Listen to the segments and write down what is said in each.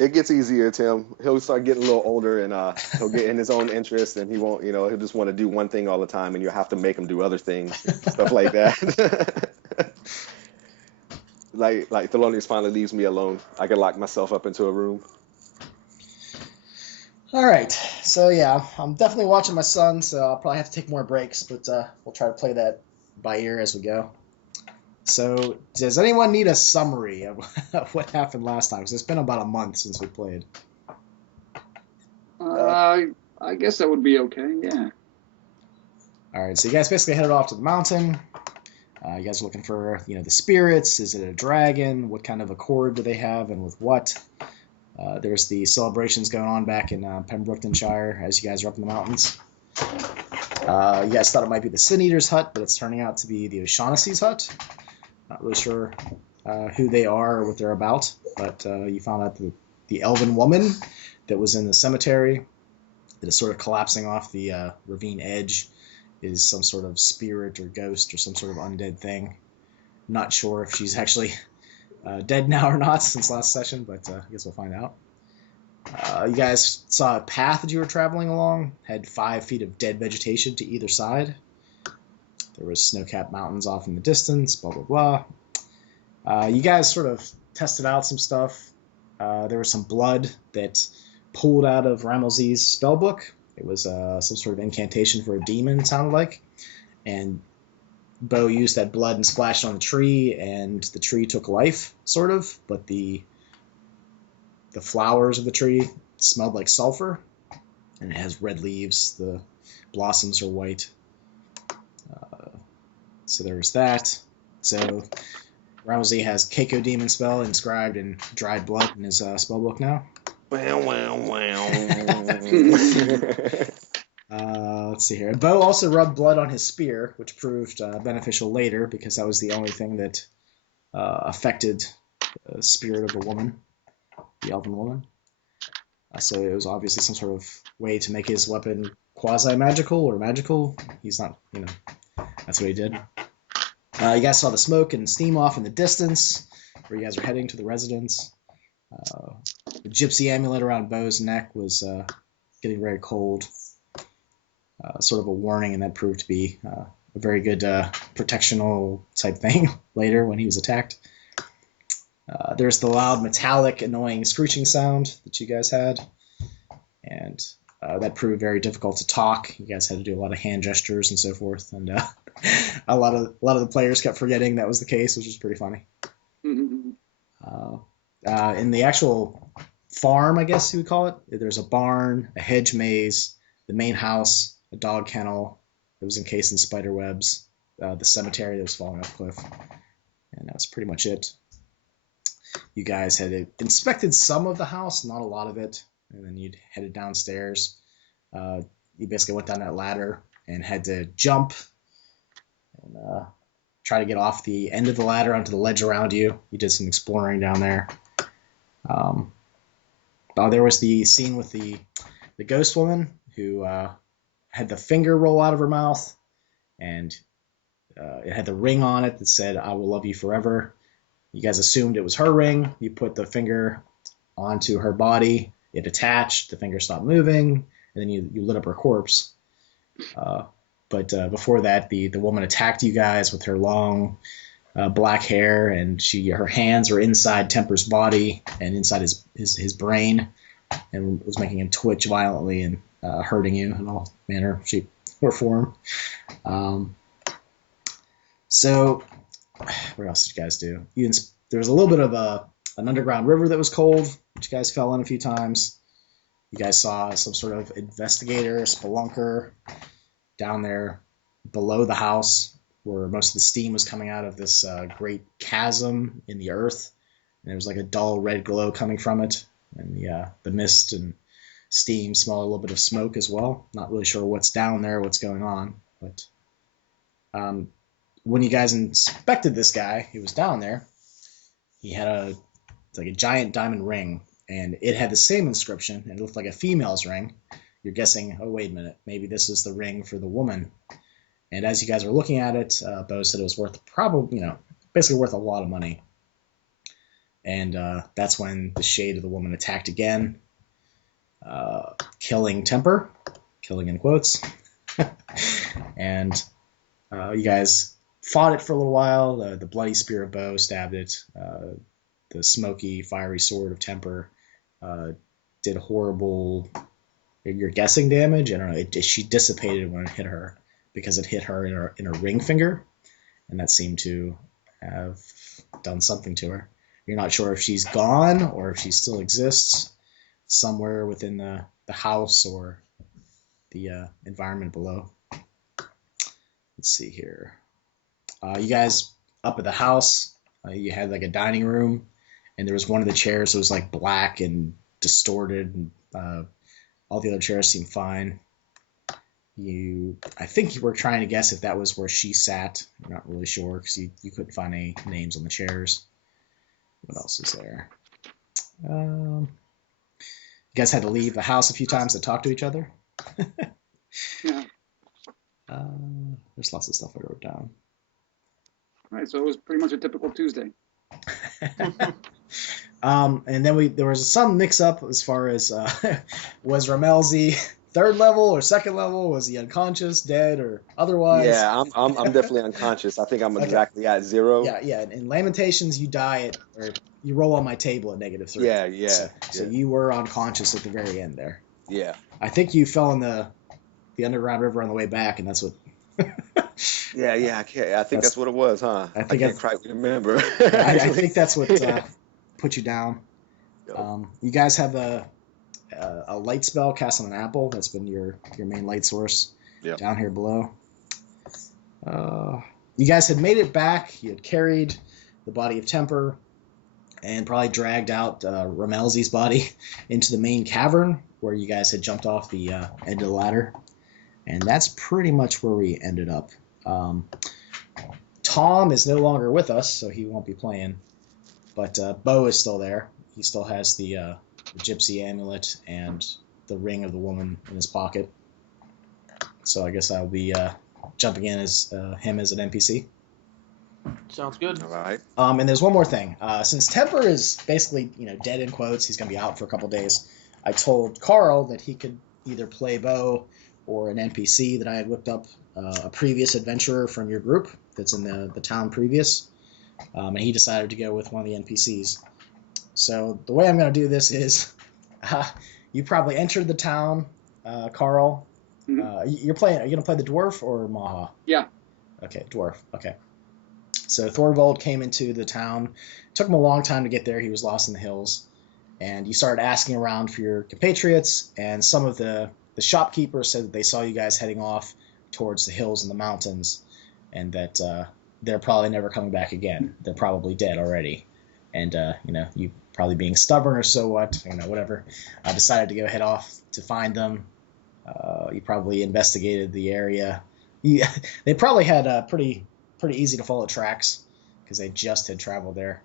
It gets easier, Tim. He'll start getting a little older, and he'll get in his own interest, and he won't, he'll just want to do one thing all the time, and you have to make him do other things, stuff like that. Like Thelonious finally leaves me alone. I can lock myself up into a room. All right. So yeah, I'm definitely watching my son, so I'll probably have to take more breaks, but we'll try to play that by ear as we go. So, does anyone need a summary of, of what happened last time? Because it's been about a month since we played. Uh, I guess that would be okay. Yeah. All right. So you guys basically headed off to the mountain. You guys are looking for, the spirits. Is it a dragon? What kind of accord do they have, and with what? There's the celebrations going on back in Pembrooktonshire as you guys are up in the mountains. You guys thought it might be the Sin Eater's hut, but it's turning out to be the O'Shaughnessy's hut. Not really sure who they are or what they're about, but you found out the elven woman that was in the cemetery that is sort of collapsing off the ravine edge is some sort of spirit or ghost or some sort of undead thing. Not sure if she's actually dead now or not since last session, but I guess we'll find out. You guys saw a path that you were traveling along, had 5 feet of dead vegetation to either side. There was snow-capped mountains off in the distance, blah, blah, blah. You guys sort of tested out some stuff. There was some blood that pulled out of Ramelzy's spellbook. It was some sort of incantation for a demon, it sounded like. And Bo used that blood and splashed on the tree, and the tree took life, sort of, but the flowers of the tree smelled like sulfur, and it has red leaves. The blossoms are white. So there was that. So Ramelzy has Keiko Demon Spell inscribed in dried blood in his spellbook now. Let's see here. Bo also rubbed blood on his spear, which proved beneficial later because that was the only thing that affected the spirit of a woman, the elven woman. So it was obviously some sort of way to make his weapon quasi-magical or magical. He's not, that's what he did. You guys saw the smoke and steam off in the distance, where you guys are heading to the residence. The gypsy amulet around Bo's neck was getting very cold. Sort of a warning, and that proved to be a very good protectional type thing later when he was attacked. There's the loud, metallic, annoying screeching sound that you guys had, and that proved very difficult to talk. You guys had to do a lot of hand gestures and so forth, and a lot of the players kept forgetting that was the case, which was pretty funny. In the actual farm, I guess you would call it, there's a barn, a hedge maze, the main house, a dog kennel that was encased in spider webs, the cemetery that was falling off a cliff, and that was pretty much it. You guys had inspected some of the house, not a lot of it, and then you'd headed downstairs. You basically went down that ladder and had to jump and try to get off the end of the ladder onto the ledge around you. You did some exploring down there. There was the scene with the ghost woman who had the finger roll out of her mouth, and it had the ring on it that said, "I will love you forever." You guys assumed it was her ring. You put the finger onto her body. It attached. The finger stopped moving, and then you lit up her corpse. But before that, the woman attacked you guys with her long black hair, and her hands were inside Temper's body and inside his brain, and was making him twitch violently and hurting you in all manner, shape, or form. So, what else did you guys do? There was a little bit of an underground river that was cold, which you guys fell in a few times. You guys saw some sort of investigator, spelunker, down there below the house, where most of the steam was coming out of this great chasm in the earth. And there was like a dull red glow coming from it, and the mist and steam smelled a little bit of smoke as well. Not really sure what's down there, what's going on, but when you guys inspected this guy who was down there, he had a giant diamond ring, and it had the same inscription, and it looked like a female's ring. You're guessing, oh, wait a minute, maybe this is the ring for the woman. And as you guys are looking at it, Bo said it was worth basically worth a lot of money. And that's when the shade of the woman attacked again, killing Temper, killing in quotes. And you guys fought it for a little while. The bloody spear of Bo stabbed it. The smoky, fiery sword of Temper did horrible, you're guessing damage. I don't know. She dissipated when it hit her because it hit her in her ring finger, and that seemed to have done something to her. You're not sure if she's gone or if she still exists somewhere within the house or the environment below. Let's see here. You guys up at the house, you had like a dining room, and there was one of the chairs that was like black and distorted, and all the other chairs seemed fine. I think you were trying to guess if that was where she sat. I'm not really sure because you couldn't find any names on the chairs. What else is there? You guys had to leave the house a few times to talk to each other. Yeah. There's lots of stuff I wrote down. Right, so it was pretty much a typical Tuesday. And then there was some mix-up as far as was Ramelzi third level or second level? Was he unconscious, dead, or otherwise? Yeah, I'm definitely unconscious. I think I'm exactly at 0. Yeah. In Lamentations, you die or you roll on my table at -3. Yeah. So you were unconscious at the very end there. Yeah. I think you fell in the underground river on the way back, and that's what. Yeah. I think that's what it was, huh? I can't quite remember. I think that's what put you down. You guys have a light spell cast on an apple. That's been your main light source down here below. You guys had made it back. You had carried the body of Temper and probably dragged out Ramelzi's body into the main cavern where you guys had jumped off the end of the ladder. And that's pretty much where we ended up. Tom is no longer with us, so he won't be playing. But Bo is still there. He still has the gypsy amulet and the ring of the woman in his pocket. So I guess I'll be jumping in as him as an NPC. Sounds good. All right. And there's one more thing. Since Temper is basically dead in quotes, he's going to be out for a couple days. I told Carl that he could either play Bo or an NPC that I had whipped up, a previous adventurer from your group that's in the town previous. And he decided to go with one of the NPCs. So the way I'm going to do this is, you probably entered the town, Carl. Mm-hmm. Are you going to play the dwarf or Maha? Yeah. Okay, dwarf. Okay. So Thorvald came into the town. It took him a long time to get there. He was lost in the hills. And you started asking around for your compatriots, and some of the shopkeepers said that they saw you guys heading off towards the hills and the mountains, and that they're probably never coming back again. They're probably dead already. And, you probably being stubborn or so what, whatever, decided to go head off to find them. You probably investigated the area. They probably had pretty easy to follow tracks because they just had traveled there.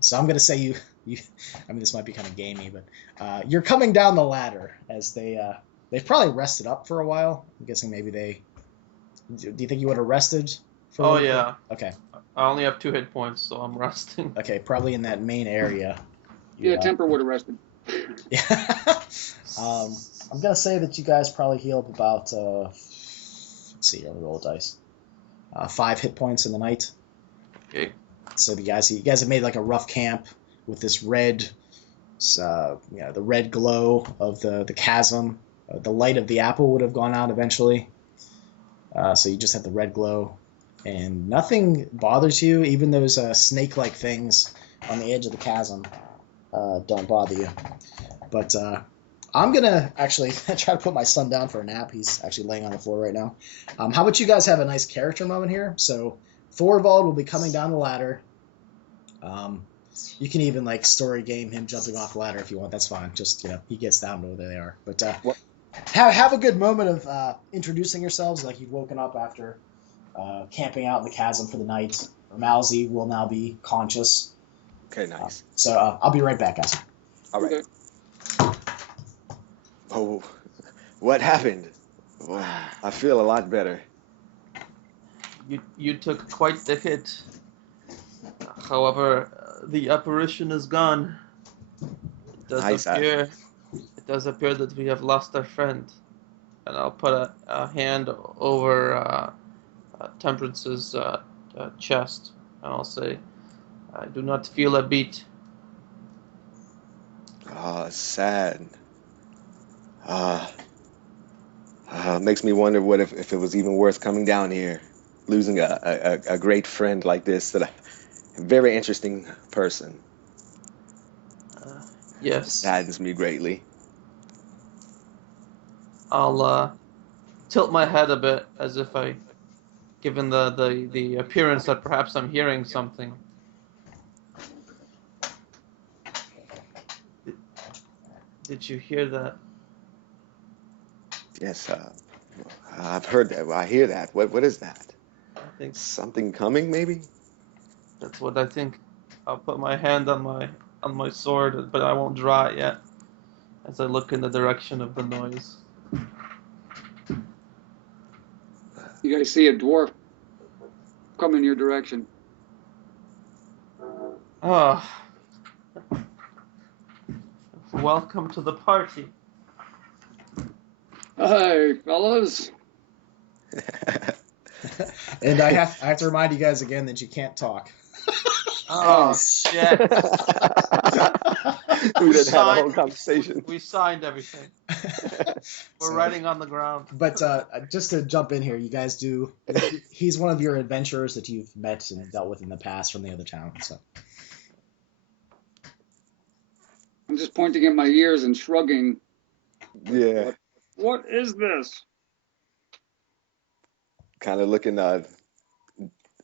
So I'm going to say you this might be kind of gamey, but you're coming down the ladder as they've probably rested up for a while. I'm guessing maybe do you think you would have rested? Oh, yeah. Okay. I only have 2 hit points, so I'm resting. Okay, probably in that main area. Yeah, Temper would have rested. Yeah. I'm going to say that you guys probably heal up about, let's see here, let me roll the dice. 5 hit points in the night. Okay. So you guys have made like a rough camp with this red, the red glow of the chasm. The light of the apple would have gone out eventually. So you just have the red glow, and nothing bothers you. Even those snake-like things on the edge of the chasm don't bother you. But I'm gonna actually try to put my son down for a nap. He's actually laying on the floor right now. How about you guys have a nice character moment here? So Thorvald will be coming down the ladder. You can even story game him jumping off the ladder if you want. That's fine. Just he gets down to where they are. But have a good moment of introducing yourselves, like you've woken up after camping out in the chasm for the night. Ramalzi will now be conscious. Okay, nice. So I'll be right back, guys. All right. Okay. Oh, what happened? Well, I feel a lot better. You took quite the hit. However, The apparition is gone. It does Nice. appear. It does appear that we have lost our friend. And I'll put a hand over Temperance's chest, and I'll say, "I do not feel a beat." Sad. Uh, Makes me wonder what if it was even worth coming down here, losing a great friend like this, that a very interesting person. Uh, yes, Saddens me greatly. I'll tilt my head a bit as if given the appearance that perhaps I'm hearing something. Did you hear that? Yes, I've heard that. I hear that. What is that? I think Something coming, maybe? that's what I think. I'll put my hand on my sword, but I won't draw it yet, as I look in the direction of the noise. You guys see a dwarf come in your direction. Ah, welcome to the party. Hi, fellas. And I have to remind you guys again that you can't talk. Oh shit! We didn't have a whole conversation. We signed everything. We're writing on the ground. But just to jump in here, you guys do. He's one of your adventurers that you've met and dealt with in the past from the other town. So I'm just pointing at my ears and shrugging. Yeah, What is this? kind of looking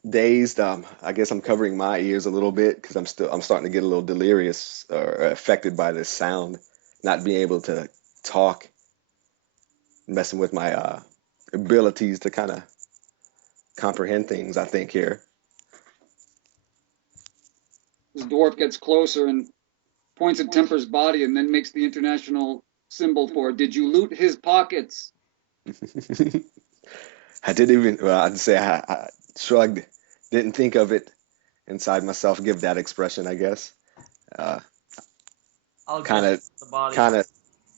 dazed. I guess I'm covering my ears a little bit because I'm starting to get a little delirious or affected by this sound, not being able to talk, messing with my abilities to kind of comprehend things, I think, here. This dwarf gets closer and points at Temper's body and then makes the international symbol for, did you loot his pockets? I didn't even, well, I'd say I shrugged, didn't think of it inside myself, give that expression, I guess. I'll Kind of, gesture to the body.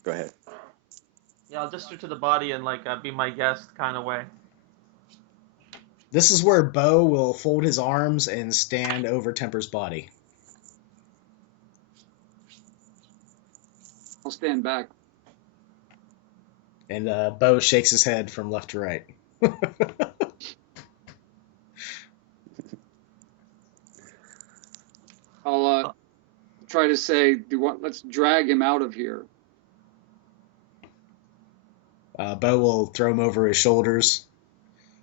Go ahead. Yeah, I'll gesture to the body and be my guest kind of way. this is where Bo will fold his arms and stand over Temper's body. I'll stand back. And Bo shakes his head from left to right. I'll try to say, let's drag him out of here. Bo will throw him over his shoulders,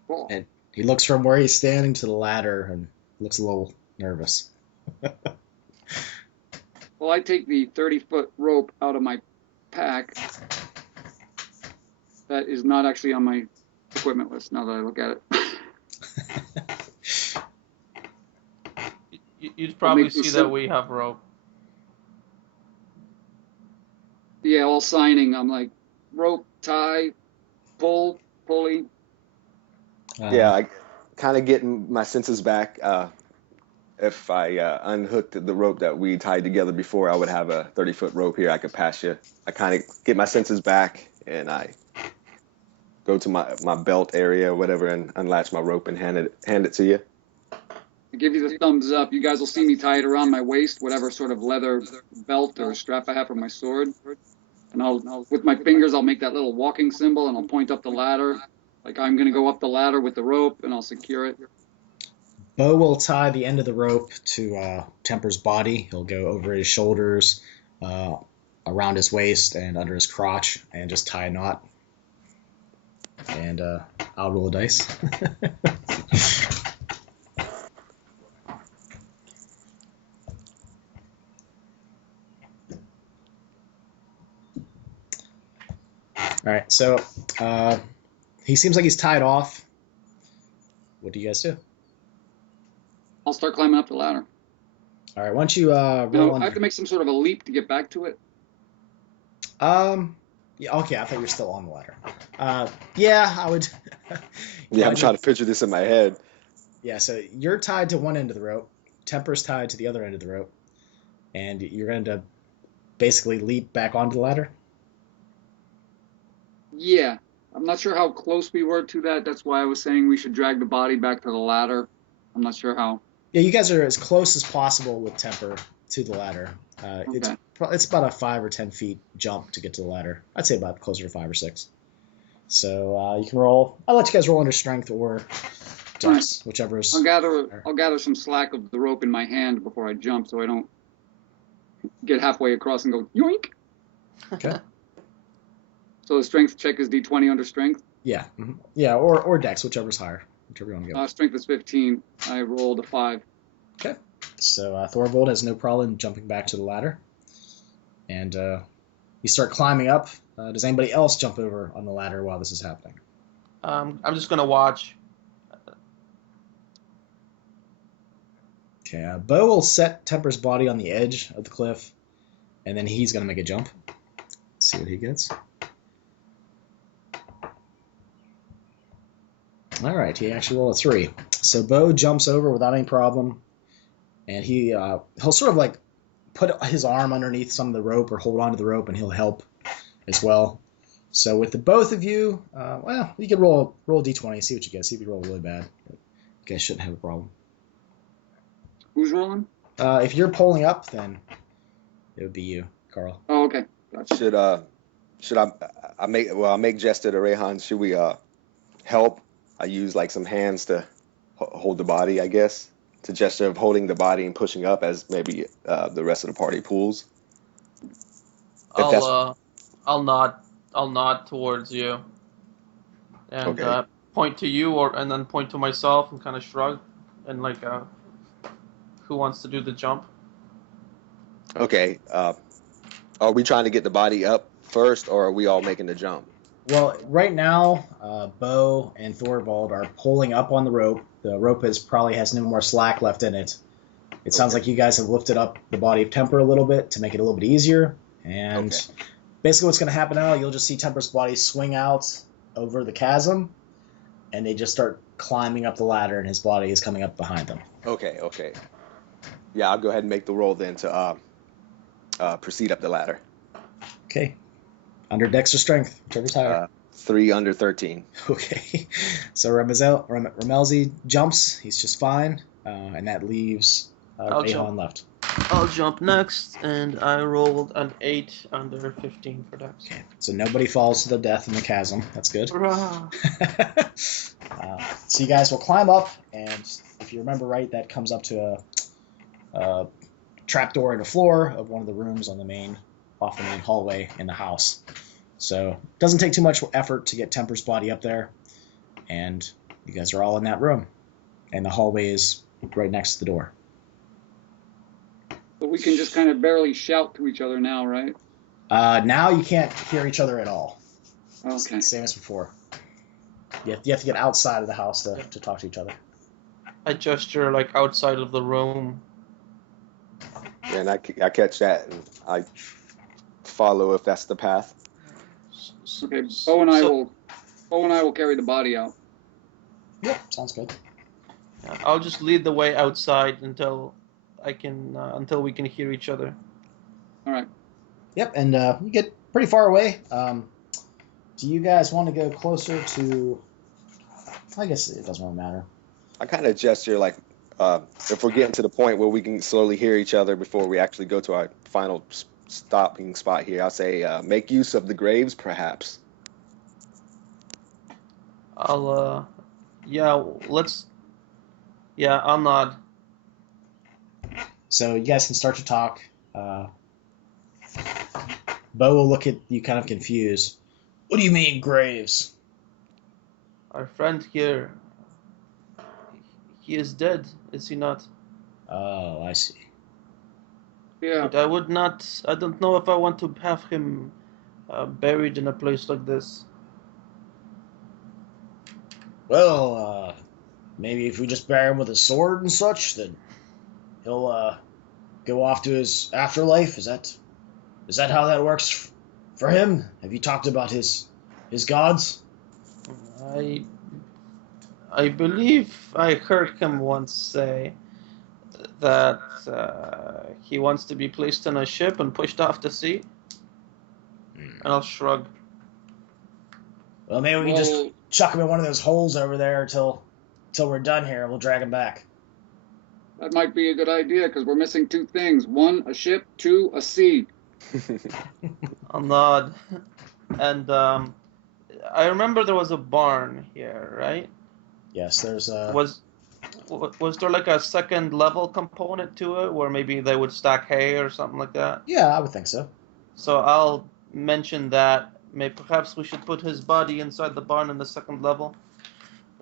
Cool. and he looks from where he's standing to the ladder and looks a little nervous. Well, I take the 30-foot rope out of my pack. That is not actually on my equipment list now that I look at it. You'd probably make this see that simple. we have rope. Yeah, all signing. I'm like, rope, tie, pull, pulley. Yeah, I kind of getting my senses back. If I unhooked the rope that we tied together before, I would have a 30-foot rope here I could pass you. I kind of get my senses back, and I go to my belt area or whatever and unlatch my rope and hand it to you. I give you the thumbs up. You guys will see me tie it around my waist, whatever sort of leather belt or strap I have for my sword. And I'll with my fingers, I'll make that little walking symbol, and I'll point up the ladder. Like I'm going to go up the ladder with the rope, and I'll secure it. Bo will tie the end of the rope to Temper's body. He'll go over his shoulders, around his waist, and under his crotch, and just tie a knot. And I'll roll a dice. All right, so he seems like he's tied off. What do you guys do? I'll start climbing up the ladder. All right, once you roll No, on. I have to make some sort of a leap to get back to it. Yeah, okay, I thought you were still on the ladder. Yeah, I would. Yeah, I'm trying to picture this in my head. Yeah, so you're tied to one end of the rope. Temper's tied to the other end of the rope, and you're going to basically leap back onto the ladder. Yeah. I'm not sure how close we were to that. That's why I was saying we should drag the body back to the ladder. I'm not sure how. Yeah, you guys are as close as possible with Temper to the ladder. Okay. It's about a 5 or 10 feet jump to get to the ladder. I'd say about closer to 5 or 6. So you can roll. I'll let you guys roll under strength or dex, whichever is. I'll gather some slack of the rope in my hand before I jump, so I don't get halfway across and go yoink. Okay. So the strength check is D20 under strength. Yeah. Mm-hmm. Yeah, or dex, whichever's higher, whichever you want to go. Strength is 15. I rolled a 5. Okay. So Thorvald has no problem jumping back to the ladder, and you start climbing up. Does anybody else jump over on the ladder while this is happening? I'm just gonna watch. Okay. Bo will set Temper's body on the edge of the cliff, and then he's gonna make a jump. Let's see what he gets. All right, he actually rolled a 3. So Bo jumps over without any problem, and he'll sort of like put his arm underneath some of the rope or hold onto the rope, and he'll help as well. So with the both of you, well, you can roll a d20, see what you get. See if you roll really bad. You guys shouldn't have a problem. Who's rolling? If you're pulling up, then it would be you, Carl. Oh, okay. Gotcha. Should I make gesture to Rehan? Should we help? I use like some hands to hold the body, I guess, to gesture of holding the body and pushing up as maybe the rest of the party pulls. I'll nod towards you, and Okay. Point to you, and then point to myself, and kind of shrug, and like, who wants to do the jump? Okay. Are we trying to get the body up first, or are we all making the jump? Well, right now, Bo and Thorvald are pulling up on the rope. The rope probably has no more slack left in it. It sounds like you guys have lifted up the body of Temper a little bit to make it a little bit easier. And basically what's going to happen now, you'll just see Temper's body swing out over the chasm, and they just start climbing up the ladder, and his body is coming up behind them. Okay. Yeah, I'll go ahead and make the roll then to proceed up the ladder. Okay. Under dex or strength, whichever's higher. 3 under 13. Okay. So Ramelzi jumps. He's just fine. And that leaves Rehan left. I'll jump next, and I rolled an 8 under 15 for dex. Okay. So nobody falls to the death in the chasm. That's good. So you guys will climb up, and if you remember right, that comes up to a trapdoor in the floor of one of the rooms off the main hallway in the house. So it doesn't take too much effort to get Temper's body up there, and you guys are all in that room, and the hallway is right next to the door. So we can just kind of barely shout to each other now, right? Now you can't hear each other at all. Okay. Same as before. You have to get outside of the house to talk to each other. I gesture like outside of the room. Yeah, and I catch that, and I follow if that's the path. Okay, Bo and I will carry the body out. Yep, sounds good. I'll just lead the way outside until we can hear each other. All right. Yep, and you get pretty far away. Do you guys want to go closer to? I guess it doesn't really matter. I kind of gesture like if we're getting to the point where we can slowly hear each other before we actually go to our final stopping spot here. I'll say make use of the graves, perhaps. I'll nod. So you guys can start to talk. Bo will look at you kind of confused. What do you mean, graves? Our friend here, he is dead, is he not? Oh, I see. Yeah. But I don't know if I want to have him buried in a place like this. Well, maybe if we just bury him with a sword and such, then he'll go off to his afterlife. Is that how that works for him? Have you talked about his gods? I believe I heard him once say that he wants to be placed in a ship and pushed off to sea. And I'll shrug. Well, maybe we can just chuck him in one of those holes over there till we're done here, and we'll drag him back. That might be a good idea, because we're missing 2 things. 1, a ship. 2, a sea. I'll nod. And I remember there was a barn here, right? Yes, there's a... Was there like a second level component to it, where maybe they would stack hay or something like that? Yeah, I would think so. So I'll mention that. Perhaps we should put his body inside the barn in the second level.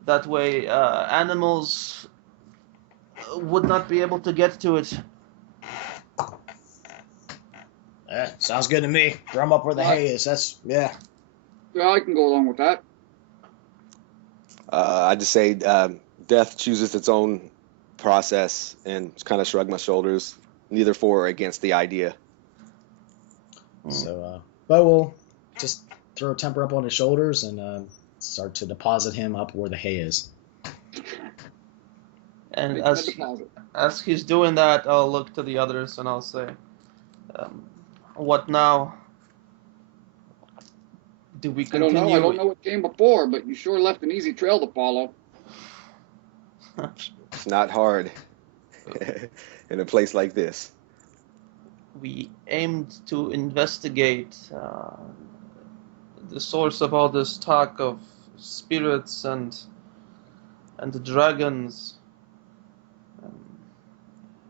That way, animals would not be able to get to it. Sounds good to me. Throw him up where the hay is. Yeah, I can go along with that. I just say death chooses its own process, and kind of shrug my shoulders, neither for or against the idea. So, Bo will just throw Temper up on his shoulders and start to deposit him up where the hay is. And as he's doing that, I'll look to the others and I'll say, what now? Do we continue? I don't know what came before, but you sure left an easy trail to follow. It's not hard in a place like this. We aimed to investigate the source of all this talk of spirits and dragons.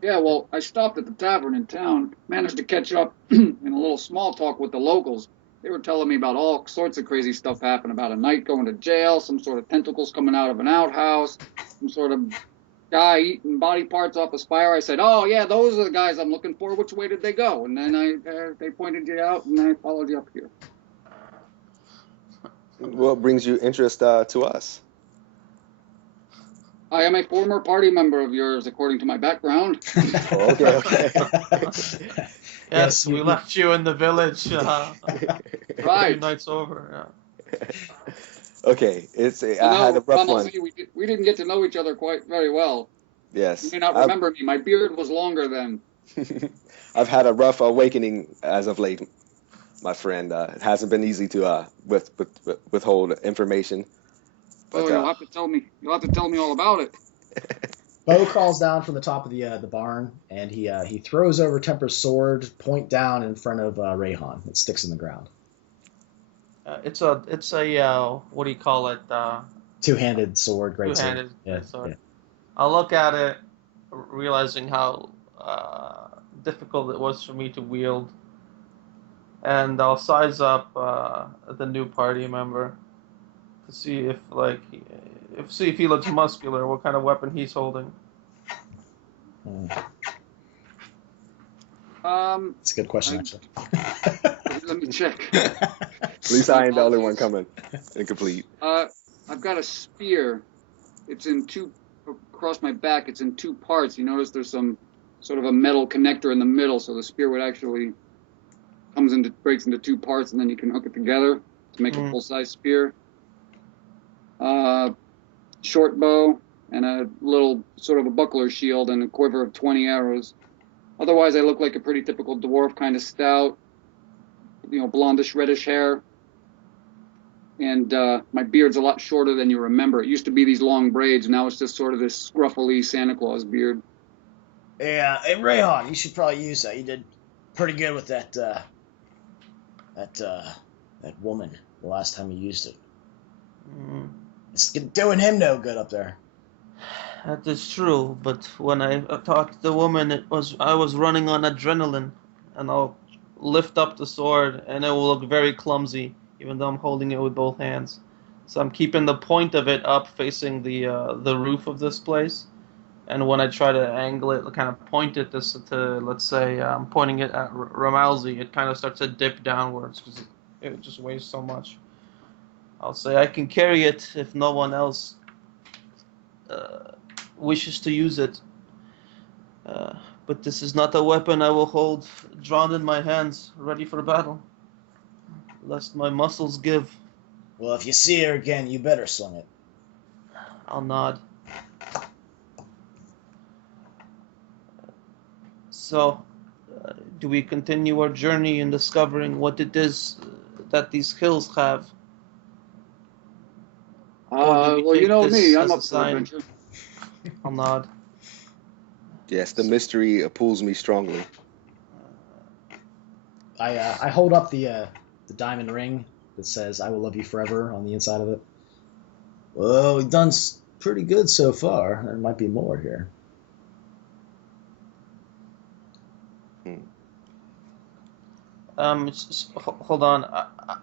Yeah, well, I stopped at the tavern in town, managed to catch up in a little small talk with the locals. They were telling me about all sorts of crazy stuff happening, about a knight going to jail, some sort of tentacles coming out of an outhouse, some sort of guy eating body parts off a spire. I said, oh, yeah, those are the guys I'm looking for. Which way did they go? And then they pointed you out, and I followed you up here. What brings you interest to us? I am a former party member of yours, according to my background. Oh, okay. Yes, we left you in the village. Right. 2 nights over. Yeah. Okay, I had a rough one. We didn't get to know each other quite very well. Yes. You may not remember me. My beard was longer then. I've had a rough awakening as of late, my friend. It hasn't been easy to withhold information. But, you'll have to tell me. You'll have to tell me all about it. Bo crawls down from the top of the barn, and he throws over Temper's sword, point down in front of Rayhan. It sticks in the ground. It's a what do you call it? Two-handed sword, great two-handed sword. sword. Yeah. I'll look at it, realizing how difficult it was for me to wield, and I'll size up the new party member to see if he looks muscular, what kind of weapon he's holding. It's a good question, actually. Let me check. At least I ain't the only one coming incomplete. I've got a spear. It's across my back. It's in 2 parts. You notice there's some sort of a metal connector in the middle, so the spear would actually breaks into 2 parts, and then you can hook it together to make a full-size spear. Short bow, and a little sort of a buckler shield, and a quiver of 20 arrows. Otherwise, I look like a pretty typical dwarf, kind of stout, blondish, reddish hair. And my beard's a lot shorter than you remember. It used to be these long braids. Now it's just sort of this scruffily Santa Claus beard. Yeah, hey, Rayhan, you should probably use that. You did pretty good with that woman the last time you used it. It's doing him no good up there. That is true, but when I talked to the woman, I was running on adrenaline, and I'll lift up the sword, and it will look very clumsy, even though I'm holding it with both hands. So I'm keeping the point of it up, facing the roof of this place, and when I try to angle it, kind of point it to let's say I'm pointing it at Ramalzi, it kind of starts to dip downwards because it just weighs so much. I'll say I can carry it if no one else wishes to use it. But this is not a weapon I will hold drawn in my hands, ready for battle, lest my muscles give. Well, if you see her again, you better sling it. I'll nod. So, do we continue our journey in discovering what it is that these hills have? Or do we Well, you take know this me. I'm as a up for sign? adventure. I'll nod. Yes, the mystery pulls me strongly. I hold up the diamond ring that says "I will love you forever" on the inside of it. Well, we've done pretty good so far. There might be more here. Hold on.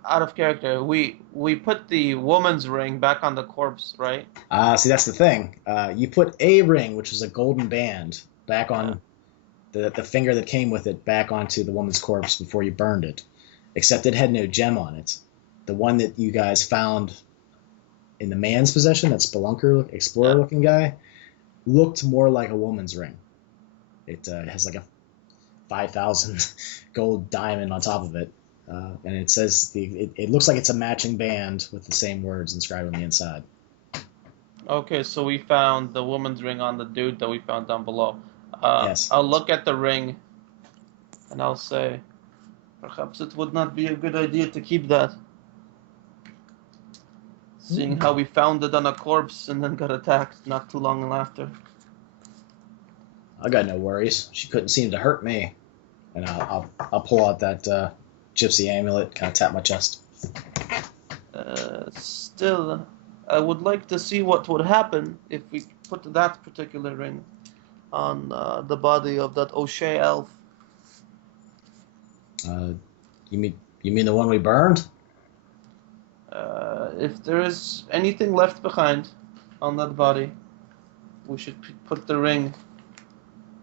Out of character, we put the woman's ring back on the corpse, right? See, that's the thing. You put a ring, which is a golden band, back on the finger that came with it, back onto the woman's corpse before you burned it. Except it had no gem on it. The one that you guys found in the man's possession, that spelunker, explorer-looking guy, looked more like a woman's ring. It has like a 5,000 gold diamond on top of it, and it says it looks like it's a matching band with the same words inscribed on the inside. Okay, so we found the woman's ring on the dude that we found down below. Yes. I'll look at the ring, and I'll say, perhaps it would not be a good idea to keep that. Seeing how we found it on a corpse and then got attacked not too long after. I got no worries. She couldn't seem to hurt me. And I'll pull out that gypsy amulet, kind of tap my chest. Still, I would like to see what would happen if we put that particular ring on the body of that O'Shea elf. You mean the one we burned? If there is anything left behind on that body, we should put the ring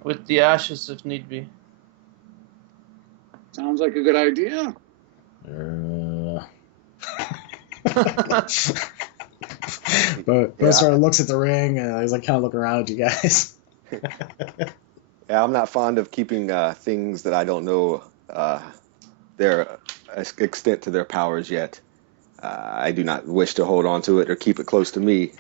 with the ashes if need be. Sounds like a good idea. But sort of looks at the ring and he's like kind of looking around at you guys. Yeah, I'm not fond of keeping things that I don't know their extent to their powers yet. I do not wish to hold on to it or keep it close to me.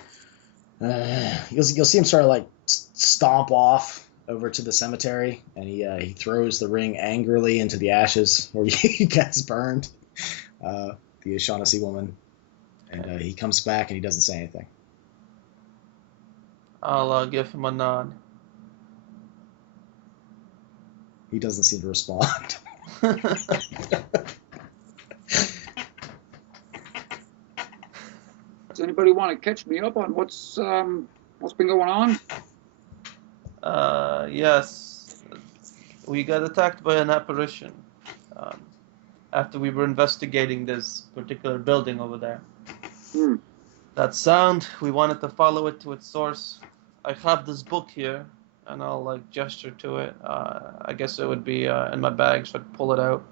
You'll see him sort of like stomp off over to the cemetery, and he throws the ring angrily into the ashes where you guys burned the O'Shaughnessy woman, and he comes back and he doesn't say anything. I'll give him a nod. He doesn't seem to respond. Does anybody want to catch me up on what's been going on? Yes. We got attacked by an apparition after we were investigating this particular building over there. That sound, we wanted to follow it to its source. I have this book here, and I'll like gesture to it. I guess it would be in my bag, so I'd pull it out.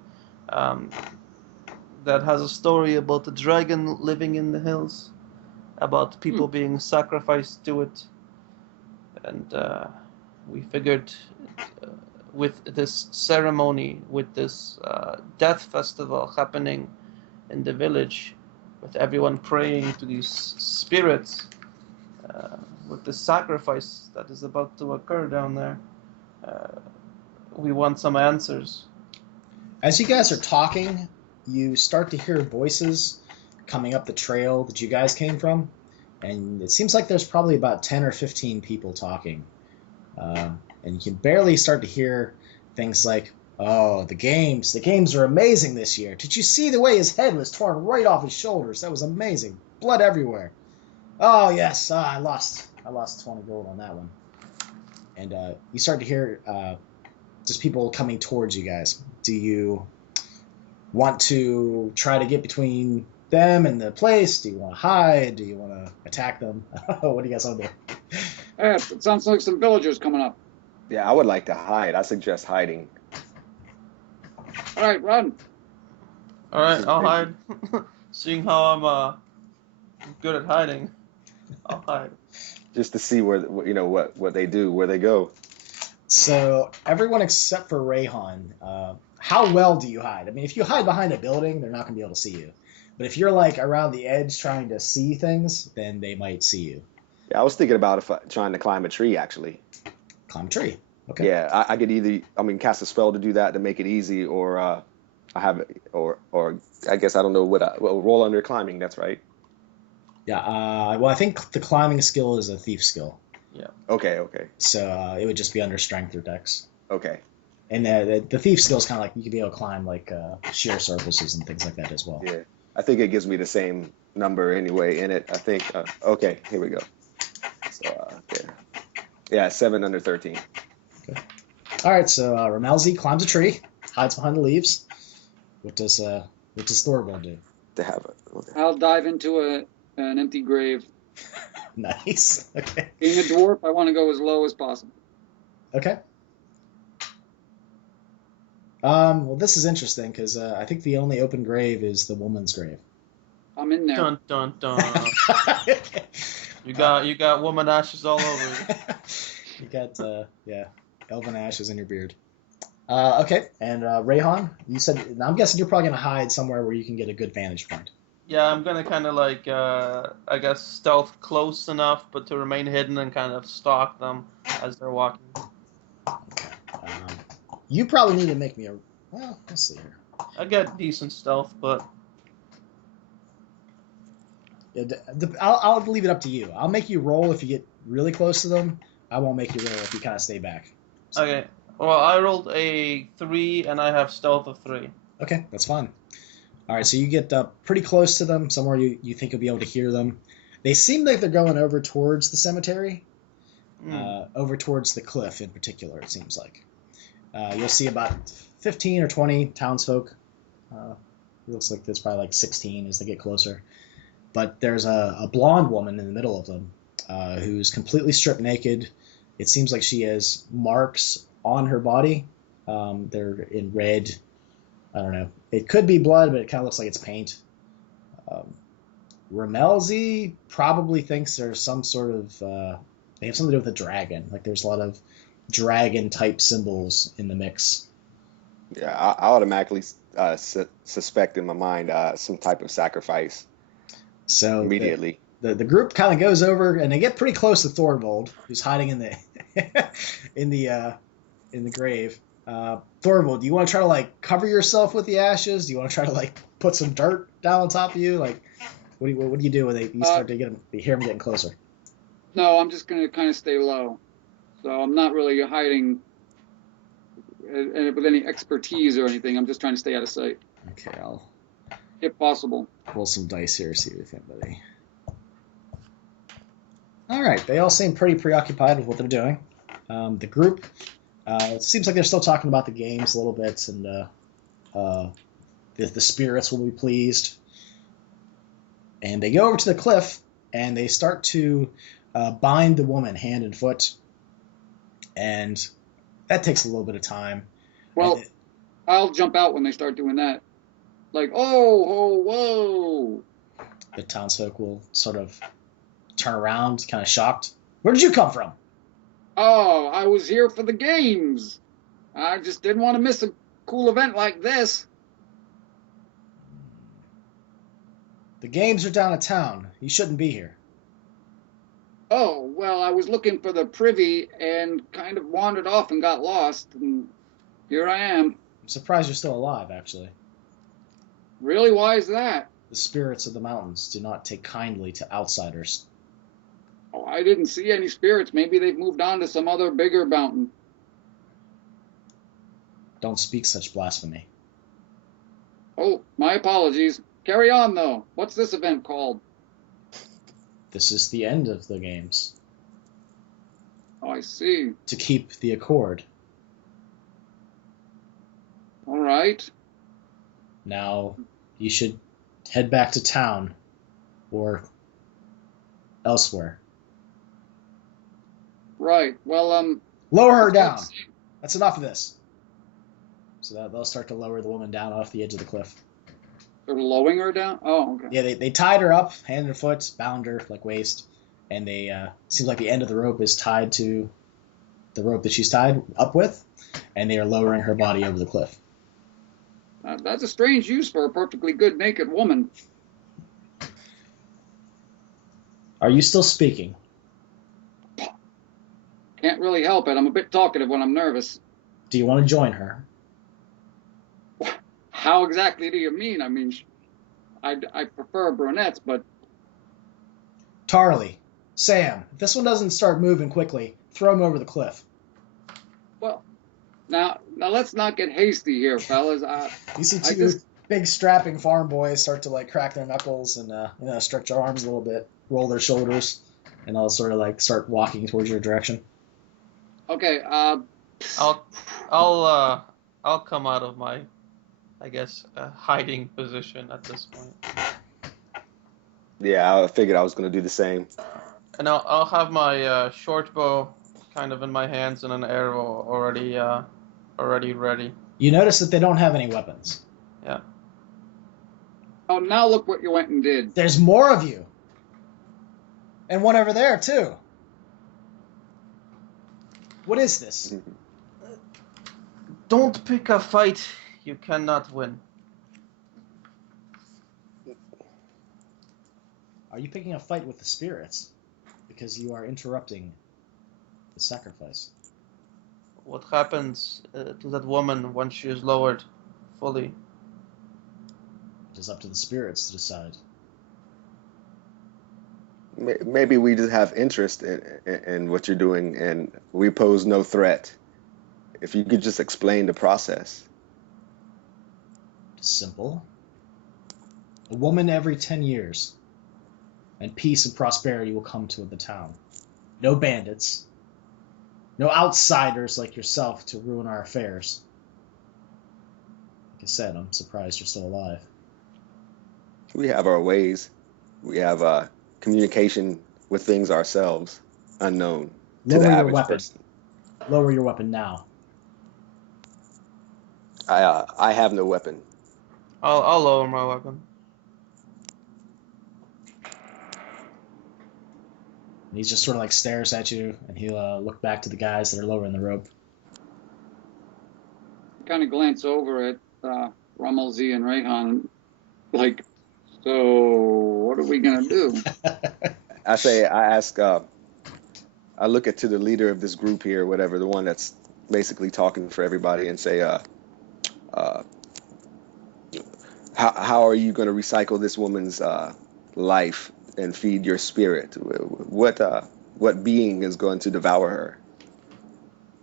That has a story about a dragon living in the hills, about people being sacrificed to it, and we figured with this ceremony, with this death festival happening in the village, with everyone praying to these spirits, with the sacrifice that is about to occur down there, we want some answers. As you guys are talking, you start to hear voices coming up the trail that you guys came from, and it seems like there's probably about 10 or 15 people talking. And you can barely start to hear things like, "Oh, the games are amazing this year. Did you see the way his head was torn right off his shoulders? That was amazing. Blood everywhere. Oh, yes, I lost 20 gold on that one." And you start to hear just people coming towards you guys. Do you want to try to get between them and the place? Do you want to hide? Do you want to attack them? What do you guys want to do? Yeah, it sounds like some villagers coming up. Yeah, I would like to hide. I suggest hiding. All right, run. All right, I'll hide. Seeing how I'm good at hiding, I'll hide. Just to see where what they do, where they go. So everyone except for Rayhan, how well do you hide? I mean, if you hide behind a building, they're not going to be able to see you. But if you're like around the edge trying to see things, then they might see you. Yeah, I was thinking about trying to climb a tree, actually. Climb a tree. Okay. Yeah, I could either, cast a spell to do that to make it easy, or I have it, or I guess I don't know well, roll under climbing. That's right. Yeah. Well, I think the climbing skill is a thief skill. Yeah. Okay. So it would just be under strength or dex. Okay. And the thief skill is kind of like you could be able to climb like sheer surfaces and things like that as well. Yeah. I think it gives me the same number anyway in it. I think. Okay. Here we go. So there. Yeah, 7 under 13. Okay. All right. So Ramelzi climbs a tree, hides behind the leaves. What does Thorvald do? To have it. Okay. I'll dive into an empty grave. Nice. Okay. Being a dwarf, I want to go as low as possible. Okay. Well, this is interesting because I think the only open grave is the woman's grave. I'm in there. Dun dun dun. You got woman ashes all over you. You got elven ashes in your beard. Okay, and Rayhan, you said. Now I'm guessing you're probably gonna hide somewhere where you can get a good vantage point. Yeah, I'm gonna kind of like, I guess, stealth close enough, but to remain hidden and kind of stalk them as they're walking. Okay. You probably need to make me a. Well, let's see here. I get decent stealth, but Yeah, I'll leave it up to you. I'll make you roll if you get really close to them. I won't make you roll if you kind of stay back. So, okay. Well, I rolled a 3, and I have stealth of 3. okay, that's fine. All right, so you get pretty close to them, somewhere you think you'll be able to hear them. They seem like they're going over towards the cemetery, over towards the cliff in particular, it seems like. You'll see about 15 or 20 townsfolk. It looks like there's probably like 16 as they get closer. But there's a blonde woman in the middle of them who's completely stripped naked. It seems like she has marks on her body. They're in red. I don't know. It could be blood, but it kind of looks like it's paint. Ramelzi probably thinks there's some sort of... they have something to do with a dragon. Like there's a lot of dragon-type symbols in the mix. Yeah, I automatically suspect in my mind some type of sacrifice. So immediately. The group kind of goes over, and they get pretty close to Thorvald, who's hiding in the in the grave. Thorvald, do you want to try to like cover yourself with the ashes? Do you want to try to like put some dirt down on top of you? Like, what do you do when you start to hear them getting closer? No, I'm just going to kind of stay low. So I'm not really hiding with any expertise or anything. I'm just trying to stay out of sight. Okay, I'll if possible. Roll some dice here, see if anybody. All right, they all seem pretty preoccupied with what they're doing. The group it seems like they're still talking about the games a little bit, and the spirits will be pleased. And they go over to the cliff, and they start to bind the woman hand and foot, and that takes a little bit of time. Well, I'll jump out when they start doing that. Like, oh, whoa. The townsfolk will sort of turn around, kind of shocked. Where did you come from? Oh, I was here for the games. I just didn't want to miss a cool event like this. The games are down at town. You shouldn't be here. Oh, well, I was looking for the privy and kind of wandered off and got lost, and here I am. I'm surprised you're still alive, actually. Really? Why is that? The spirits of the mountains do not take kindly to outsiders. Oh, I didn't see any spirits. Maybe they've moved on to some other bigger mountain. Don't speak such blasphemy. Oh, my apologies. Carry on, though. What's this event called? This is the end of the games. Oh, I see. To keep the accord. All right. Now, you should head back to town or elsewhere. Right. Well, Lower her down. That's enough of this. So they'll start to lower the woman down off the edge of the cliff. They're lowering her down? Oh, okay. Yeah, they tied her up, hand and foot, bound her like waist, and they seems like the end of the rope is tied to the rope that she's tied up with, and they are lowering her body over the cliff. That's a strange use for a perfectly good naked woman. Are you still speaking? Can't really help it. I'm a bit talkative when I'm nervous. Do you want to join her? How exactly do you mean? I mean, I prefer brunettes, but... Tarly, Sam, if this one doesn't start moving quickly, throw him over the cliff. Well, now let's not get hasty here, fellas. You see two big strapping farm boys start to like crack their knuckles and stretch their arms a little bit, roll their shoulders, and I'll sort of like start walking towards your direction. Okay. I'll come out of my, I guess, hiding position at this point. Yeah, I figured I was going to do the same. And I'll have my short bow kind of in my hands and an arrow already ready. You notice that they don't have any weapons. Yeah. Oh, now look what you went and did. There's more of you. And one over there, too. What is this? Don't pick a fight you cannot win. Are you picking a fight with the spirits? Because you are interrupting the sacrifice. What happens to that woman once she is lowered fully? It is up to the spirits to decide. Maybe we just have interest in what you're doing, and we pose no threat. If you could just explain the process. It's simple. A woman every 10 years, and peace and prosperity will come to the town. No bandits. No outsiders like yourself to ruin our affairs. Like I said, I'm surprised you're still alive. We have our ways. We have communication with things ourselves, unknown to the average person. Lower your weapon now. I have no weapon. I'll lower my weapon. And he just sort of like stares at you, and he'll look back to the guys that are lowering the rope. Kind of glance over at Rommel, Z, and Rayhan, like, so what are we gonna do? I look to the leader of this group here, whatever, the one that's basically talking for everybody, and say, how are you going to recycle this woman's life and feed your spirit? What being is going to devour her?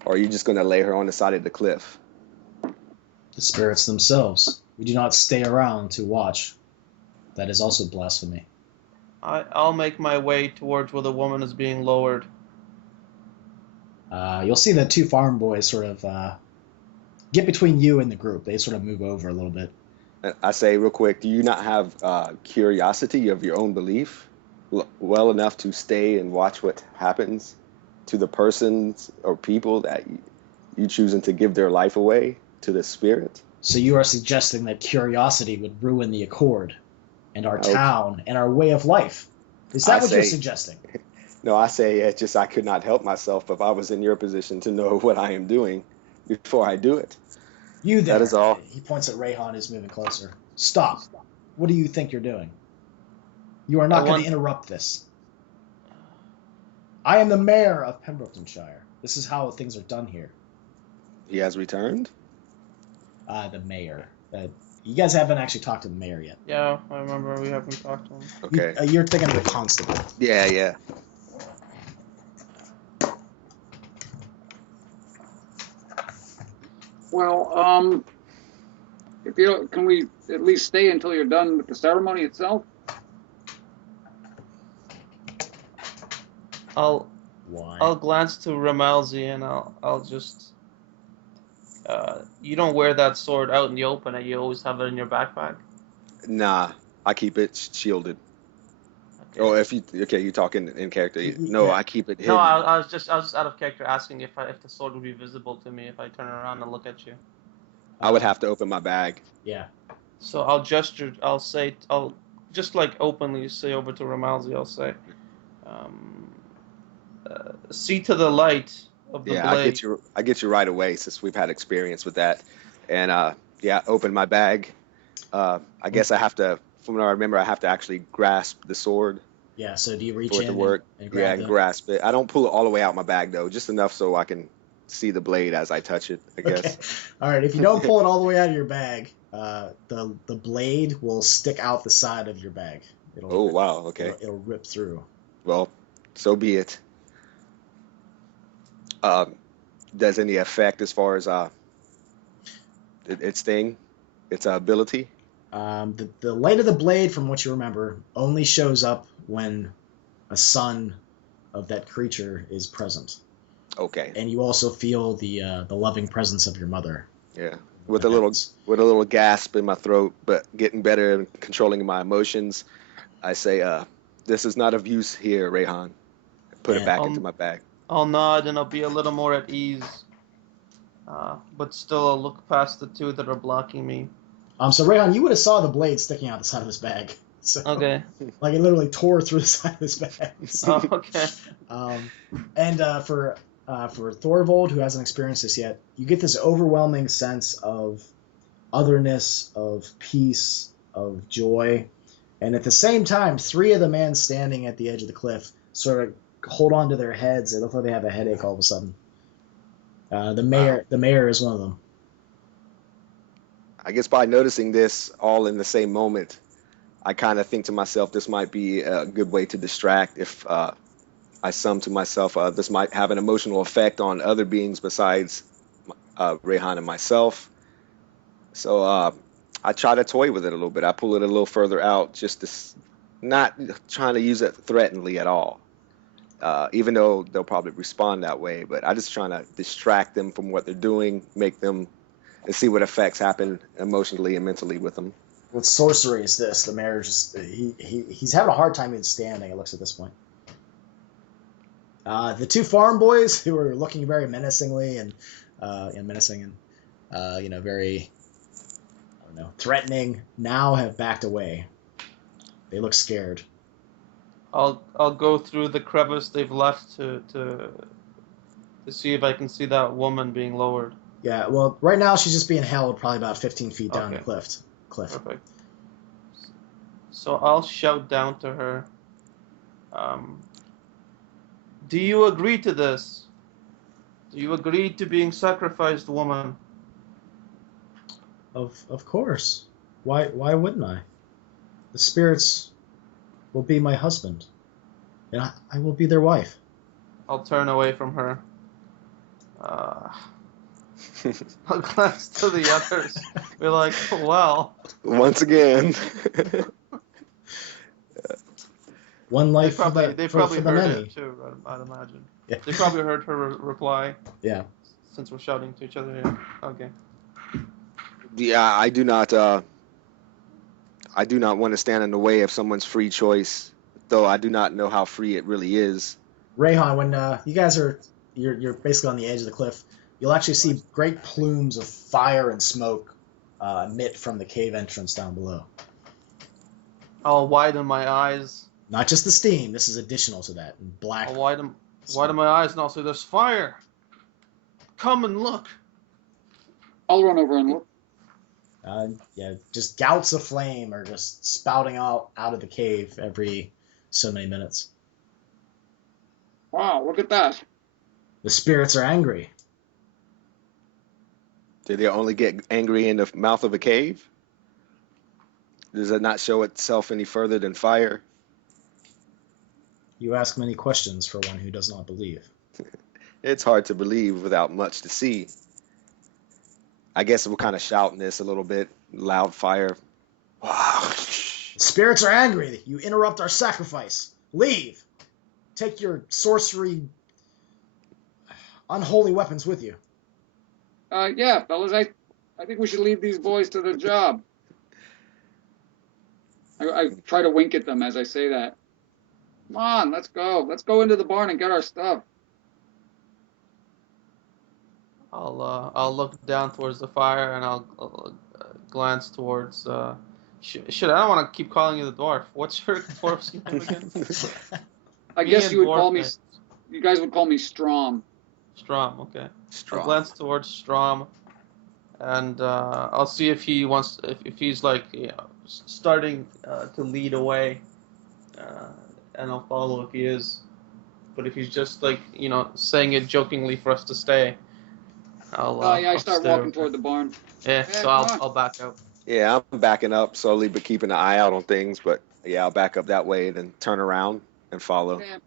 Or are you just going to lay her on the side of the cliff? The spirits themselves. We do not stay around to watch. That is also blasphemy. I'll make my way towards where the woman is being lowered. You'll see the two farm boys sort of get between you and the group. They sort of move over a little bit. I say real quick, do you not have curiosity of your own belief well enough to stay and watch what happens to the persons or people that you choosing to give their life away to the spirit? So you are suggesting that curiosity would ruin the Accord and our town and our way of life. Is that what you're suggesting? No, I say it's just I could not help myself if I was in your position to know what I am doing before I do it. You there. That is all. He points at Rayhan, who's moving closer. Stop. What do you think you're doing? You are not going to interrupt this. I am the mayor of Pembrooktonshire. This is how things are done here. He has returned? The mayor. You guys haven't actually talked to the mayor yet. Yeah, I remember we haven't talked to him. Okay. You're thinking of the constable. Yeah. Well, if you can we at least stay until you're done with the ceremony itself? Why? I'll glance to Ramalzi and I'll just. You don't wear that sword out in the open, and you always have it in your backpack. Nah, I keep it shielded. Okay. Oh, you're talking in character. No, yeah. I keep it hidden. No, I was just out of character asking if the sword would be visible to me if I turn around and look at you. I would have to open my bag. Yeah. So I'll gesture. I'll just like openly say over to Ramalzi. I'll say, see to the light of the blade. I get you right away since we've had experience with that, and open my bag. I guess I have to. From what I remember, I have to actually grasp the sword Yeah, so do you reach for it to in work. and Yeah, grab and the... grasp it. I don't pull it all the way out my bag though, just enough so I can see the blade as I touch it, I Okay. guess. All right. If you don't pull it all the way out of your bag, the blade will stick out the side of your bag. Oh wow, okay. It'll rip through. Well, so be it. Um, does any effect as far as its thing, its ability? The light of the blade, from what you remember, only shows up when a son of that creature is present, Okay. and you also feel the loving presence of your mother. Yeah. When that happens. With a little gasp in my throat, but getting better at controlling my emotions, I say, this is not of use here, Rayhan. Put it And back into my bag. I'll nod and I'll be a little more at ease. But still, I'll look past the two that are blocking me. so Rayhan, you would have saw the blade sticking out the side of his bag. So, Okay. like it literally tore through the side of his bag. So, Oh, okay. And for Thorvald, who hasn't experienced this yet, you get this overwhelming sense of otherness, of peace, of joy, and at the same time, three of the men standing at the edge of the cliff sort of hold on to their heads. It looks like they have a headache all of a sudden. The mayor is one of them. I guess by noticing this all in the same moment, I kind of think to myself, this might be a good way to distract. If I sum to myself, this might have an emotional effect on other beings besides Rayhan and myself. So I try to toy with it a little bit. I pull it a little further out, just to not trying to use it threateningly at all. Even though they'll probably respond that way, but I just trying to distract them from what they're doing, make them, and see what effects happen emotionally and mentally with them. What sorcery is this? The mayor just he's having a hard time even standing. It looks at this point. The two farm boys who are looking very menacingly and menacing and very, I don't know, threatening, now have backed away. They look scared. I'll go through the crevice they've left to see if I can see that woman being lowered. Yeah, well, right now she's just being held probably about 15 feet down the cliff. Perfect. So I'll shout down to her. Do you agree to this? Do you agree to being sacrificed, woman? Of course. Why wouldn't I? The spirits will be my husband, and I will be their wife. I'll turn away from her. I'll glance to the others. Be like, well. Once again. One life they probably for the heard many. it too, I'd imagine. Yeah. They probably heard her reply. Yeah. Since we're shouting to each other here. Okay. Yeah, I do not want to stand in the way of someone's free choice, though I do not know how free it really is. Rayhan, when you guys you're basically on the edge of the cliff, you'll actually see great plumes of fire and smoke emit from the cave entrance down below. I'll widen my eyes. Not just the steam. This is additional to that. Black. I'll widen my eyes and I'll say, "There's fire. Come and look." I'll run over and look. Just gouts of flame are just spouting out of the cave every so many minutes. Wow, look at that. The spirits are angry. Did they only get angry in the mouth of a cave? Does it not show itself any further than fire? You ask many questions for one who does not believe. It's hard to believe without much to see. I guess we're kind of shouting this a little bit. Loud fire. The spirits are angry. You interrupt our sacrifice. Leave. Take your sorcery, unholy weapons with you. Yeah, fellas, I think we should leave these boys to their job. I try to wink at them as I say that. Come on, let's go. Let's go into the barn and get our stuff. I'll look down towards the fire and I'll glance towards. Shit, I don't want to keep calling you the dwarf. What's your dwarf's name again? I guess you would call me. You guys would call me Strom. Strom, okay. Strom. I'll glance towards Strom, and I'll see if he wants, if he's like starting to lead away, and I'll follow if he is. But if he's just like, saying it jokingly for us to stay, I I'll start stay walking over. toward the barn. Yeah, so I'll back up. Yeah, I'm backing up slowly, but keeping an eye out on things. But yeah, I'll back up that way, then turn around and follow. Yeah.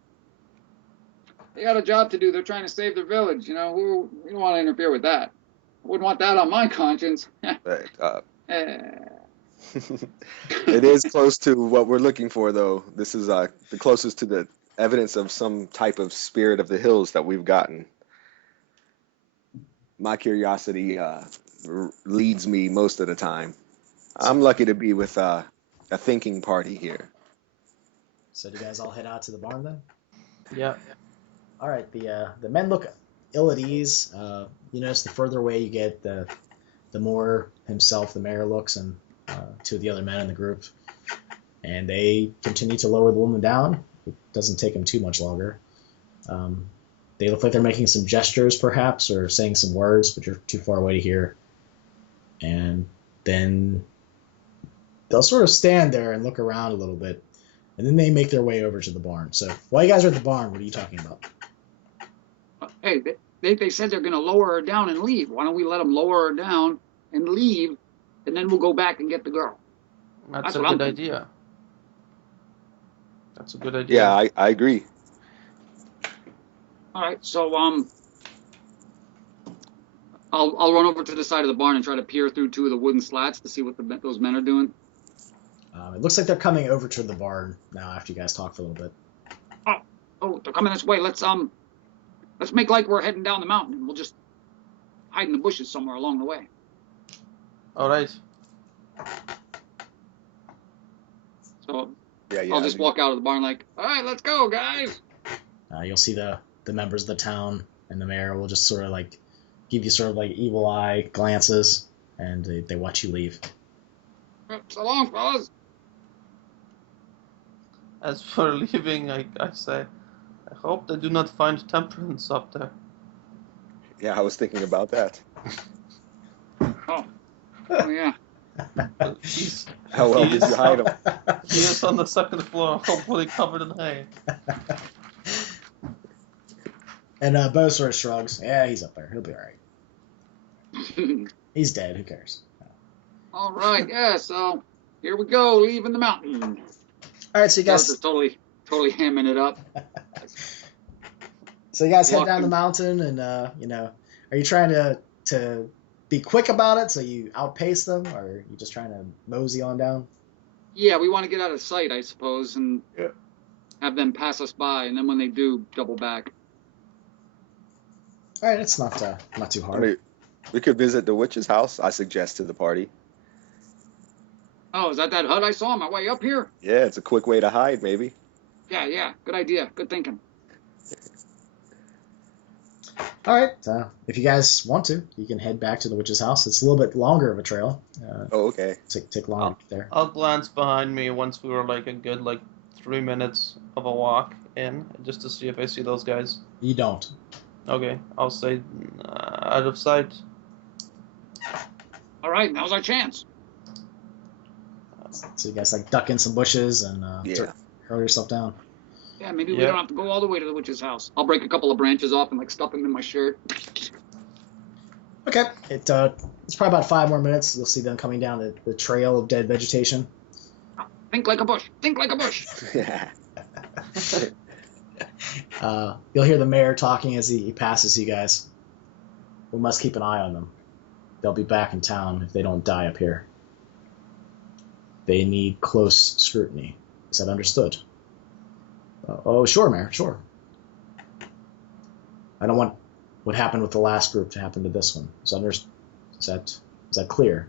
They got a job to do. They're trying to save their village. We don't want to interfere with that. I wouldn't want that on my conscience. But, Eh. it is close to what we're looking for, though. This is the closest to the evidence of some type of spirit of the hills that we've gotten. My curiosity leads me most of the time. I'm lucky to be with a thinking party here. So do you guys all head out to the barn then? Yeah. All right. The men look ill at ease. You notice the further away you get, the more himself, the mayor, looks, and two of the other men in the group. And they continue to lower the woman down. It doesn't take them too much longer. They look like they're making some gestures, perhaps, or saying some words, but you're too far away to hear. And then they'll sort of stand there and look around a little bit, and then they make their way over to the barn. So while you guys are at the barn, what are you talking about? Hey, they said they're going to lower her down and leave. Why don't we let them lower her down and leave, and then we'll go back and get the girl? That's a good idea. That's a good idea. Yeah, I agree. All right, so I'll run over to the side of the barn and try to peer through two of the wooden slats to see what those men are doing. It looks like they're coming over to the barn now after you guys talk for a little bit. Oh, they're coming this way. Let's make like we're heading down the mountain, and we'll just hide in the bushes somewhere along the way. All right. So Yeah, I'll just walk out of the barn like, all right, let's go, guys. You'll see the members of the town and the mayor will just sort of like give you sort of like evil eye glances, and they watch you leave. So long, fellas. As for leaving, I say, I hope they do not find Temperance up there. Yeah, I was thinking about that. Oh yeah. How well did you hide him? He is on the second floor, hopefully covered in hay. And Bo sort of shrugs. Yeah, he's up there. He'll be all right. He's dead. Who cares? All right, yeah. So here we go, leaving the mountain. All right, so you guys just totally hamming it up. So you guys head down the mountain, and are you trying to be quick about it so you outpace them, or are you just trying to mosey on down? Yeah, we want to get out of sight, I suppose, and have them pass us by, and then when they do, double back. All right, it's not too hard. I mean, we could visit the witch's house, I suggest to the party. Oh, is that hut I saw on my way up here? Yeah, it's a quick way to hide, maybe. Yeah, good idea. Good thinking. All right, if you guys want to, you can head back to the witch's house. It's a little bit longer of a trail. Okay. Take longer to get there. I'll glance behind me once we were like a good 3 minutes of a walk in, just to see if I see those guys. You don't. Okay, I'll say out of sight. All right, now's our chance. So you guys duck in some bushes and hurl yourself down. Yeah, maybe we don't have to go all the way to the witch's house. I'll break a couple of branches off and stuff them in my shirt. Okay, it's probably about 5 more minutes. You'll see them coming down the trail of dead vegetation. Think like a bush. Think like a bush. You'll hear the mayor talking as he passes you guys. We must keep an eye on them. They'll be back in town if they don't die up here. They need close scrutiny. Is that understood? Oh, sure, Mayor, sure. I don't want what happened with the last group to happen to this one. Is that clear?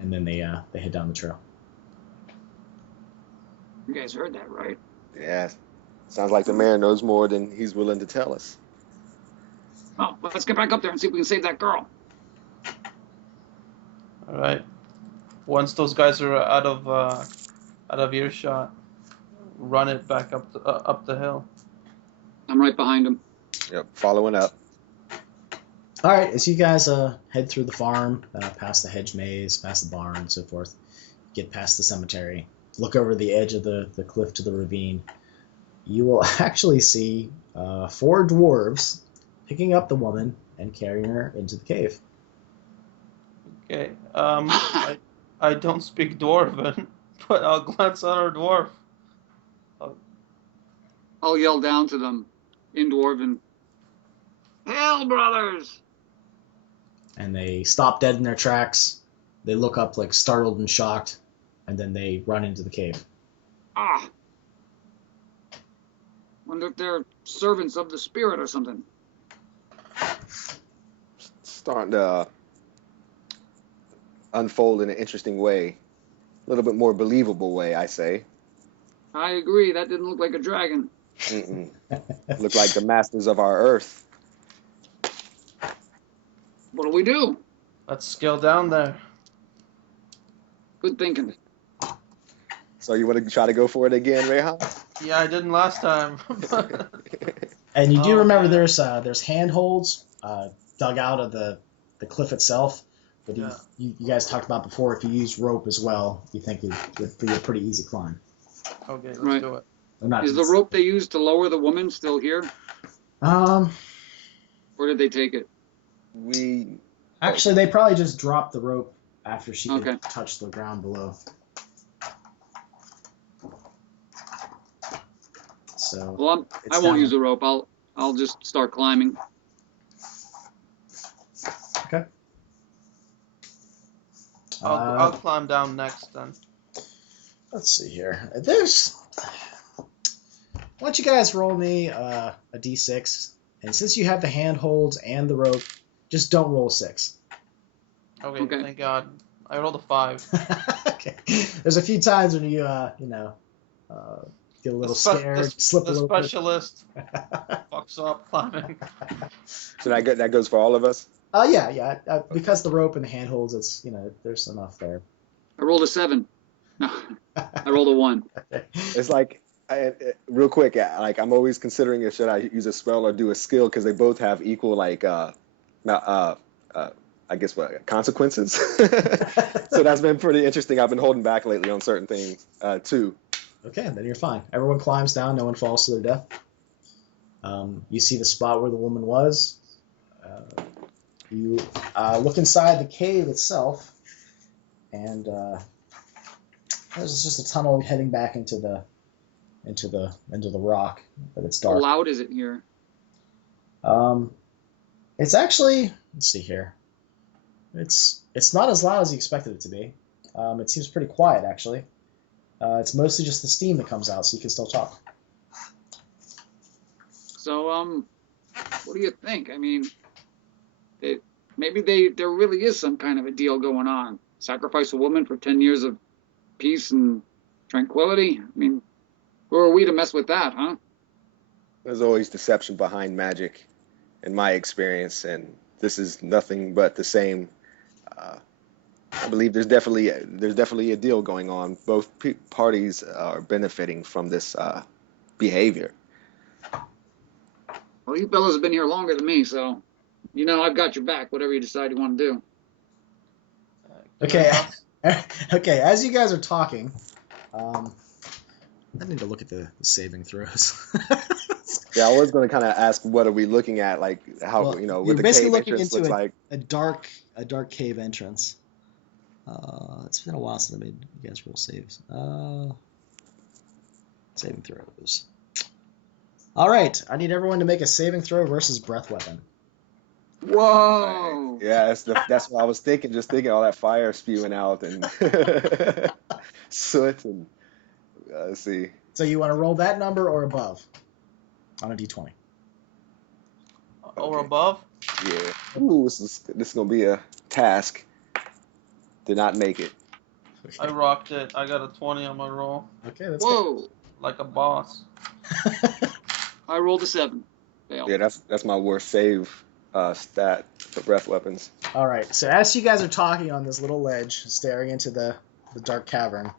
And then they head down the trail. You guys heard that, right? Yeah. Sounds like the mayor knows more than he's willing to tell us. Well, let's get back up there and see if we can save that girl. All right. Once those guys are out of earshot, run it back up the hill. I'm right behind him. Yep, following up. All right, as you guys head through the farm, past the hedge maze, past the barn, and so forth, get past the cemetery, look over the edge of the cliff to the ravine, you will actually see 4 dwarves picking up the woman and carrying her into the cave. Okay. I don't speak Dwarven, but I'll glance at our dwarf. I'll yell down to them in Dwarven. Hail, brothers! And they stop dead in their tracks. They look up like startled and shocked, and then they run into the cave. Ah! Wonder if they're servants of the spirit or something. Starting to unfold in an interesting way. A little bit more believable way, I say. I agree. That didn't look like a dragon. Look like the masters of our earth. What do we do? Let's scale down there. Good thinking. So you want to try to go for it again, Rehan? Yeah, I didn't last time. And you do remember there's handholds dug out of the cliff itself. But you guys talked about before, if you use rope as well, you think it would be a pretty easy climb. Okay, let's do it. Is the rope they used to lower the woman still here? Or did they take it? Actually, they probably just dropped the rope after she could touch the ground below. So. Well, I won't use the rope. I'll just start climbing. Okay. I'll climb down next then. Let's see here. Why don't you guys roll me a d6, and since you have the handholds and the rope, just don't roll a 6. Okay. Thank God. I rolled a 5. Okay. There's a few times when you get a little scared, slip a little bit. The specialist fucks up climbing. So that goes for all of us? Yeah. Because the rope and the handholds, it's there's enough there. I rolled a 7. No, I rolled a 1. It's like, real quick, like I'm always considering if should I use a spell or do a skill because they both have equal I guess consequences. So that's been pretty interesting. I've been holding back lately on certain things too. Okay, then you're fine. Everyone climbs down. No one falls to their death. You see the spot where the woman was. You look inside the cave itself, and there's just a tunnel heading back into the rock, but it's dark. How loud is it here? It's actually, let's see here. It's not as loud as you expected it to be. It seems pretty quiet actually. It's mostly just the steam that comes out, so you can still talk. So, what do you think? I mean, maybe there really is some kind of a deal going on. Sacrifice a woman for 10 years of peace and tranquility? I mean, who are we to mess with that, huh? There's always deception behind magic, in my experience, and this is nothing but the same. I believe there's definitely a deal going on. Both parties are benefiting from this behavior. Well, you fellas have been here longer than me, so I've got your back. Whatever you decide you want to do. Okay. Okay. As you guys are talking, I need to look at the saving throws. Yeah, I was going to kind of ask, what are we looking at? Like how what the cave entrance looks like. A dark cave entrance. It's been a while since I made you guys roll saves. Saving throws. All right, I need everyone to make a saving throw versus breath weapon. Whoa! Yeah, that's what I was thinking. Just thinking all that fire spewing out and soot and let's see. So you want to roll that number or above on a d20? Or above? Yeah. Ooh, this is gonna be a task. Did not make it. I rocked it. I got a 20 on my roll. Okay, that's Whoa! Like a boss. I rolled a 7. Failed. Yeah, that's my worst save stat for breath weapons. All right. So as you guys are talking on this little ledge, staring into the dark cavern,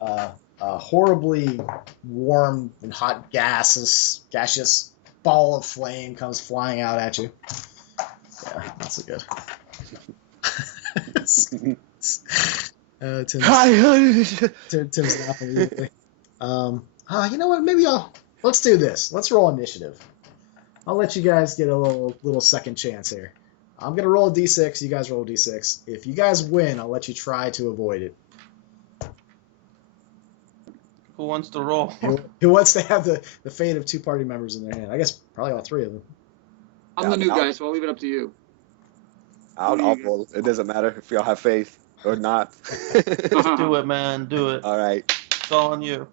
a horribly warm and hot gaseous ball of flame comes flying out at you. Yeah, that's a good. Tim's laughing immediately. You know what? Maybe let's do this. Let's roll initiative. I'll let you guys get a little second chance here. I'm gonna roll a d6. You guys roll a d6. If you guys win, I'll let you try to avoid it. Who wants to roll? Who wants to have the fate of two party members in their hand? I guess probably all three of them. I'm the new guy, so I'll leave it up to you. I'll roll. It doesn't matter if y'all have faith or not. Do it, man. Do it. All right. It's all on you.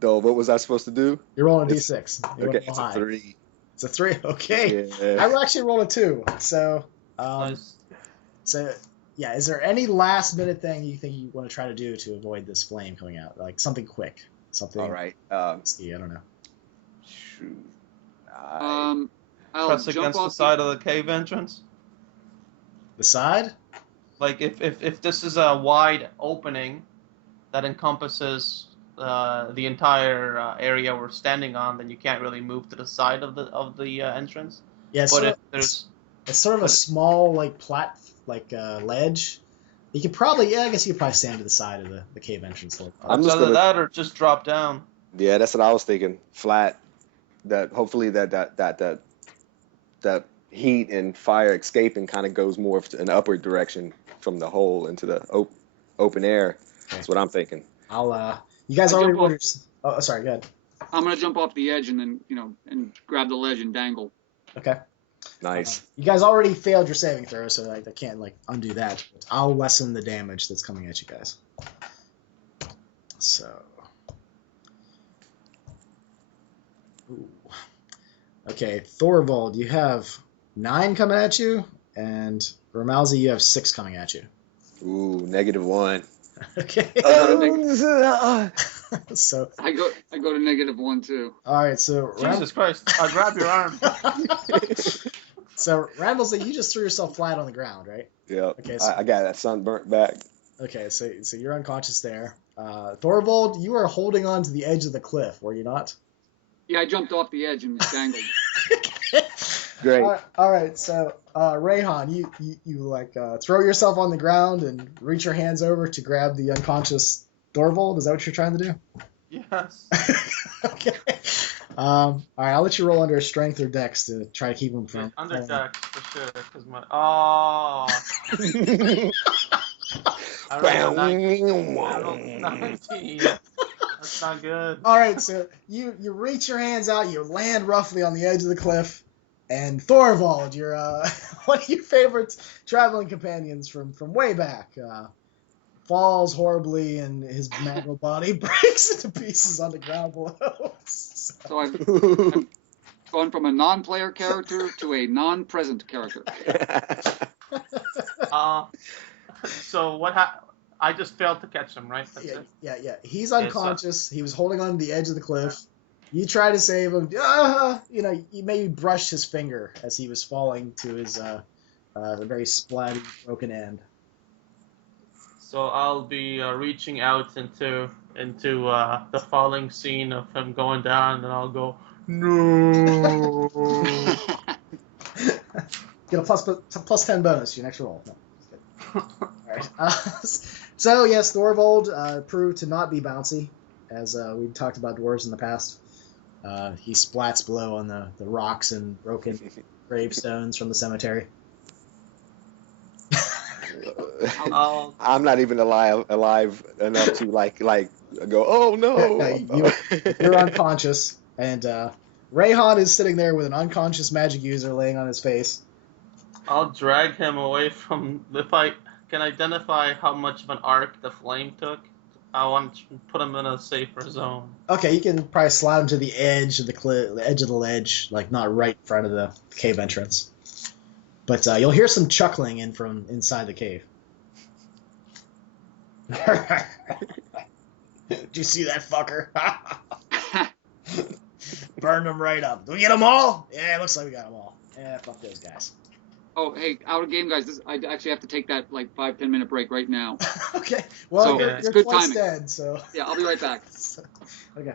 So what was I supposed to do? You're rolling a d6. Okay, it's a 3. It's a 3. Okay. Yeah. I actually rolled a 2. So, Nice. So yeah. Is there any last minute thing you think you want to try to do to avoid this flame coming out? Like something quick. Something. All right. I don't know. Shoot. I'll Press jump against the off side of the cave entrance. The side? Like if this is a wide opening that encompasses the entire area we're standing on, then you can't really move to the side of the entrance. Yeah, but it's sort of a small ledge. You could probably I guess you could probably stand to the side of the cave entrance. I'm just gonna that or just drop down. Yeah, that's what I was thinking. Flat. That hopefully that heat and fire escaping kind of goes more in the upward direction from the hole into the open air. Okay. That's what I'm thinking. You guys already ordered. Oh, sorry, go ahead. I'm gonna jump off the edge and then and grab the ledge and dangle. Okay. Nice. You guys already failed your saving throw, so I can't undo that. I'll lessen the damage that's coming at you guys. So. Ooh. Okay, Thorvald, you have 9 coming at you, and Ramalzi, you have 6 coming at you. Ooh, -1. Okay. So I go to -1 too. All right, so Jesus Christ! I grab your arm. So Ramalzi, you just threw yourself flat on the ground, right? Yeah. Okay. So, I got that sunburnt back. Okay, so you're unconscious there. Thorvald, you are holding on to the edge of the cliff, were you not? Yeah, I jumped off the edge and dangled. Great. All right, so Rayhan, you throw yourself on the ground and reach your hands over to grab the unconscious Thorvald. Is that what you're trying to do? Yes. Okay. All right, I'll let you roll under a strength or dex to try to keep him from. Under dex for sure, because my I rolled 19. That's not good. All right, so you reach your hands out, you land roughly on the edge of the cliff, and Thorvald, your one of your favorite traveling companions from way back, falls horribly, and his mangled body breaks into pieces on the ground below. So I've gone from a non-player character to a non-present character. So what happened? I just failed to catch him, right? That's it? Yeah. He's unconscious. He was holding on to the edge of the cliff. You try to save him. You maybe brushed his finger as he was falling to his very splatty, broken end. So I'll be reaching out into the falling scene of him going down, and I'll go, no. Get a plus 10 bonus to your next roll. No, all right. So yes, Thorvald proved to not be bouncy, as we talked about dwarves in the past. He splats below on the rocks and broken gravestones from the cemetery. I'm not even alive enough to like go. Oh no! You're unconscious, and Rayhan is sitting there with an unconscious magic user laying on his face. I'll drag him away from. If I can identify how much of an arc the flame took, I want to put him in a safer zone. Okay, you can probably slide him to the edge of the edge of the ledge, like not right in front of the cave entrance. But you'll hear some chuckling in from inside the cave. Did you see that fucker? Burned them right up. Did we get them all? Yeah, it looks like we got them all. Yeah, fuck those guys. Oh, hey, out of game, guys. I actually have to take that 5-10 minute break right now. Okay. Well, so, you're good close timing. dead, so. Yeah, I'll be right back. Okay.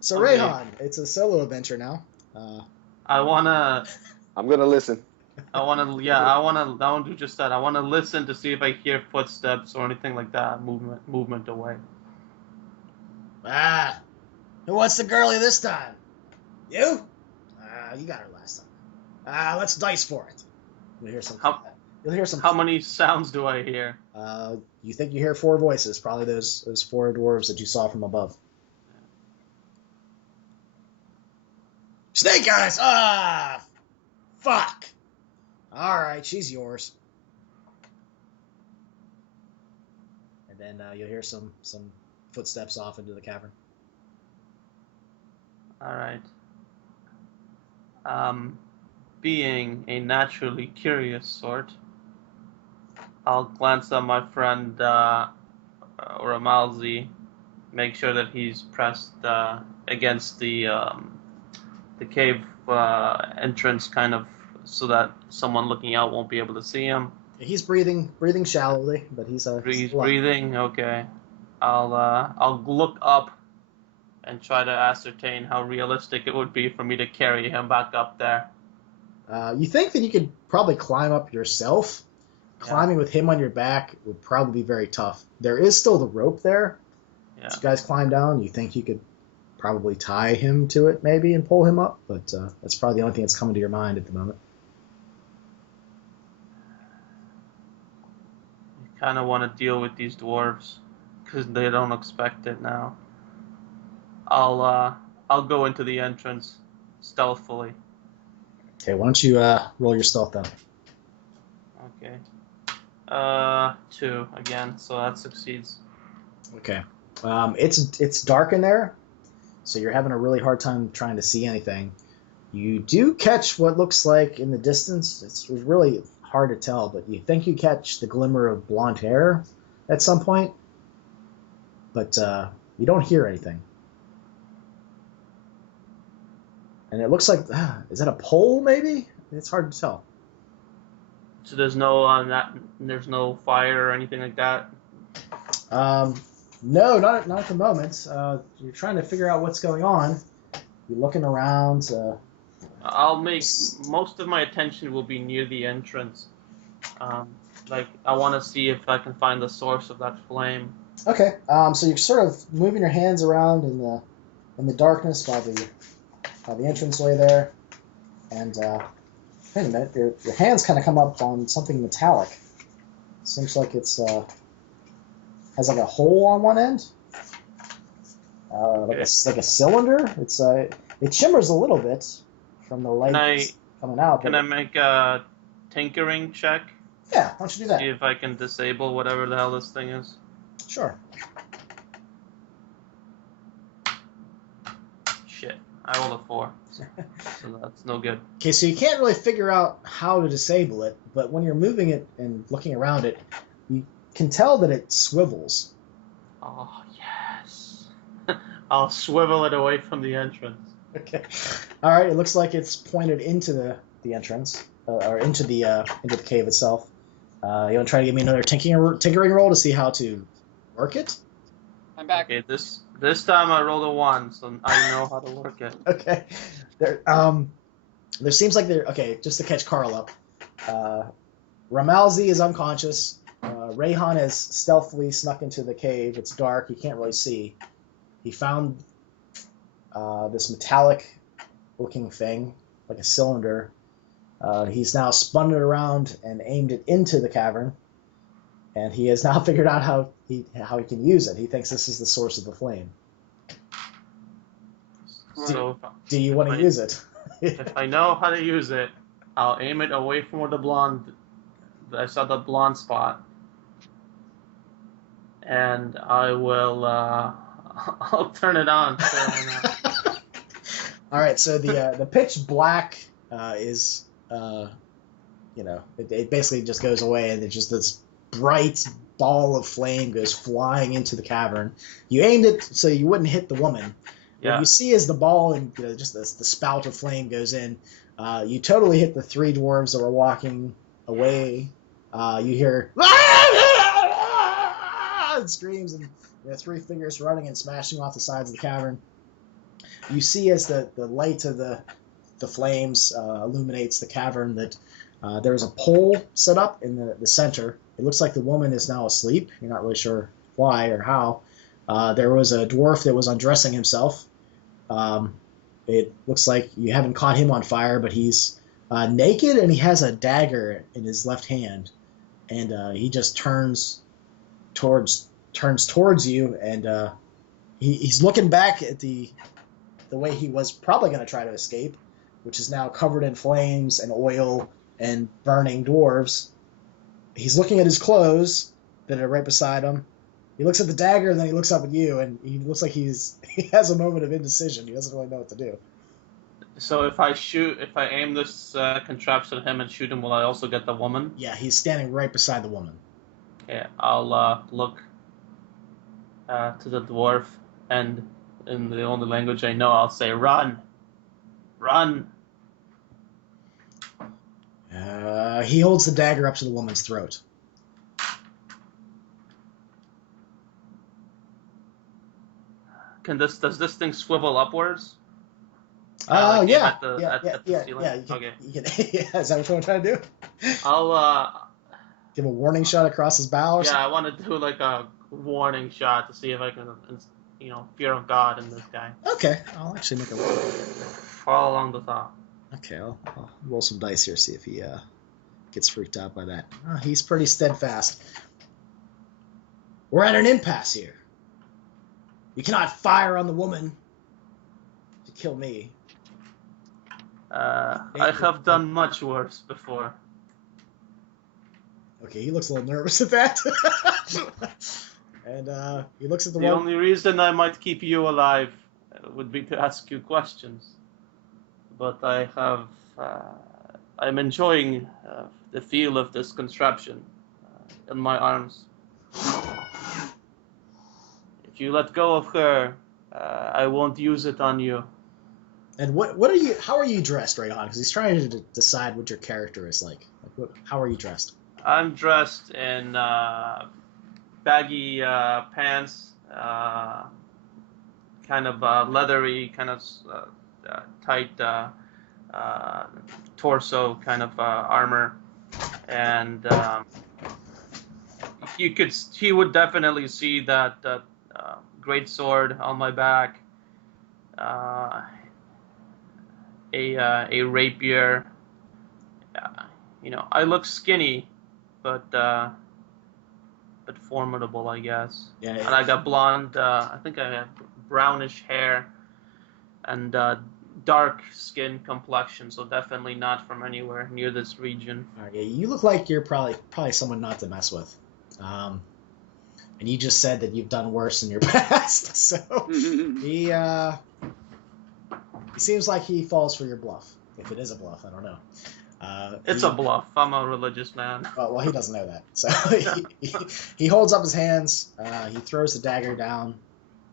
So Rayhan, it's a solo adventure now. I wanna. I'm gonna listen. I want to do just that. I want to listen to see if I hear footsteps or anything like that. Movement away. Who wants the girlie this time? You? You got her last time. Let's dice for it. You'll hear some. You'll hear some. How many sounds do I hear? You think you hear 4 voices? Probably those 4 dwarves that you saw from above. Snake Eyes! Fuck! Alright, she's yours. And then you'll hear some footsteps off into the cavern. Alright. Being a naturally curious sort, I'll glance at my friend Ramalzi, make sure that he's pressed against the cave entrance, kind of, so that someone looking out won't be able to see him. He's breathing shallowly, but he's breathing. Okay, I'll look up and try to ascertain how realistic it would be for me to carry him back up there. You think that you could probably climb up yourself? Yeah. Climbing with him on your back would probably be very tough. There is still the rope there. Yeah. So you guys climb down. You think you could probably tie him to it maybe and pull him up, but that's probably the only thing that's coming to your mind at the moment. You kind of want to deal with these dwarves because they don't expect it now. I'll go into the entrance stealthily. Okay, why don't you roll your stealth then? Okay. 2 again, so that succeeds. Okay. It's dark in there, so you're having a really hard time trying to see anything. You do catch what looks like in the distance. It's really hard to tell, but you think you catch the glimmer of blonde hair at some point, but you don't hear anything. And it looks like, is that a pole maybe? It's hard to tell. So there's no fire or anything like that? No, not at the moment. You're trying to figure out what's going on. You're looking around. I'll make most of my attention will be near the entrance. I want to see if I can find the source of that flame. Okay. So you're sort of moving your hands around in the darkness by the entranceway there, and wait a minute, your hands kind of come up on something metallic. Seems like it's has like a hole on one end, like a cylinder. It shimmers a little bit from the light coming out. Can I make a tinkering check? Yeah, why don't you do that? See if I can disable whatever the hell this thing is. Sure. Shit. I rolled a 4, so that's no good. Okay, so you can't really figure out how to disable it, but when you're moving it and looking around it, you can tell that it swivels. Oh, yes. I'll swivel it away from the entrance. Okay. All right, it looks like it's pointed into the entrance, or into the cave itself. You want to try to give me another tinkering roll to see how to work it? I'm back. Okay, this time I rolled a 1, so I know how to work it. Okay. There seems like just to catch Carl up. Ramalzi is unconscious. Rayhan has stealthily snuck into the cave. It's dark. He can't really see. He found this metallic-looking thing, like a cylinder. He's now spun it around and aimed it into the cavern. And he has now figured out how he can use it. He thinks this is the source of the flame. So do you want to use it? If I know how to use it, I'll aim it away from where I saw the blonde spot. And I will, I'll turn it on. All right, so the pitch black is, it basically just goes away, and it's just this bright ball of flame goes flying into the cavern. You aimed it so you wouldn't hit the woman. Yeah. What you see as the ball and just the spout of flame goes in, you totally hit the 3 dwarves that were walking away. You hear and screams, and 3 fingers running and smashing off the sides of the cavern. You see as the light of the flames illuminates the cavern that There is a pole set up in the center. It looks like the woman is now asleep. You're not really sure why or how. There was a dwarf that was undressing himself. It looks like you haven't caught him on fire, but he's naked and he has a dagger in his left hand, and he just turns towards you, and he's looking back at the way he was probably going to try to escape, which is now covered in flames and oil and burning dwarves. He's looking at his clothes that are right beside him. He looks at the dagger, and then he looks up at you, and he looks like he has a moment of indecision. He doesn't really know what to do. So if I aim this contraption at him and shoot him, will I also get the woman? Yeah, he's standing right beside the woman. Yeah, I'll look to the dwarf, and in the only language I know, I'll say, "Run, run." He holds the dagger up to the woman's throat. Does this thing swivel upwards? Oh, like yeah. At the ceiling? Yeah, okay. Yeah, is that what you want to try to do? I'll give a warning shot across his bow or something? I want to do like a warning shot to see if I can, fear of God in this guy. Okay, I'll actually make a roll. Fall along the top. Okay, I'll roll some dice here, see if he gets freaked out by that. Oh, he's pretty steadfast. We're at an impasse here. You cannot fire on the woman to kill me. I have done much worse before. Okay, he looks a little nervous at that. And he looks at the woman. The only reason I might keep you alive would be to ask you questions. But I'm enjoying the feel of this contraption in my arms. If you let go of her, I won't use it on you. And what are you? How are you dressed, right on? Because he's trying to decide what your character is like. How are you dressed? I'm dressed in baggy pants, kind of leathery, kind of tight torso kind of armor, and he would definitely see that great sword on my back, a rapier. I look skinny, but formidable, I guess. Yeah. And I got blonde. I think I have brownish hair, and dark skin complexion. So definitely not from anywhere near this region. Okay, you look like you're probably someone not to mess with. And you just said that you've done worse in your past, so he seems like he falls for your bluff. If it is a bluff, I don't know. It's a bluff. I'm a religious man. Well, he doesn't know that. So he holds up his hands. He throws the dagger down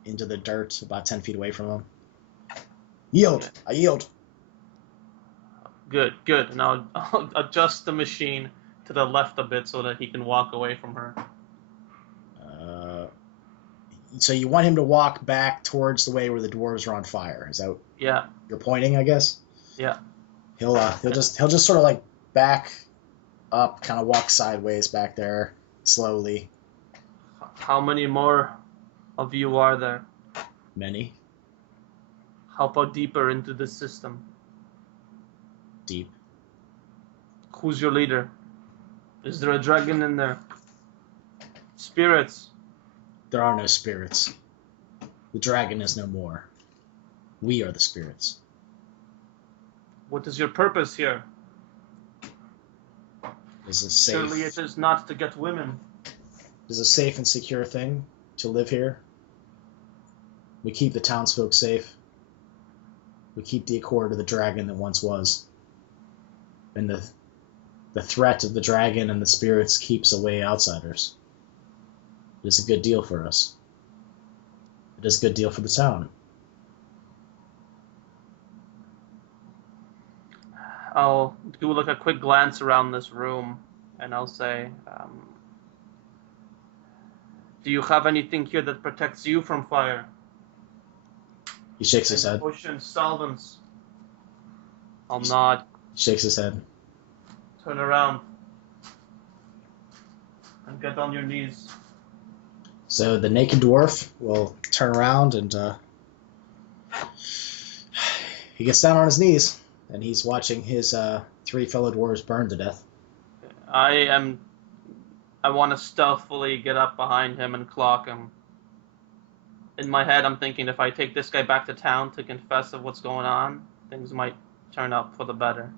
into the dirt about 10 feet away from him. Yield. I yield. Good. Now I'll adjust the machine to the left a bit so that he can walk away from her. So you want him to walk back towards the way where the dwarves are on fire? Is that? Yeah. You're pointing, I guess. Yeah. He'll just sort of like back up, kind of walk sideways back there slowly. How many more of you are there? Many. How far deeper into the system? Deep. Who's your leader? Is there a dragon in there? Spirits? There are no spirits. The dragon is no more. We are the spirits. What is your purpose here? Surely it is not to get women. It is a safe and secure thing to live here. We keep the townsfolk safe. We keep the accord of the dragon that once was. And the threat of the dragon and the spirits keeps away outsiders. It is a good deal for us. It is a good deal for the town. I'll do like a quick glance around this room, and I'll say, do you have anything here that protects you from fire? He shakes his head. Potions, solvents. I'll nod. He shakes his head. Turn around. And get on your knees. So the naked dwarf will turn around and he gets down on his knees, and he's watching his 3 fellow dwarves burn to death. I want to stealthily get up behind him and clock him. In my head, I'm thinking if I take this guy back to town to confess of what's going on, things might turn out for the better.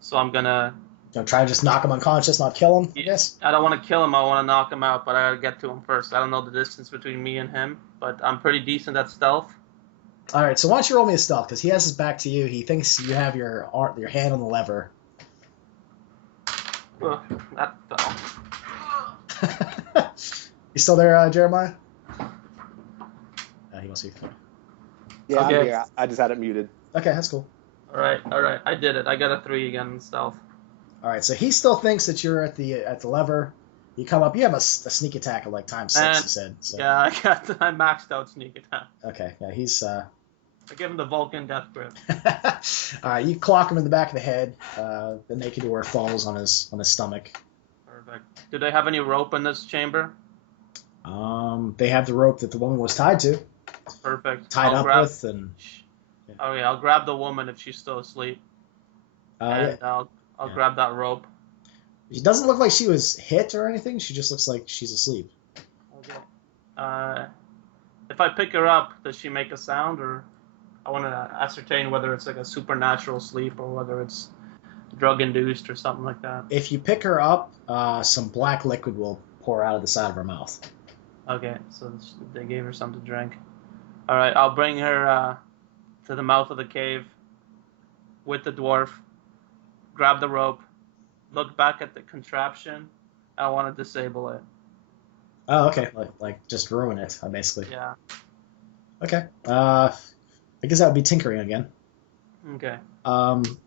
So I'm gonna... Try to just knock him unconscious, not kill him, I guess? I don't want to kill him, I want to knock him out, but I gotta get to him first. I don't know the distance between me and him, but I'm pretty decent at stealth. Alright, so why don't you roll me a stealth, because he has his back to you, he thinks you have your hand on the lever. Ugh, that fell. You still there, Jeremiah? He must be... Yeah, Okay. I'm here. I just had it muted. Okay, that's cool. Alright, I did it. I got a 3 again in stealth. All right, so he still thinks that you're at the lever. You come up. You have a sneak attack of like times 6. He said. So. Yeah, I maxed out sneak attack. Okay. Yeah, he's. I give him the Vulcan death grip. All right, you clock him in the back of the head. The naked dwarf falls on his stomach. Perfect. Do they have any rope in this chamber? They have the rope that the woman was tied to. Perfect. Tied up with and. Yeah. Oh yeah, I'll grab the woman if she's still asleep. And yeah. I'll grab that rope. She doesn't look like she was hit or anything. She just looks like she's asleep. Okay. If I pick her up, does she make a sound, or I want to ascertain whether it's like a supernatural sleep or whether it's drug-induced or something like that. If you pick her up, some black liquid will pour out of the side of her mouth. Okay, so they gave her something to drink. All right, I'll bring her to the mouth of the cave with the dwarf. Grab the rope, look back at the contraption. I want to disable it. Oh, okay. Like just ruin it, basically. Yeah. Okay. I guess that would be tinkering again. Okay.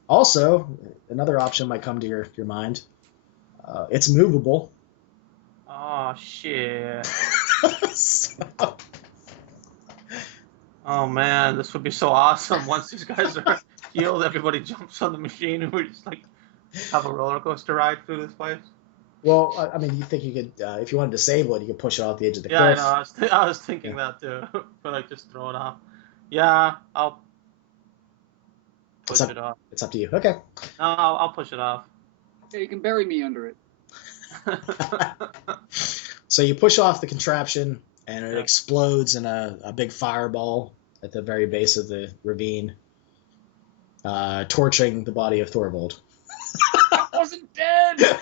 Also, another option might come to your mind. It's movable. Oh shit. Oh man, this would be so awesome. Once these guys are healed, everybody jumps on the machine and we just like have a roller coaster ride through this place. Well, I mean, you think you could, if you wanted to disable it, you could push it off the edge of the cliff. cliff. I know. I was thinking that too, but like just throw it off. Yeah, I'll push it off. It's up to you. Okay. No, I'll push it off. Yeah, you can bury me under it. So you push off the contraption, and it explodes in a big fireball at the very base of the ravine, torching the body of Thorvald. I wasn't dead!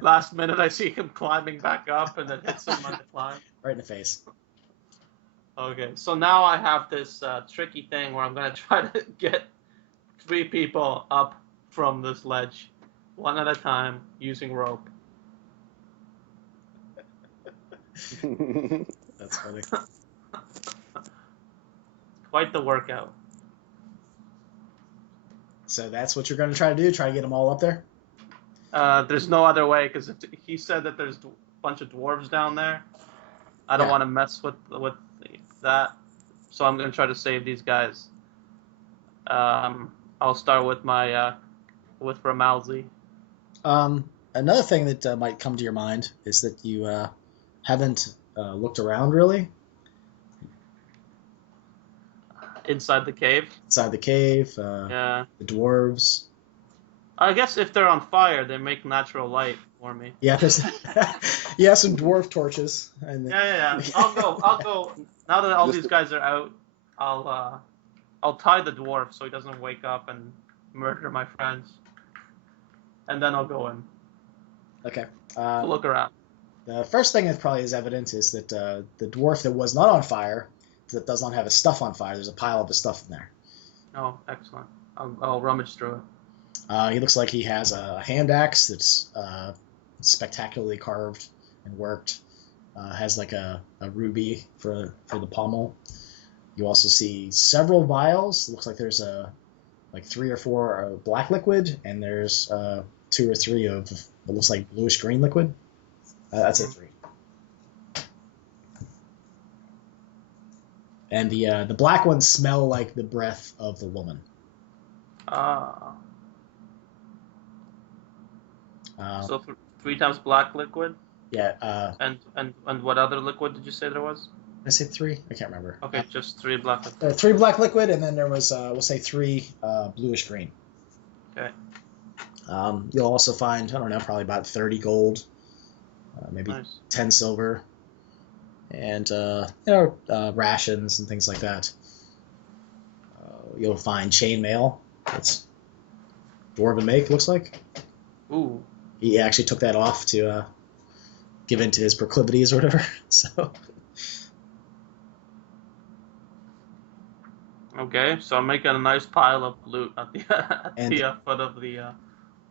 Last minute, I see him climbing back up and then hits him on the climb. Right in the face. Okay, so now I have this tricky thing where I'm going to try to get 3 people up from this ledge, one at a time, using rope. That's funny. Quite the workout. So that's what you're going to try to do? Try to get them all up there? There's no other way, because he said that there's a bunch of dwarves down there. I don't want to mess with that, so I'm going to try to save these guys. I'll start with my with Ramalzi. Another thing that might come to your mind is that you haven't looked around really. Inside the cave? Inside the cave, yeah. The dwarves. I guess if they're on fire, they make natural light for me. Yeah, there's yeah, some dwarf torches. And yeah. I'll go. Now that all these guys are out, I'll tie the dwarf so he doesn't wake up and murder my friends. And then I'll go in. Okay. Look around. The first thing that probably is evident is that the dwarf that was not on fire, that does not have his stuff on fire, there's a pile of his stuff in there. Oh, excellent. I'll rummage through it. He looks like he has a hand axe that's spectacularly carved and worked. Has like a ruby for the pommel. You also see several vials. It looks like there's like 3 or 4 black liquid, and there's 2 or 3 of what looks like bluish green liquid. That's it, 3. And the black ones smell like the breath of the woman. Ah. So 3 times black liquid. Yeah. And what other liquid did you say there was? I say 3. I can't remember. Okay, just 3 black liquid. 3 black liquid, and then there was we'll say 3 bluish green. Okay. You'll also find, I don't know, probably about 30 gold, maybe Nice. 10 silver, and rations and things like that. You'll find chainmail. It's dwarven make, looks like. Ooh. He actually took that off to give in to his proclivities or whatever. So. Okay, so I'm making a nice pile of loot at the foot of the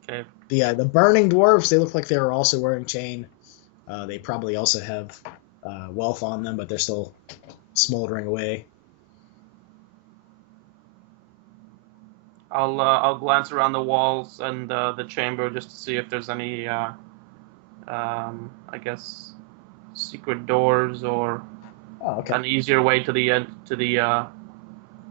cave. The burning dwarves, they look like they were also wearing chain. They probably also have wealth on them, but they're still smoldering away. I'll glance around the walls and the chamber just to see if there's any I guess secret doors or an easier way to the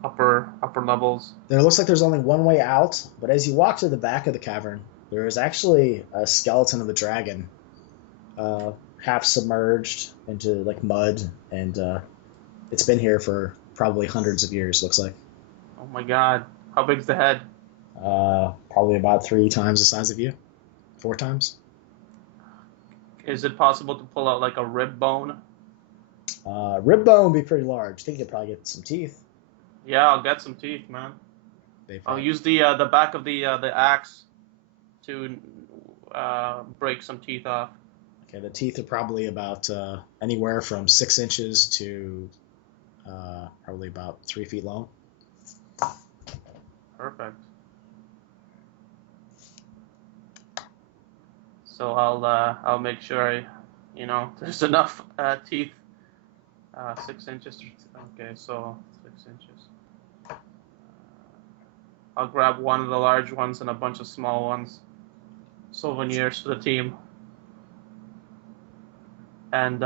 upper levels. There looks like there's only one way out, but as you walk to the back of the cavern, there is actually a skeleton of a dragon, half submerged into like mud, and it's been here for probably hundreds of years. Looks like. Oh my god! How big's the head? Probably about 3 times the size of you, 4 times. Is it possible to pull out like a rib bone? Rib bone would be pretty large. I think you could probably get some teeth. Yeah, I'll get some teeth, man. I'll use the back of the axe to break some teeth off. Okay, the teeth are probably about anywhere from 6 inches to probably about 3 feet long. Perfect. So I'll make sure there's enough teeth. 6 inches. Okay, so 6 inches. I'll grab one of the large ones and a bunch of small ones. Souvenirs for the team. And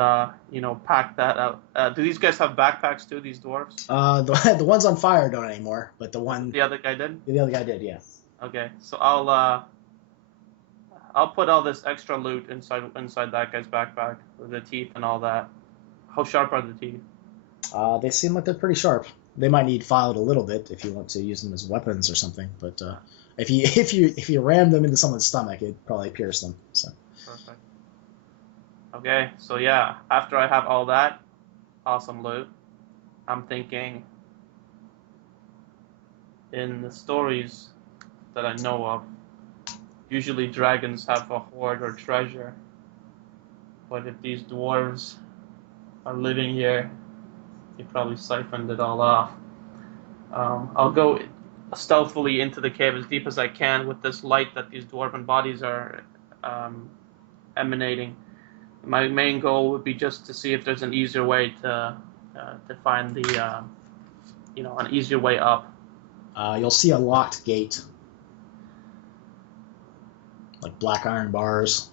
pack that out. Do these guys have backpacks too? These dwarves? The ones on fire don't anymore, but the other guy did. The other guy did, yeah. Okay, so I'll put all this extra loot inside that guy's backpack with the teeth and all that. How sharp are the teeth? They seem like they're pretty sharp. They might need filed a little bit if you want to use them as weapons or something, but if you ram them into someone's stomach, it'd probably pierce them. So. Perfect. Okay, so yeah, after I have all that awesome loot, I'm thinking in the stories that I know of, usually dragons have a hoard or treasure, but if these dwarves are living here, they probably siphoned it all off. I'll go stealthily into the cave as deep as I can with this light that these dwarven bodies are emanating. My main goal would be just to see if there's an easier way to find the an easier way up. You'll see a locked gate, like black iron bars.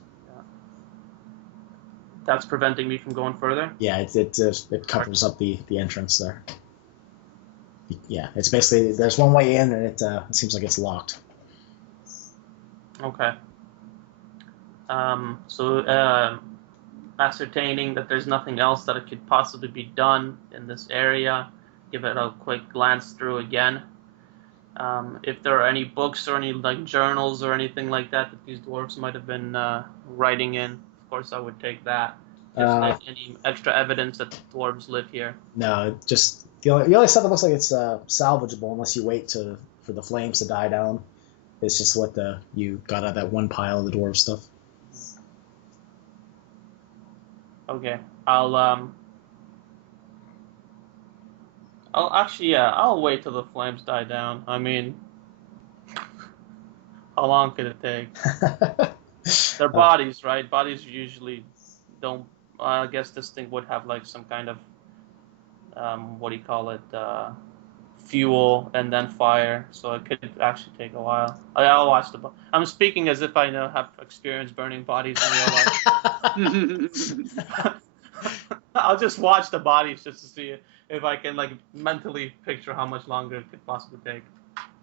That's preventing me from going further? Yeah, it covers up the entrance there. Yeah, it's basically, there's one way in, and it seems like it's locked. Okay. So ascertaining that there's nothing else that could possibly be done in this area, give it a quick glance through again. If there are any books or any like journals or anything like that these dwarves might have been writing in, of course I would take that. Just like any extra evidence that the dwarves live here. No, just the only stuff that looks like it's salvageable, unless you wait for the flames to die down. It's just what you got out of that one pile of the dwarf stuff. Okay, I'll wait till the flames die down. I mean, how long could it take? They're bodies, right? Bodies usually don't. I guess this thing would have like some kind of fuel and then fire, so it could actually take a while. I'll watch I'm speaking as if I have experience burning bodies in real life. I'll just watch the bodies just to see if I can like mentally picture how much longer it could possibly take.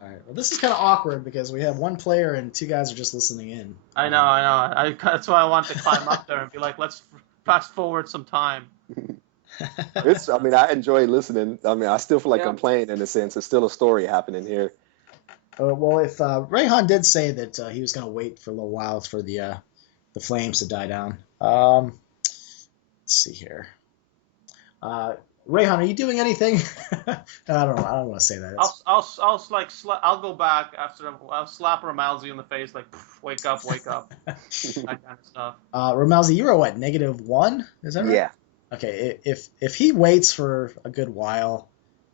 All right. Well, this is kind of awkward because we have one player and two guys are just listening in. I know. That's why I want to climb up there and be like, let's fast forward some time. I mean, I enjoy listening. I mean, I still feel like Yeah. I'm playing in a sense. It's still a story happening here. Well, if Rayhan did say that he was going to wait for a little while for the flames to die down. Let's see here. Rayhan, are you doing anything? I don't know. I don't want to say that. I'll go back after I'll slap Ramalzi in the face like, wake up, that kind of stuff. Ramalzi, you were what, -1? Is that right? Yeah. Okay. If he waits for a good while,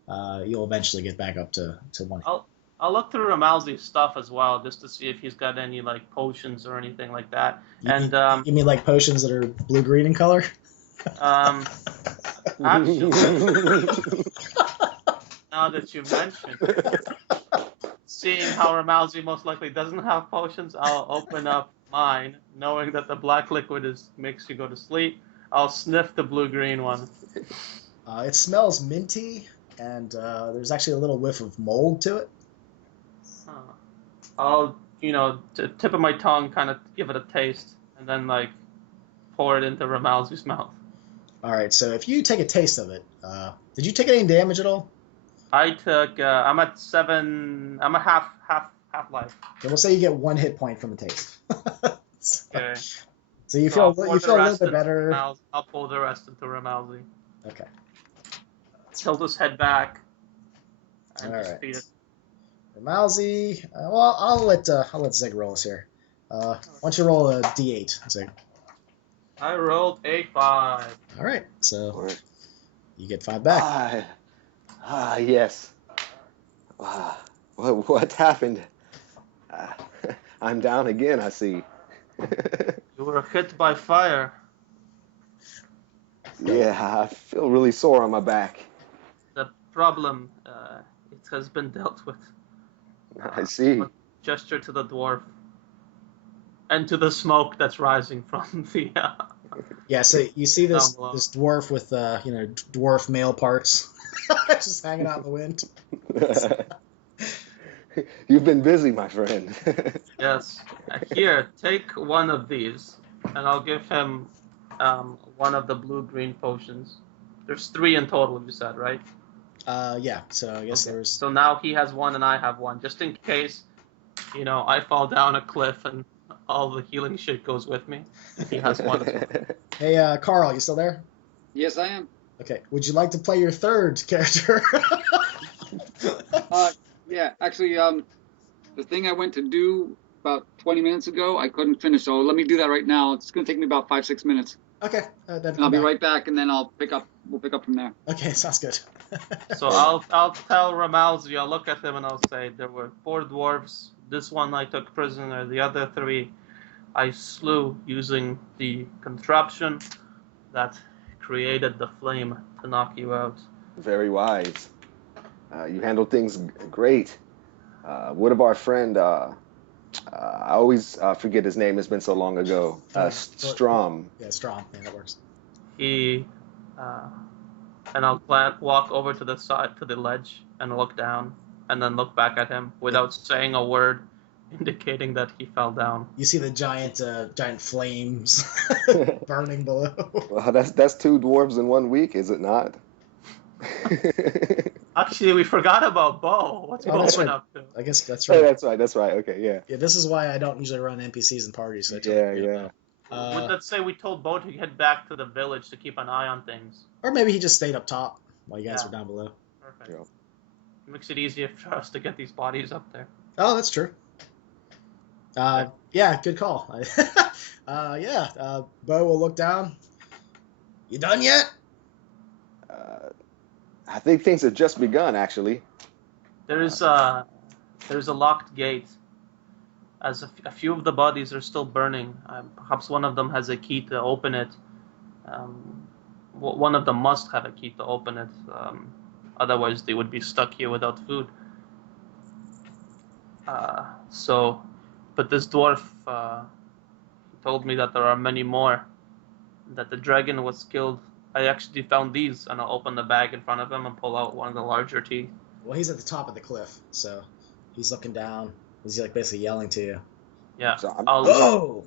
you'll eventually get back up to 1. I'll look through Ramalzi's stuff as well just to see if he's got any like potions or anything like that. You mean like potions that are blue-green in color? Actually, now that you mention it, seeing how Ramalzi most likely doesn't have potions, I'll open up mine, knowing that the black liquid makes you go to sleep. I'll sniff the blue-green one. It smells minty, and there's actually a little whiff of mold to it. I'll, tip of my tongue, kind of give it a taste, and then like pour it into Ramalzi's mouth. All right, so if you take a taste of it, did you take any damage at all? I took. I'm at 7. I'm a half life. Okay, we'll say you get 1 hit point from the taste. Okay. So you feel a little bit better. I'll pull the rest into Ramalzi. Okay. Tilt his head back. And All just right. feed it. Ramalzi. Well, I'll let Zig roll us here. Why don't you roll a d8, Zig? I rolled a 5. All right, so you get 5 back. Yes. What happened? I'm down again, I see. You were hit by fire. Yeah, I feel really sore on my back. The problem, it has been dealt with. I see. Gesture to the dwarf. And to the smoke that's rising from the... Yeah, so you see this Down below. this dwarf with dwarf male parts just hanging out in the wind. You've been busy, my friend. Yes. Here, take one of these, and I'll give him one of the blue-green potions. There's 3 in total, you said, right? Yeah, so I guess there's... So now he has 1 and I have 1, just in case, I fall down a cliff and all the healing shit goes with me. He has 1 as well. Hey, Carl, you still there? Yes, I am. Okay, would you like to play your 3rd character? Yeah, actually, the thing I went to do about 20 minutes ago, I couldn't finish, so let me do that right now. It's going to take me about 5-6 minutes. Okay. And I'll be right back, and then we'll pick up from there. Okay, sounds good. So I'll tell Ramalzi, I'll look at him and I'll say, there were 4 dwarves. This one I took prisoner. The other 3 I slew using the contraption that created the flame to knock you out. Very wise. You handled things great. What of our friend, I always forget his name, it's been so long ago, Strom. Yeah, Strom. Yeah, that works. He, and I'll walk over to the side, to the ledge, and look down, and then look back at him without saying a word, indicating that he fell down. You see the giant flames burning below. Well, that's 2 dwarves in 1 week, is it not? Actually, we forgot about Bo. What's Bo that's been right. up to? I guess that's Oh, right. that's right. Okay, yeah. Yeah, this is why I don't usually run NPCs in parties. So I Yeah, totally yeah. Let's say we told Bo to head back to the village to keep an eye on things. Or maybe he just stayed up top while you guys Yeah. were down below. Perfect. Yeah. Makes it easier for us to get these bodies up there. Oh, that's true. Yeah, good call. Bo will look down. You done yet? I think things have just begun, actually. There's a locked gate. As a few of the bodies are still burning, perhaps one of them has a key to open it. One of them must have a key to open it. Otherwise, they would be stuck here without food. But this dwarf told me that there are many more. That the dragon was killed. I actually found these, and I'll open the bag in front of him and pull out one of the larger teeth. Well, he's at the top of the cliff, so He's looking down. He's like basically yelling to you. Yeah. So Oh!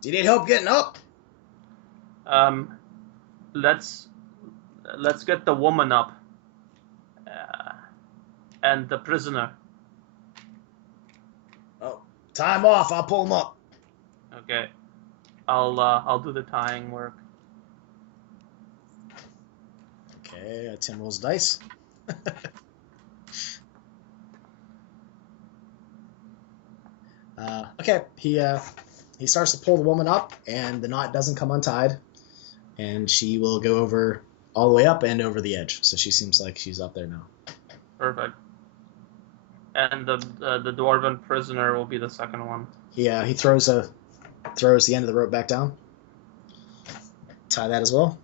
Do you need help getting up? Let's get the woman up, and the prisoner. Oh, tie him off. I'll pull him up. Okay. I'll do the tying work. Okay, Tim rolls dice. Okay, he starts to pull the woman up, and the knot doesn't come untied, and she will go over all the way up and over the edge. So she seems like she's up there now. Perfect. And the dwarven prisoner will be the second one. He throws the end of the rope back down. Tie that as well.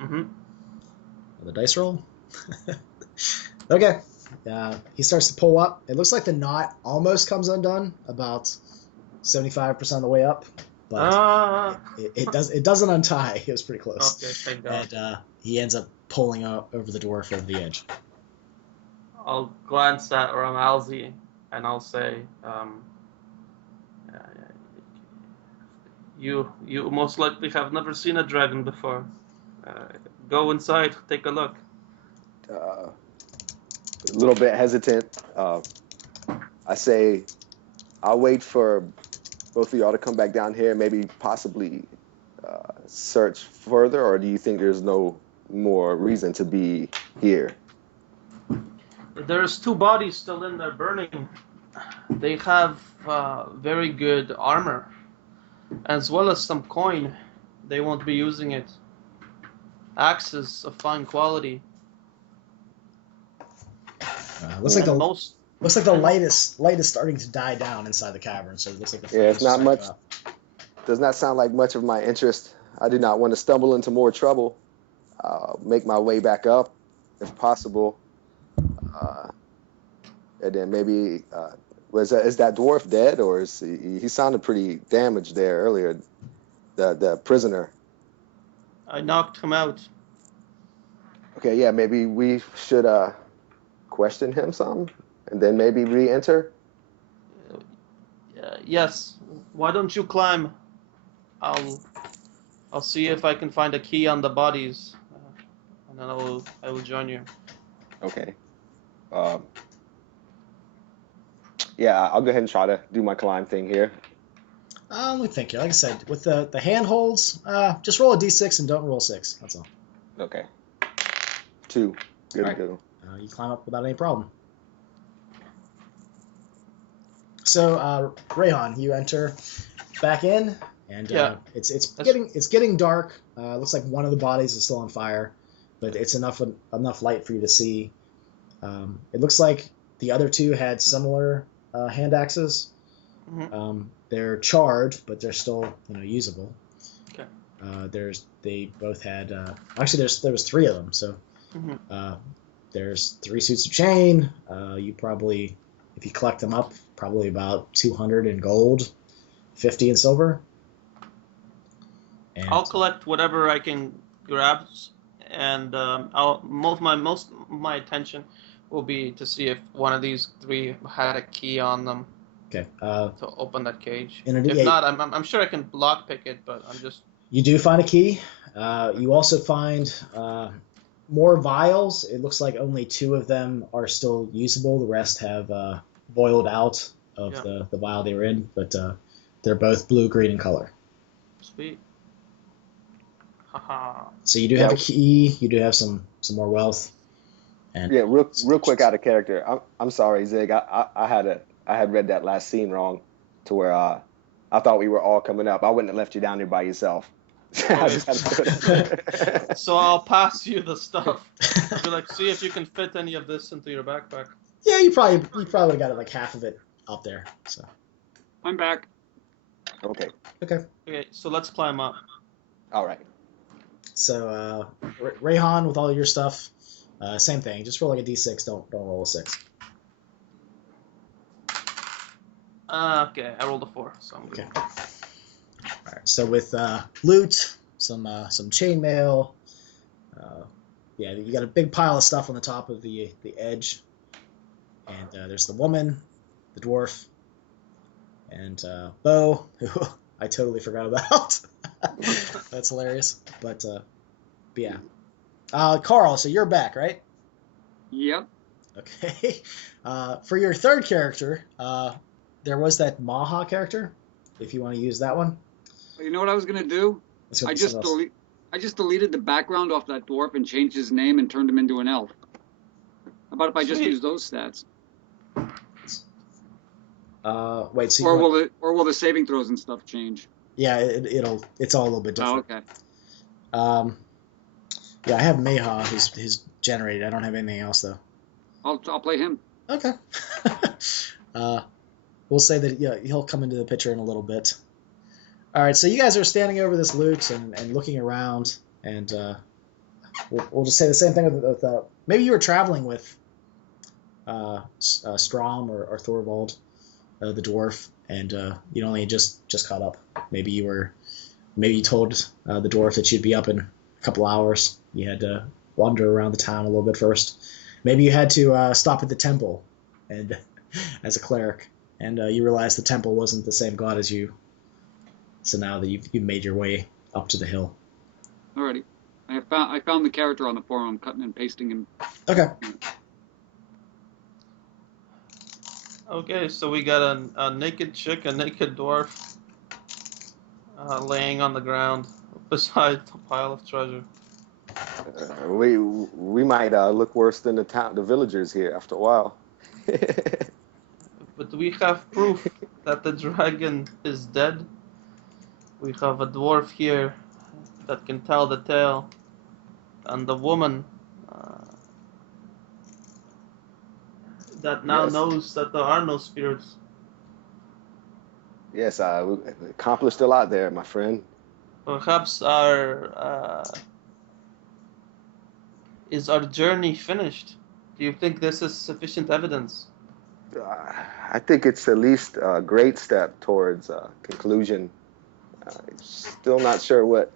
Mm-hmm. The dice roll. Okay. He starts to pull up. It looks like the knot almost comes undone, about 75% of the way up, but it doesn't untie. It was pretty close. Okay, thank God. And he ends up pulling over the dwarf over the edge. I'll glance at Ramalzi and I'll say, you most likely have never seen a dragon before. Go inside, take a look. A little bit hesitant. I say, I'll wait for both of y'all to come back down here, maybe possibly search further, or do you think there's no more reason to be here? There's 2 bodies still in there burning. They have very good armor, as well as some coin. They won't be using it. Axes of fine quality. Looks like the light is starting to die down inside the cavern. So it looks like it's not much. Does not sound like much of my interest. I do not want to stumble into more trouble. Make my way back up, if possible, and then maybe is that dwarf dead, or is he sounded pretty damaged there earlier? The prisoner. I knocked him out. Okay, yeah, maybe we should question him some, and then maybe re-enter. Yes. Why don't you climb? I'll see if I can find a key on the bodies, and then I will join you. Okay. Yeah, I'll go ahead and try to do my climb thing here. Let me think here. Like I said, with the handholds, just roll a d6 and don't roll 6. That's all. Okay. 2. Good to go. You climb up without any problem. So, Rayhan, you enter back in, and it's getting dark. Looks like one of the bodies is still on fire, but it's enough light for you to see. It looks like the other 2 had similar hand axes. Mm-hmm. They're charred, but they're still usable. Okay. They both had there was 3 of them. So Mm-hmm. There's 3 suits of chain. You probably, if you collect them up, probably about 200 in gold, 50 in silver. And I'll collect whatever I can grab, and most of my attention will be to see if one of these 3 had a key on them. Okay. To open that cage. If not, I'm sure I can lockpick it, but I'm just. You do find a key. You also find more vials. It looks like only 2 of them are still usable. The rest have boiled out of the vial they were in, but they're both blue, green in color. Sweet. Haha. So you do have a key. You do have some more wealth. And real quick out of character. I'm sorry, Zig. I had read that last scene wrong, to where I thought we were all coming up. I wouldn't have left you down there by yourself. So I'll pass you the stuff. Be like, see if you can fit any of this into your backpack. Yeah, you probably got it like half of it up there. So I'm back. Okay. Okay, so let's climb up. All right. So Rayhan, with all your stuff, same thing. Just roll like a d6. Don't roll a 6. Okay, I rolled a 4, so I'm good. Okay. All right. So with loot, some chainmail, you got a big pile of stuff on the top of the edge, And there's the woman, the dwarf, and Bo, who I totally forgot about. That's hilarious. But yeah. Carl, so you're back, right? Yep. Okay. For your third character, there was that Maha character, if you want to use that one. You know what I was gonna do? I just deleted the background off that dwarf and changed his name and turned him into an elf. How about if I just use those stats? Wait. So or will the saving throws and stuff change? Yeah, it's all a little bit different. Oh, okay. Yeah, I have Maha, who's generated. I don't have anything else though. I'll play him. Okay. We'll say that he'll come into the picture in a little bit. All right, so you guys are standing over this loot and looking around, and we'll just say the same thing with maybe you were traveling with Strom or Thorvald, the dwarf, and you only just caught up. Maybe you told the dwarf that you'd be up in a couple hours. You had to wander around the town a little bit first. Maybe you had to stop at the temple, and as a cleric, and you realized the temple wasn't the same god as you. So now that you've made your way up to the hill. Alrighty. I found the character on the forum. I'm cutting and pasting him. Okay. Okay, so we got a naked chick, a naked dwarf, laying on the ground beside a pile of treasure. We might look worse than the villagers here after a while. But we have proof that the dragon is dead. We have a dwarf here that can tell the tale, and the woman that now knows that there are no spirits. Yes, we accomplished a lot there, my friend. Perhaps is our journey finished? Do you think this is sufficient evidence? I think it's at least a great step towards conclusion. Still not sure what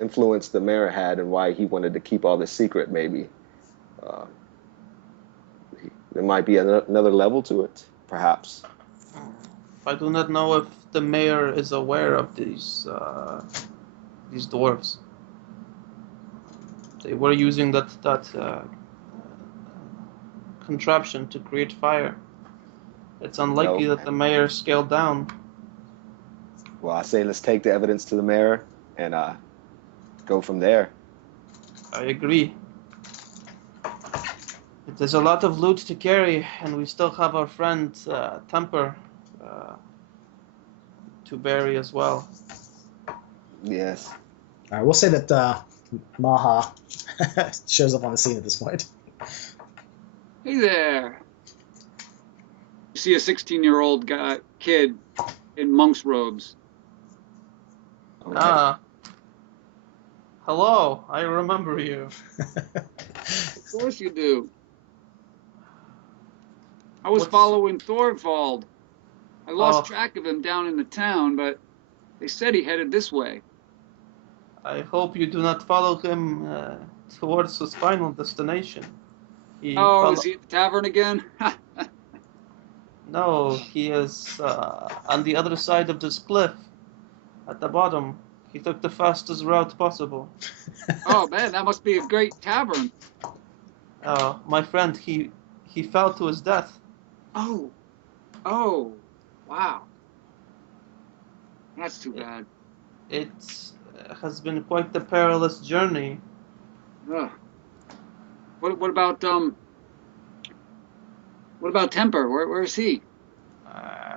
influence the mayor had and why he wanted to keep all this secret, maybe. There might be another level to it, perhaps. I do not know if the mayor is aware of these dwarves. They were using that contraption to create fire. It's unlikely that the mayor scaled down. Well, I say let's take the evidence to the mayor and go from there. I agree. There's a lot of loot to carry, and we still have our friend Temper to bury as well. Yes. All right, we'll say that Maha shows up on the scene at this point. Hey there. You see a 16-year-old kid in monk's robes. Okay. Hello, I remember you. Of course you do. I was following Thorvald. I lost track of him down in the town, but they said he headed this way. I hope you do not follow him towards his final destination. Is he at the tavern again? No, he is on the other side of this cliff, at the bottom. He took the fastest route possible. Oh man, that must be a great tavern. My friend, he fell to his death. Oh, wow. That's too bad. It has been quite the perilous journey. What about Temper? Where is he?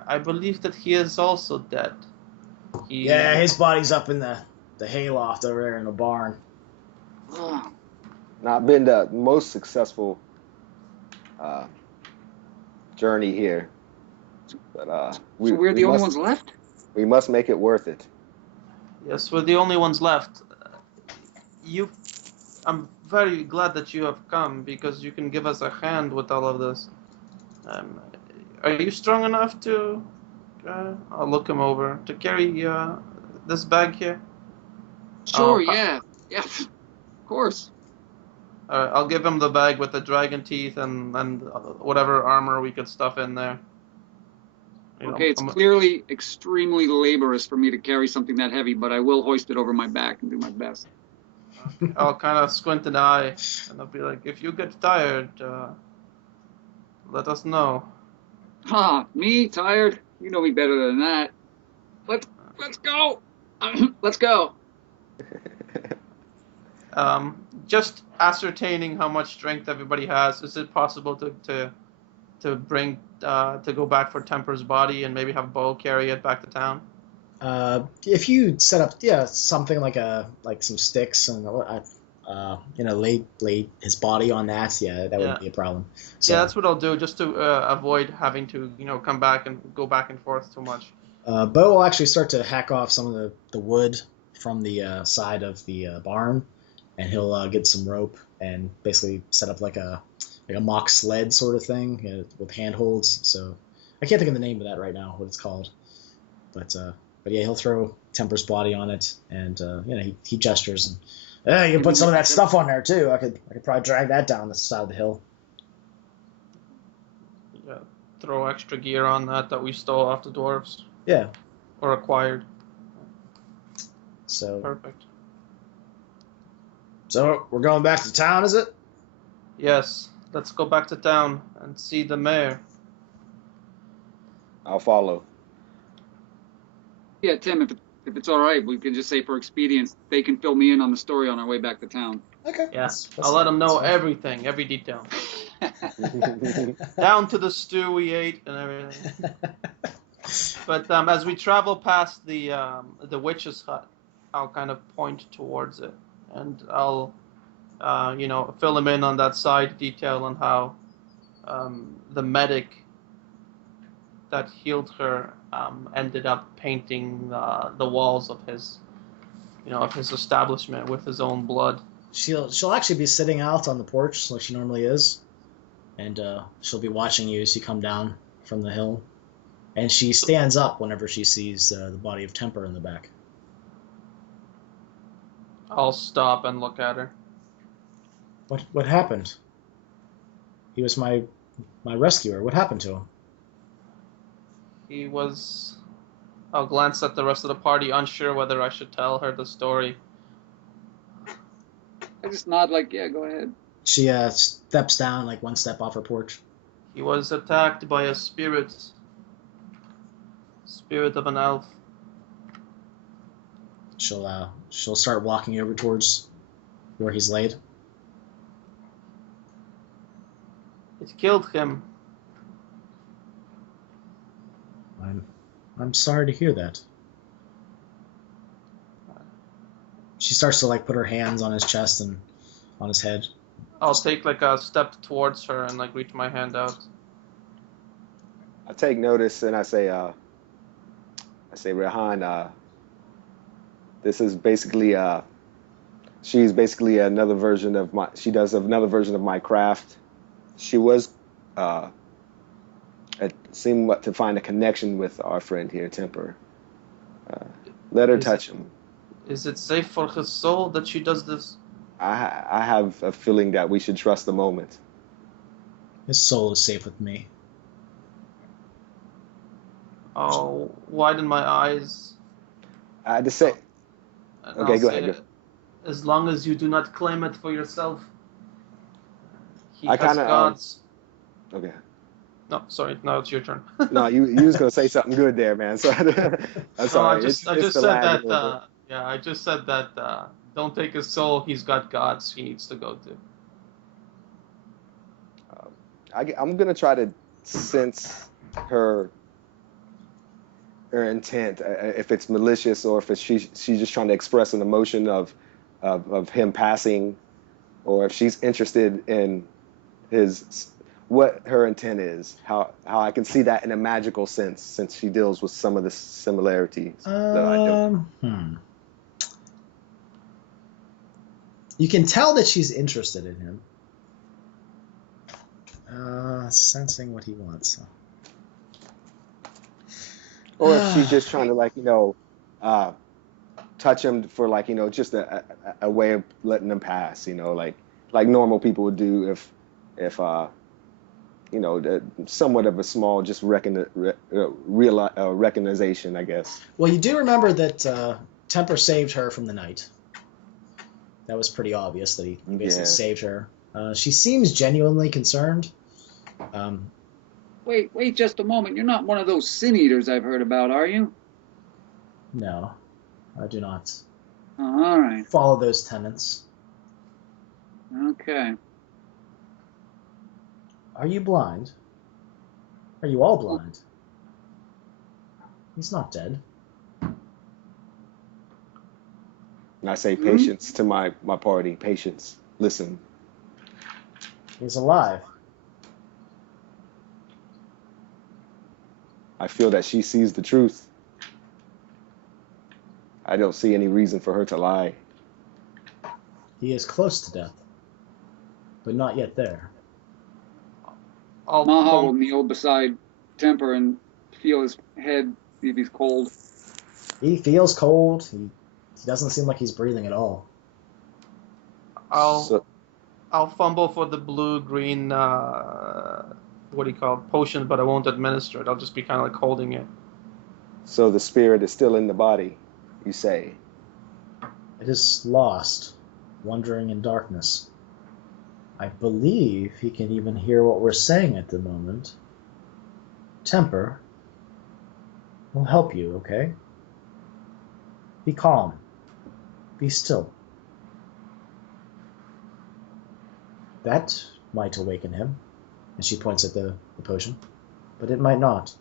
I believe that he is also dead. Yeah, his body's up in the hayloft over there in the barn. Not been the most successful journey here, but so we're the only ones left? We must make it worth it. Yes, we're the only ones left. I'm very glad that you have come, because you can give us a hand with all of this. Are you strong enough to... I'll look him over. To carry this bag here? Sure, yeah. Yeah, of course. I'll give him the bag with the dragon teeth and whatever armor we could stuff in there. Okay, it's clearly extremely laborious for me to carry something that heavy, but I will hoist it over my back and do my best. I'll kind of squint an eye, and I'll be like, if you get tired, let us know. Ha! Me? Tired? You know me better than that. Let's go! Let's go! Just ascertaining how much strength everybody has, is it possible to bring to go back for Temper's body and maybe have Bo carry it back to town? If you set up something like some sticks and lay his body on that, that wouldn't be a problem. So, yeah, that's what I'll do, just to avoid having to come back and go back and forth too much. Bo will actually start to hack off some of the wood from the side of the barn, and he'll get some rope and basically set up like a mock sled sort of thing with handholds. So I can't think of the name of that right now, what it's called, but yeah, he'll throw Temper's body on it, and he gestures and you can put some of that stuff on there too. I could probably drag that down the side of the hill. Yeah, throw extra gear on that we stole off the dwarves. Yeah. Or acquired. So perfect. So we're going back to town, is it? Yes. Let's go back to town and see the mayor. I'll follow. Yeah, Tim, if it's all right, we can just say for expedience, they can fill me in on the story on our way back to town. Okay. Yes. Yeah. I'll let them know everything, every detail. Down to the stew we ate and everything. But as we travel past the witch's hut, I'll kind of point towards it, and I'll fill him in on that side detail on how the medic that healed her ended up painting the walls of his establishment with his own blood. She'll actually be sitting out on the porch like she normally is, and she'll be watching you as you come down from the hill. And she stands up whenever she sees the body of Temper in the back. I'll stop and look at her. What happened? He was my rescuer. What happened to him? He was... I'll glance at the rest of the party, unsure whether I should tell her the story. I just nod like, yeah, go ahead. She steps down like one step off her porch. He was attacked by a spirit of an elf. She'll start walking over towards where he's laid. It killed him. I'm sorry to hear that. She starts to put her hands on his chest and on his head. I'll take a step towards her and reach my hand out. I take notice and I say, Rehan, this is basically she's basically another version of my craft. She was seemed to find a connection with our friend here, Temper. Let her touch him. Is it safe for his soul that she does this? I have a feeling that we should trust the moment. His soul is safe with me. Oh, widen my eyes. I had to say... Okay, go ahead. As long as you do not claim it for yourself. He has gods. Okay. No, sorry. Now it's your turn. No, you was gonna say something good there, man. So I'm sorry. I just said that. I just said that. Don't take his soul. He's got gods he needs to go to. I'm gonna try to sense her intent, if it's malicious or if it's she's just trying to express an emotion of him passing, or if she's interested in what her intent is. How I can see that in a magical sense, since she deals with some of the similarities that I don't. You can tell that she's interested in him. Sensing what he wants. Or if she's just trying to touch him for just a way of letting him pass, like like normal people would do if somewhat of a small just recognition, I guess. Well, you do remember that Temper saved her from the knight. That was pretty obvious that he basically saved her. She seems genuinely concerned. Wait just a moment. You're not one of those sin eaters I've heard about, are you? No, I do not. Oh, all right. Follow those tenets. Okay. Are you blind? Are you all blind? He's not dead. And I say patience to my party. Patience. Listen. He's alive. I feel that she sees the truth. I don't see any reason for her to lie. He is close to death, but not yet there. Maha will kneel beside Temper and feel his head, see if he's cold. He feels cold. He doesn't seem like he's breathing at all. I'll fumble for the blue-green, potion, but I won't administer it. I'll just be kind of like holding it. So the spirit is still in the body, you say? It is lost, wandering in darkness. I believe he can even hear what we're saying at the moment. Temper will help you, okay? Be calm. Be still. That might awaken him. And she points at the potion. But it might not.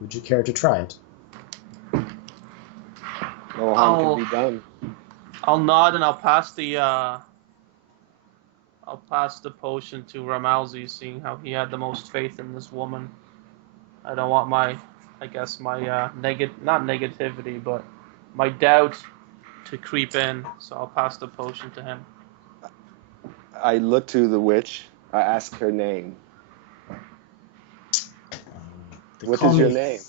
Would you care to try it? No harm can be done. I'll nod and I'll pass the potion to Ramalzi, seeing how he had the most faith in this woman. I don't want not negativity, but my doubt to creep in, so I'll pass the potion to him. I look to the witch. I ask her name. What is your name?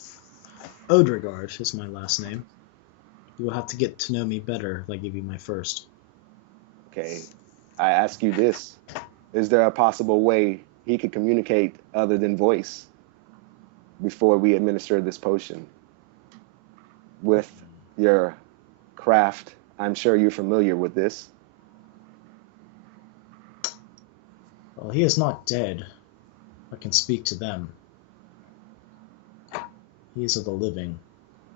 Odregard is my last name. You will have to get to know me better if I give you my first. Okay. I ask you this. Is there a possible way he could communicate other than voice before we administer this potion? With your craft, I'm sure you're familiar with this. Well, he is not dead. I can speak to them. He is of the living.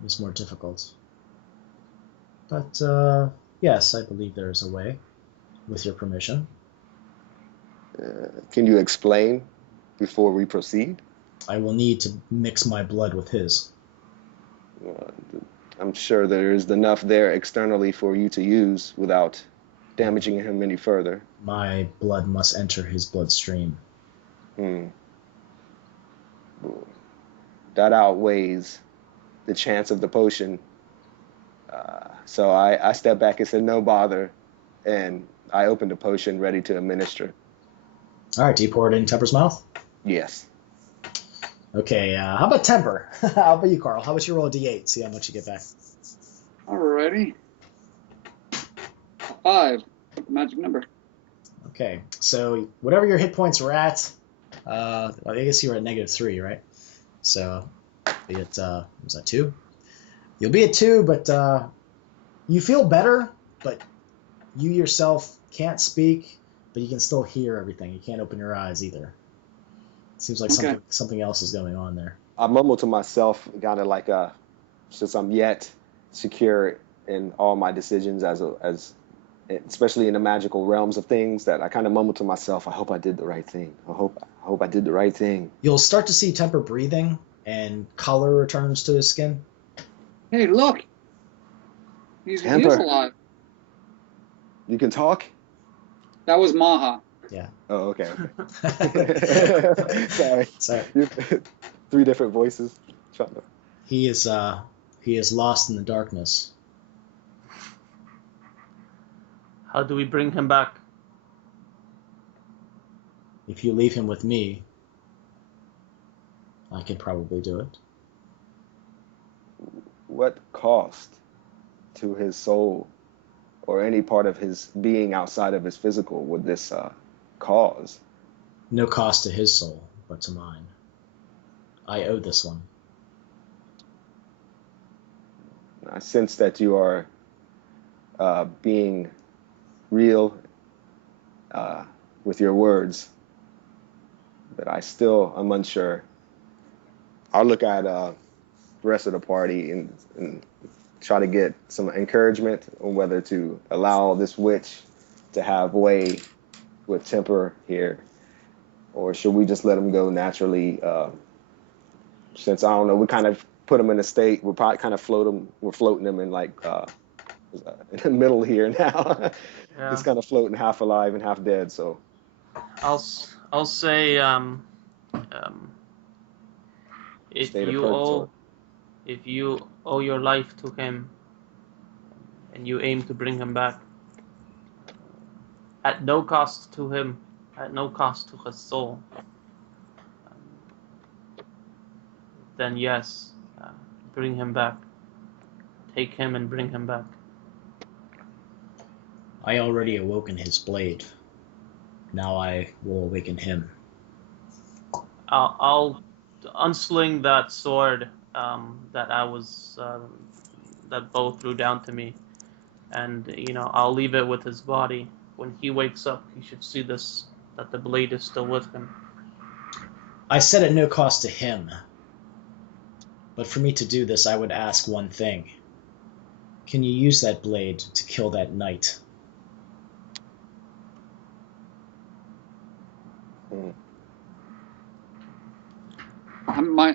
It is more difficult. But, yes, I believe there is a way, with your permission. Can you explain before we proceed? I will need to mix my blood with his. I'm sure there is enough there externally for you to use without damaging him any further. My blood must enter his bloodstream. That outweighs the chance of the potion. So I step back and said, no bother, and I open the potion ready to administer. All right, do you pour it in Temper's mouth? Yes. Okay, how about Temper? How about you, Carl? How about you roll a d8, see how much you get back? Alrighty. 5, magic number. Okay, so whatever your hit points were at, I guess you were at -3, right? So, be at, was that 2? You'll be at 2, but you feel better, but you yourself can't speak, but you can still hear everything. You can't open your eyes either. Seems like something else is going on there. I mumble to myself, kind of like, since I'm yet secure in all my decisions as especially in the magical realms of things, that I kind of mumble to myself, I hope I did the right thing. I hope I did the right thing. You'll start to see Temper breathing, and color returns to his skin. Hey, look! He's alive. You can talk? That was Maha. Yeah. Oh, okay. Sorry. 3 different voices. He is lost in the darkness. How do we bring him back? If you leave him with me, I could probably do it. What cost to his soul or any part of his being outside of his physical would this cause? No cost to his soul, but to mine. I owe this one. I sense that you are being real with your words, but I still am unsure. I'll look at the rest of the party and try to get some encouragement on whether to allow this witch to have way with temper here, or should we just let him go naturally? Since I don't know, we kind of put him in a state. We're probably kind of we're floating him in like in the middle here now. Yeah. He's kind of floating, half alive and half dead. So I'll say if you owe your life to him and you aim to bring him back at no cost to him, at no cost to his soul, then yes, bring him back. Take him and bring him back. I already awoken his blade. Now I will awaken him. I'll unsling that sword that that Bo threw down to me, and I'll leave it with his body. When he wakes up, he should see that the blade is still with him. I said at no cost to him. But for me to do this, I would ask one thing. Can you use that blade to kill that knight?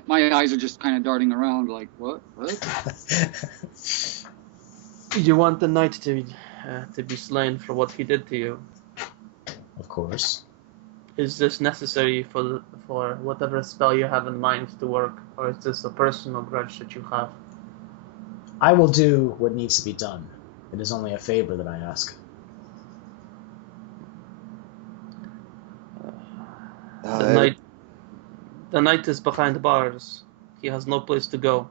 My eyes are just kind of darting around like, what? You want the knight to be slain for what he did to you? Of course. Is this necessary for whatever spell you have in mind to work, or is this a personal grudge that you have? I will do what needs to be done. It is only a favor that I ask. The knight is behind bars. He has no place to go.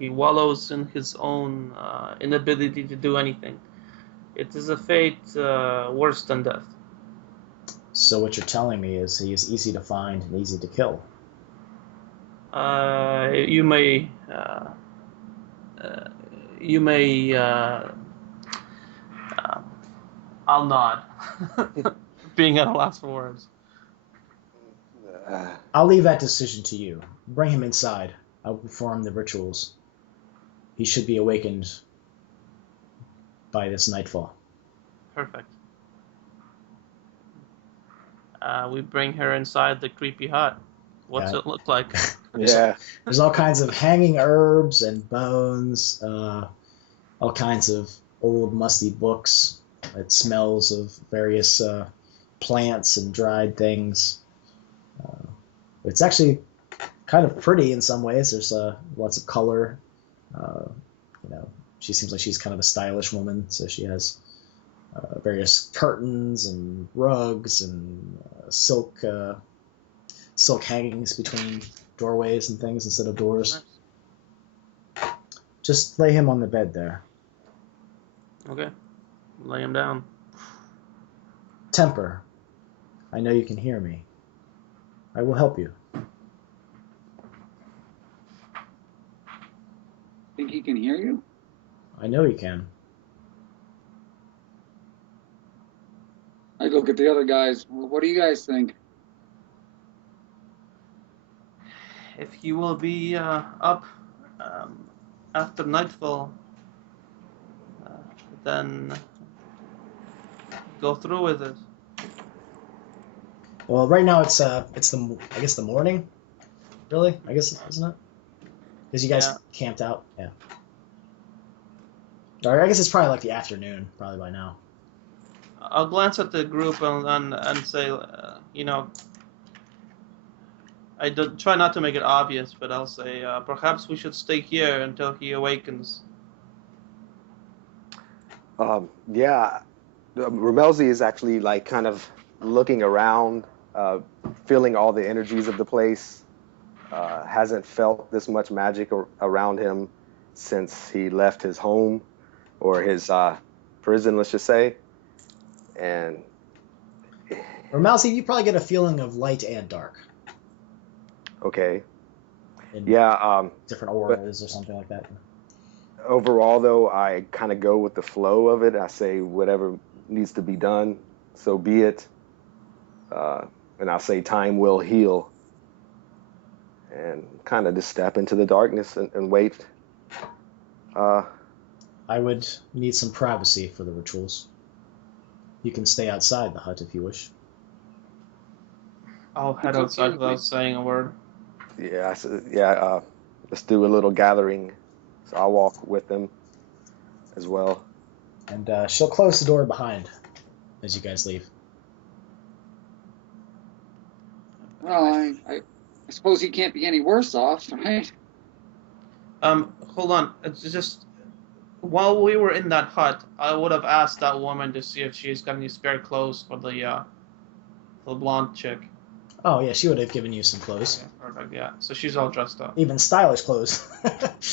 He wallows in his own inability to do anything. It is a fate worse than death. So what you're telling me is he is easy to find and easy to kill. You may I'll nod, being at a loss for words. I'll leave that decision to you. Bring him inside. I'll perform the rituals. He should be awakened by this nightfall. Perfect. We bring her inside the creepy hut. What's it look like? There's all kinds of hanging herbs and bones, all kinds of old musty books. It smells of various plants and dried things. It's actually kind of pretty in some ways. There's lots of color. She seems like she's kind of a stylish woman, so she has various curtains and rugs and silk hangings between doorways and things instead of doors. Nice. Just lay him on the bed there. Okay. Lay him down. Temper. I know you can hear me. I will help you. Think he can hear you? I know he can. I look at the other guys. What do you guys think? If you will be up after nightfall, then go through with it. Well, right now it's the morning. Really? I guess, isn't it? Because you guys camped out. Yeah. Or I guess it's probably like the afternoon, probably by now. I'll glance at the group and say, I try not to make it obvious, but I'll say, perhaps we should stay here until he awakens. Ramelzi is actually like kind of looking around, feeling all the energies of the place. Hasn't felt this much magic around him since he left his home or his prison, let's just say. And Or Mousy, you probably get a feeling of light and dark. okay, In yeah. different auras or something like that. Overall, though, I kind of go with the flow of it. I say whatever needs to be done, so be it. And I'll say time will heal. And kind of just step into the darkness and wait. I would need some privacy for the rituals. You can stay outside the hut if you wish. I'll head outside without saying a word. Yeah, let's do a little gathering. So I'll walk with them as well. And she'll close the door behind as you guys leave. Well, I suppose he can't be any worse off, right? Hold on. It's just while we were in that hut, I would have asked that woman to see if she's got any spare clothes for the blonde chick. Oh, yeah, she would have given you some clothes. Okay, perfect, yeah. So she's all dressed up. Even stylish clothes.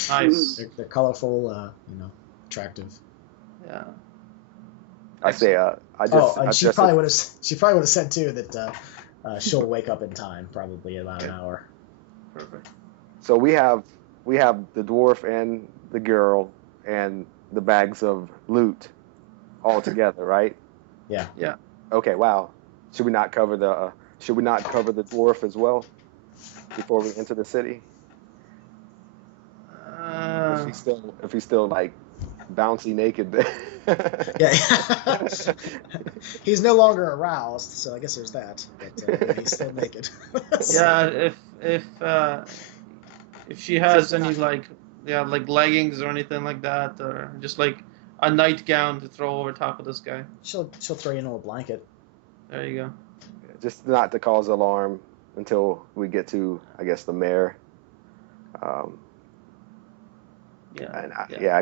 Nice. They're colorful, attractive. Yeah. I say, she probably would have said too that she'll wake up in time, probably about an hour. Perfect. So we have the dwarf and the girl and the bags of loot all together, right? Yeah. Yeah. Okay. Wow. Should we not cover the dwarf as well before we enter the city? If he's still like bouncy naked. Yeah. He's no longer aroused, so I guess there's that. But he's still naked. Yeah. If she has any like leggings or anything like that, or just like a nightgown to throw over top of this guy. She'll throw you in a blanket. There you go. Just not to cause alarm until we get to, I guess, the mayor. I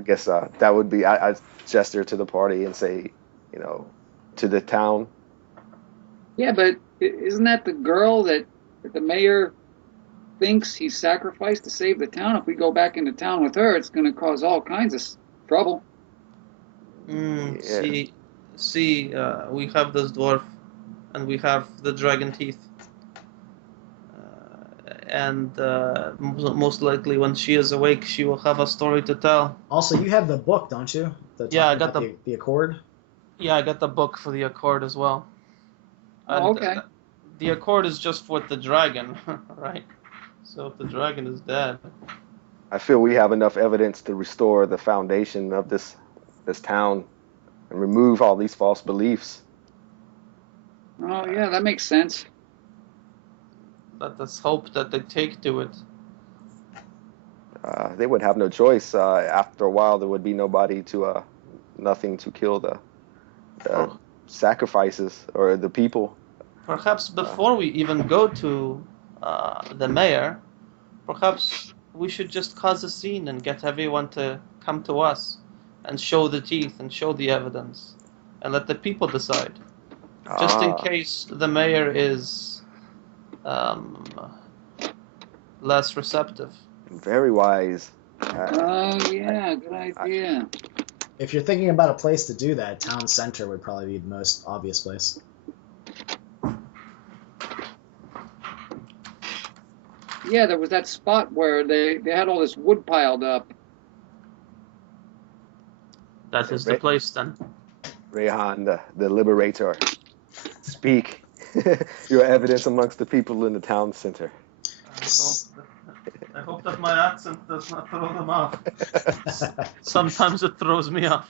guess that would be. I gesture to the party and say, to the town. Yeah, but isn't that the girl that the mayor thinks he sacrificed to save the town? If we go back into town with her, it's going to cause all kinds of trouble. Yeah. See, we have this dwarf, and we have the dragon teeth. And most likely when she is awake, she will have a story to tell. Also, you have the book, don't you? Yeah, I got the Accord. Yeah, I got the book for the Accord as well. Oh, okay. The Accord is just with the dragon, right? So if the dragon is dead, I feel we have enough evidence to restore the foundation of this town and remove all these false beliefs. Oh, yeah, that makes sense. let us hope that they take to it. They would have no choice. After a while, there would be nothing to kill the sacrifices or the people. Perhaps before we even go to the mayor, perhaps we should just cause a scene and get everyone to come to us and show the teeth and show the evidence and let the people decide. Just in case the mayor is less receptive. Very wise. Yeah, good idea. If you're thinking about a place to do that, town center would probably be the most obvious place. Yeah, there was that spot where they had all this wood piled up. That is the place, then. Rehan, the liberator. Speak. Your evidence amongst the people in the town center. I hope that my accent does not throw them off. Sometimes it throws me off.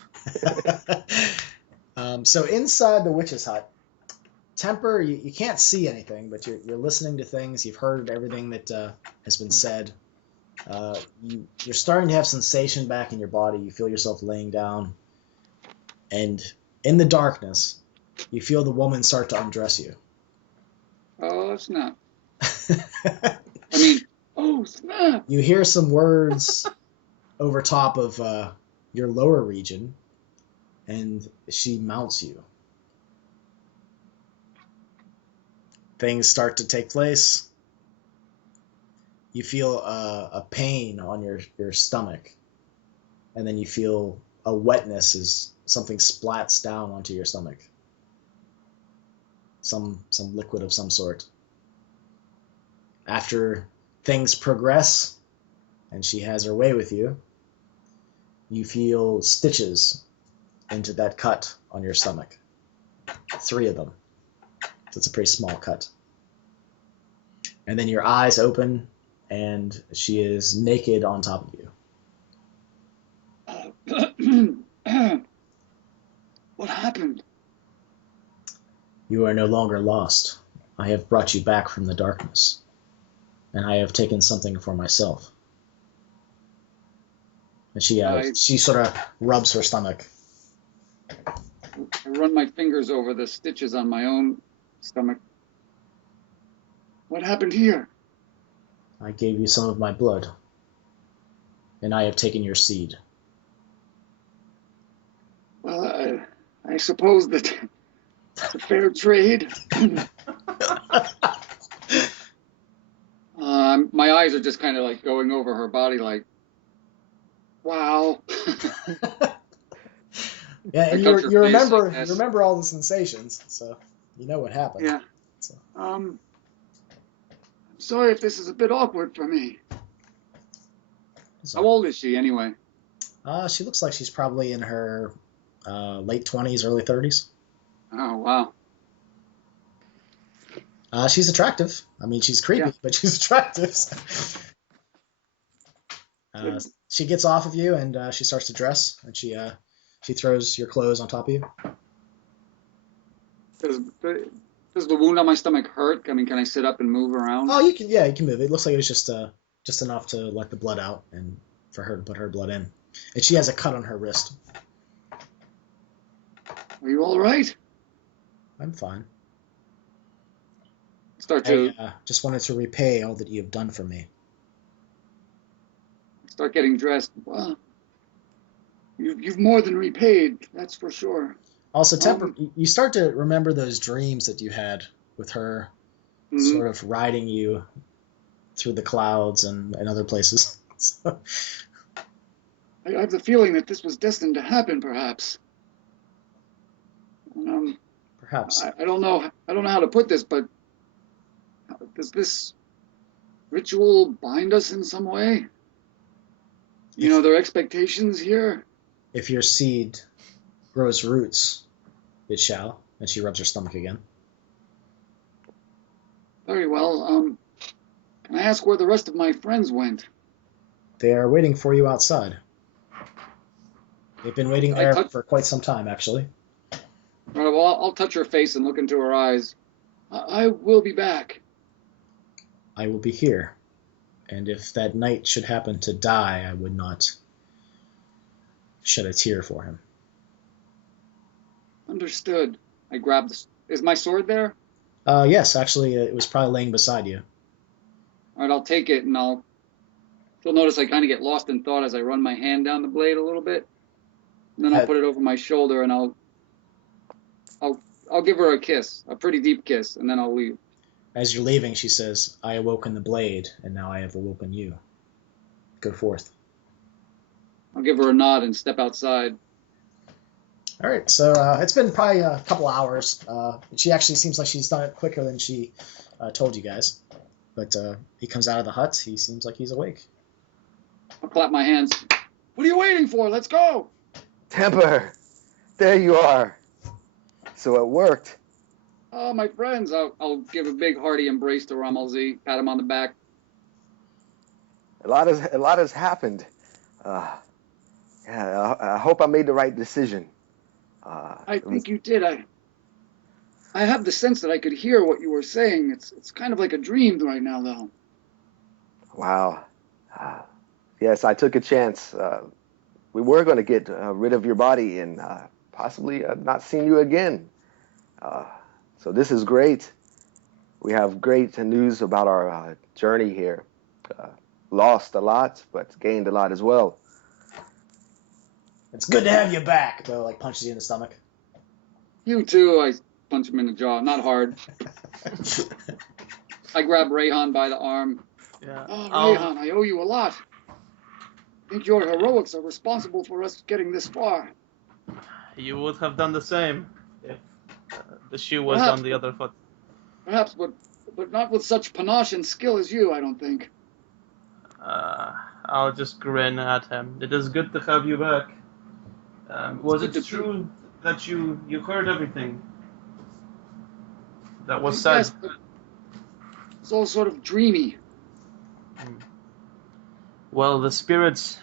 So inside the witch's hut, Temper, you can't see anything, but you're listening to things. You've heard everything that has been said. You're starting to have sensation back in your body. You feel yourself laying down. And in the darkness, you feel the woman start to undress you. Oh, snap. I mean, oh, snap. You hear some words over top of your lower region, and she mounts you. Things start to take place. You feel a pain on your stomach, and then you feel a wetness as something splats down onto your stomach. Some liquid of some sort. After things progress, and she has her way with you, you feel stitches into that cut on your stomach. 3 of them. So it's a pretty small cut. And then your eyes open, and she is naked on top of you. What happened? You are no longer lost. I have brought you back from the darkness, and I have taken something for myself. And she sort of rubs her stomach. I run my fingers over the stitches on my own stomach. What happened here? I gave you some of my blood, and I have taken your seed. Well, I suppose that it's a fair trade. My eyes are just kind of like going over her body like, wow. Yeah, and you remember all the sensations, so you know what happened. Yeah. So. I'm sorry if this is a bit awkward for me. How old is she anyway? She looks like she's probably in her late 20s, early 30s. Oh, wow. She's attractive. I mean, she's creepy, but she's attractive. She gets off of you, and she starts to dress, and she throws your clothes on top of you. Does the wound on my stomach hurt? I mean, can I sit up and move around? Oh, you can. Yeah, you can move. It looks like it was just enough to let the blood out and for her to put her blood in. And she has a cut on her wrist. Are you all right? I'm fine. Just wanted to repay all that you have done for me. Start getting dressed. Well, you've more than repaid, that's for sure. Also, you start to remember those dreams that you had with her, sort of riding you through the clouds and other places. So. I have the feeling that this was destined to happen, perhaps. Perhaps. I don't know how to put this, but does this ritual bind us in some way? You know, there are expectations here. If your seed grows roots, it shall. And she rubs her stomach again. Very well. Can I ask where the rest of my friends went? They are waiting for you outside. They've been waiting there for quite some time, actually. All right, well, I'll touch her face and look into her eyes. I will be back. I will be here. And if that knight should happen to die, I would not shed a tear for him. Understood. I grabbed Is my sword there? Yes, actually, it was probably laying beside you. All right, I'll take it, and you'll notice I kind of get lost in thought as I run my hand down the blade a little bit. And then I'll put it over my shoulder, and I'll give her a kiss, a pretty deep kiss, and then I'll leave. As you're leaving, she says, I awoken the blade, and now I have awoken you. Go forth. I'll give her a nod and step outside. All right, so it's been probably a couple hours. She actually seems like she's done it quicker than she told you guys. But he comes out of the hut. He seems like he's awake. I'll clap my hands. What are you waiting for? Let's go. Temper, there you are. So it worked. Oh, my friends. I'll give a big hearty embrace to Ramalzi, pat him on the back. A lot has happened. I hope I made the right decision. I think you did. I have the sense that I could hear what you were saying. It's kind of like a dream right now, though. Wow. Yes, I took a chance. We were going to get rid of your body and possibly not seeing you again. So this is great. We have great news about our journey here. Lost a lot, but gained a lot as well. It's good to have you back. Bill punches you in the stomach. You too. I punch him in the jaw. Not hard. I grab Rayhan by the arm. Yeah. Oh, Rayhan, I owe you a lot. think your heroics are responsible for us getting this far. You would have done the same if the shoe was Perhaps, on the other foot. Perhaps, but not with such panache and skill as you, I don't think. I'll just grin at him. It is good to have you back. Was it true that you heard everything that was said? Yes, but it's all sort of dreamy. Well, the spirits.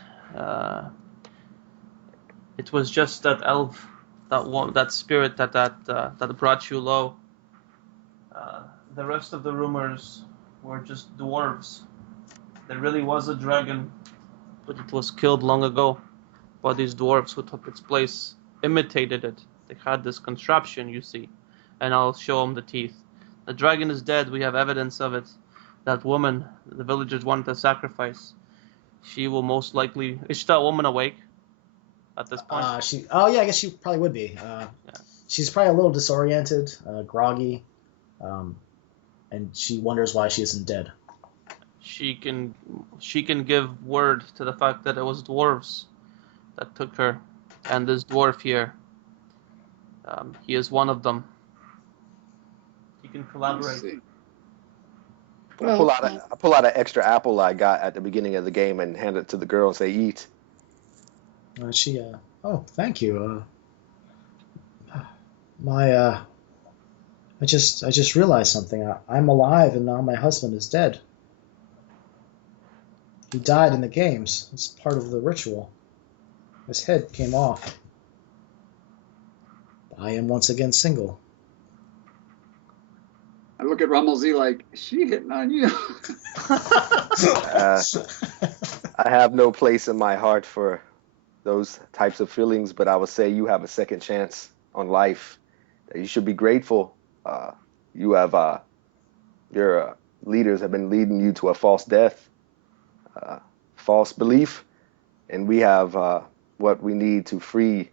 It was just that elf, that spirit that brought you low. The rest of the rumors were just dwarves. There really was a dragon, but it was killed long ago. But these dwarves who took its place imitated it. They had this contraption, you see, and I'll show them the teeth. The dragon is dead. We have evidence of it. That woman, the villagers wanted to sacrifice. She will most likely. Is that woman awake at this point? I guess she probably would be. Yeah. She's probably a little disoriented, groggy, and she wonders why she isn't dead. She can give word to the fact that it was dwarves that took her, and this dwarf here, he is one of them. He can collaborate. Well, I pull out an extra apple I got at the beginning of the game and hand it to the girl and say, "Eat." Oh, thank you. I just realized something. I'm alive and now my husband is dead. He died in the games. It's part of the ritual. His head came off. I am once again single. I look at Ramalzi like, is she hitting on you? I have no place in my heart for those types of feelings, but I would say you have a second chance on life. You should be grateful. Your leaders have been leading you to a false death, false belief, and we have what we need to free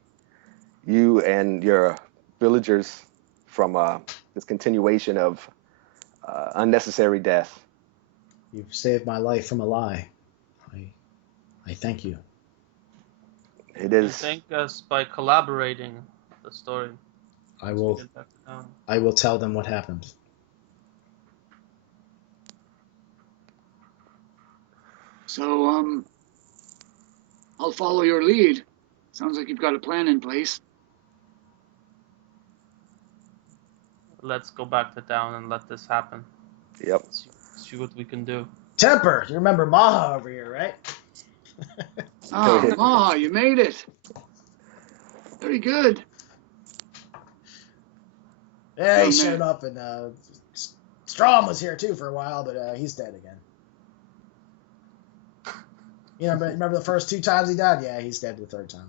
you and your villagers from this continuation of unnecessary death. You've saved my life from a lie. I thank you. It is. You thank us by collaborating the story. I will tell them what happened. So, I'll follow your lead. Sounds like you've got a plan in place. Let's go back to town and let this happen. Yep. See what we can do. Temper! You remember Maha over here, right? Maha, you made it. Very good. Yeah, he showed up, and Strom was here too for a while, but he's dead again. You know, remember the first 2 times he died? Yeah, he's dead the 3rd time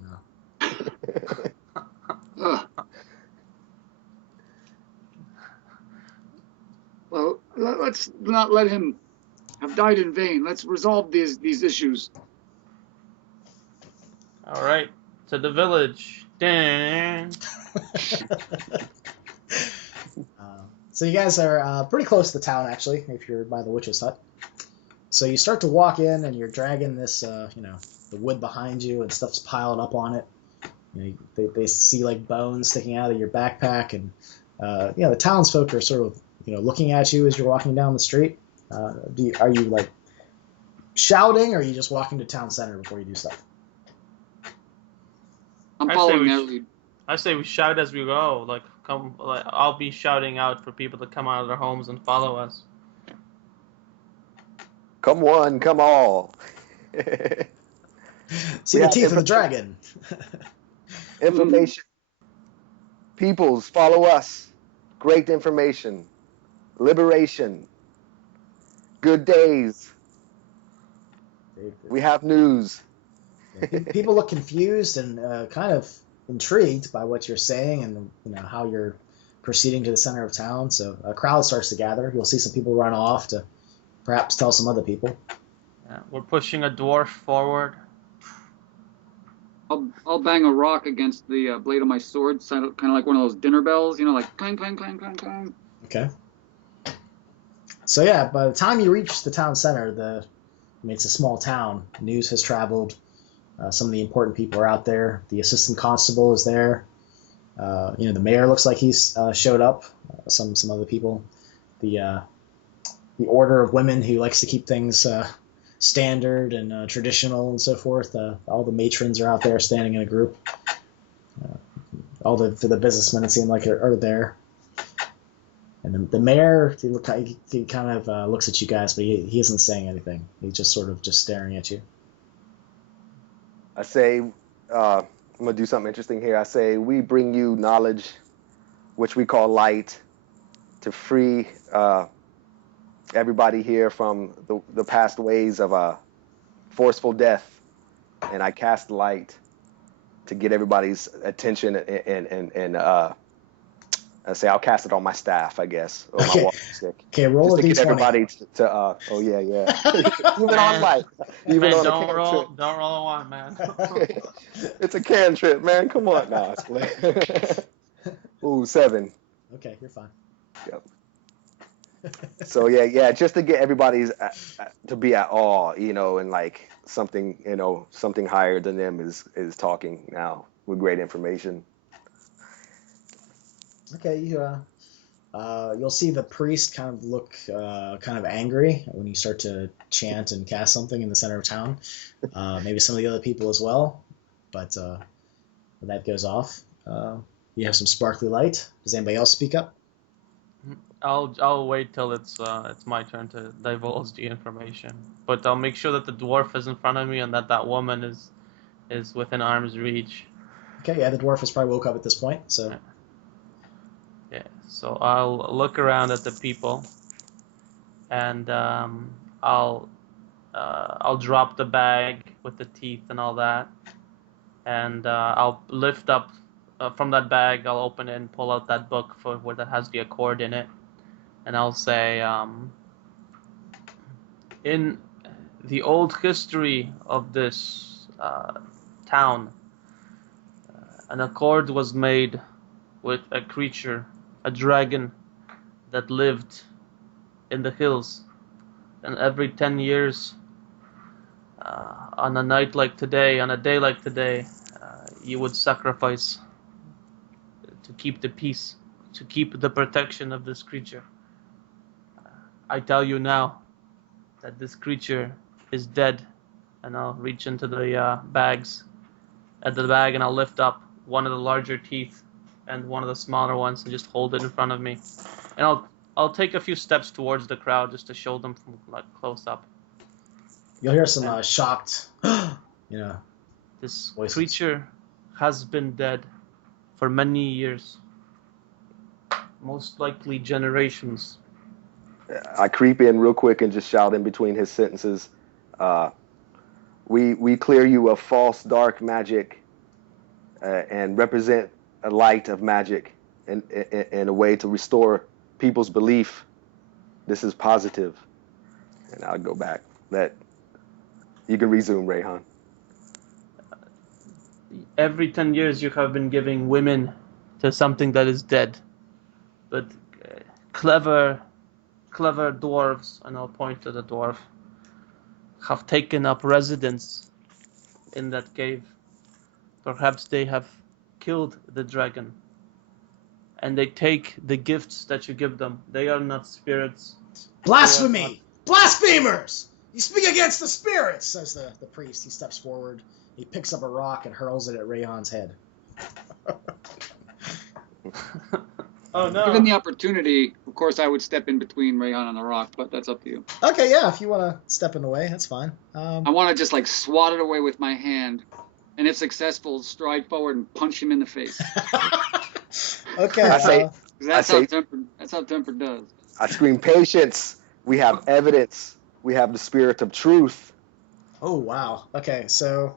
now. Well, let's not let him have died in vain. Let's resolve these issues. All right, to the village. Dang. So you guys are pretty close to the town, actually, if you're by the witch's hut. So you start to walk in, and you're dragging this, the wood behind you, and stuff's piled up on it. They see like bones sticking out of your backpack, and the townsfolk are sort of looking at you as you're walking down the street. Are you like shouting, or are you just walking to town center before you do stuff? I'm following their lead. I say we shout as we go. I'll be shouting out for people to come out of their homes and follow us. Come one, come all. See the teeth of the dragon. Information. Peoples, follow us. Great information. Liberation. Good days. We have news. People look confused and kind of intrigued by what you're saying and how you're proceeding to the center of town. So a crowd starts to gather. You'll see some people run off to perhaps tell some other people. Yeah, we're pushing a dwarf forward. I'll bang a rock against the blade of my sword, kind of like one of those dinner bells, like clang, clang, clang, clang, clang. Okay. So yeah, by the time you reach the town center, it's a small town. News has traveled. Some of the important people are out there. The assistant constable is there. The mayor looks like he's showed up. Some other people. The order of women who likes to keep things standard and traditional and so forth. All the matrons are out there standing in a group. All the businessmen, it seemed like, are there. And the mayor, he kind of looks at you guys, but he isn't saying anything. He's just sort of just staring at you. I say, I'm going to do something interesting here. I say, we bring you knowledge, which we call light, to free everybody here from the past ways of forceful death. And I cast light to get everybody's attention, and I say I'll cast it on my staff, I guess, or my walking stick. Okay, roll just a to d20. get everybody to oh yeah. Even on light. Even man, on don't roll a 1, man. It's a cantrip, man. Come on now. Ooh, 7. Okay, you're fine. Yep. So yeah, just to get everybody's to be at awe, and like something higher than them is talking now with great information. Okay, you'll see the priest kind of look kind of angry when you start to chant and cast something in the center of town. Maybe some of the other people as well, but when that goes off, you have some sparkly light. Does anybody else speak up? I'll wait till it's my turn to divulge the information, but I'll make sure that the dwarf is in front of me and that woman is within arm's reach. Okay, yeah, the dwarf has probably woke up at this point, so. Yeah, so I'll look around at the people, and I'll drop the bag with the teeth and all that, and I'll lift up from that bag. I'll open it and pull out that book where that has the accord in it, and I'll say, in the old history of this town, an accord was made with a creature, a dragon, that lived in the hills, and every 10 years, on a day like today, you would sacrifice to keep the peace, to keep the protection of this creature. I tell you now that this creature is dead, and I'll reach into the bag, and I'll lift up one of the larger teeth and one of the smaller ones and just hold it in front of me. And I'll take a few steps towards the crowd just to show them from close up. You'll hear some shocked, This voices. Creature has been dead for many years, most likely generations. I creep in real quick and just shout in between his sentences. We clear you of false dark magic and represent a light of magic in a way to restore people's belief. This is positive. And I'll go back. That you can resume, Rayhan. Every 10 years you have been giving women to something that is dead. But clever dwarves, and I'll point to the dwarf, have taken up residence in that cave. Perhaps they have killed the dragon, and they take the gifts that you give them. They are not spirits. Blasphemy! Blasphemers! You speak against the spirits, says the priest. He steps forward. He picks up a rock and hurls it at Rayhan's head. Oh no! Given the opportunity, of course, I would step in between Rayhan and the rock, but that's up to you. Okay, yeah, if you want to step in the way, that's fine. I want to just swat it away with my hand, and if successful, stride forward and punch him in the face. Okay. That's how temper does. I scream, patience. We have evidence. We have the spirit of truth. Oh, wow. Okay, so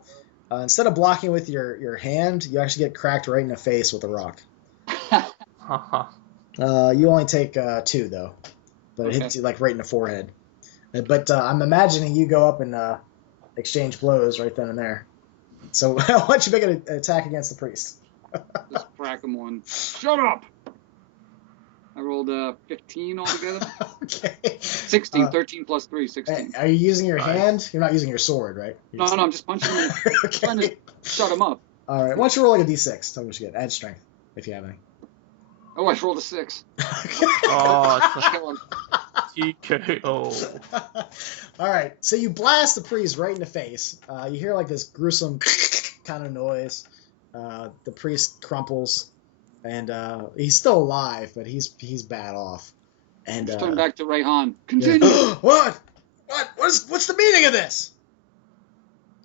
instead of blocking with your hand, you actually get cracked right in the face with a rock. You only take 2, though. But it hits you right in the forehead. But I'm imagining you go up and exchange blows right then and there. So why don't you make an attack against the priest? Just crack him one. Shut up! I rolled 15 altogether. Okay. 16, 13 plus 3, 16. Are you using your Nice. hand? You're not using your sword, right? No, I'm just punching him and trying to Okay. shut him up. All right. Why don't you roll like a d6? Tell me what you get. Add strength if you have any. Oh, I rolled a 6. Oh, Kill him. it's a TKO. All right. So you blast the priest right in the face. You hear like this gruesome kind of noise. The priest crumples, and he's still alive, but he's bad off. And Just turn back to Rayhan. Continue. yeah. What? What's the meaning of this?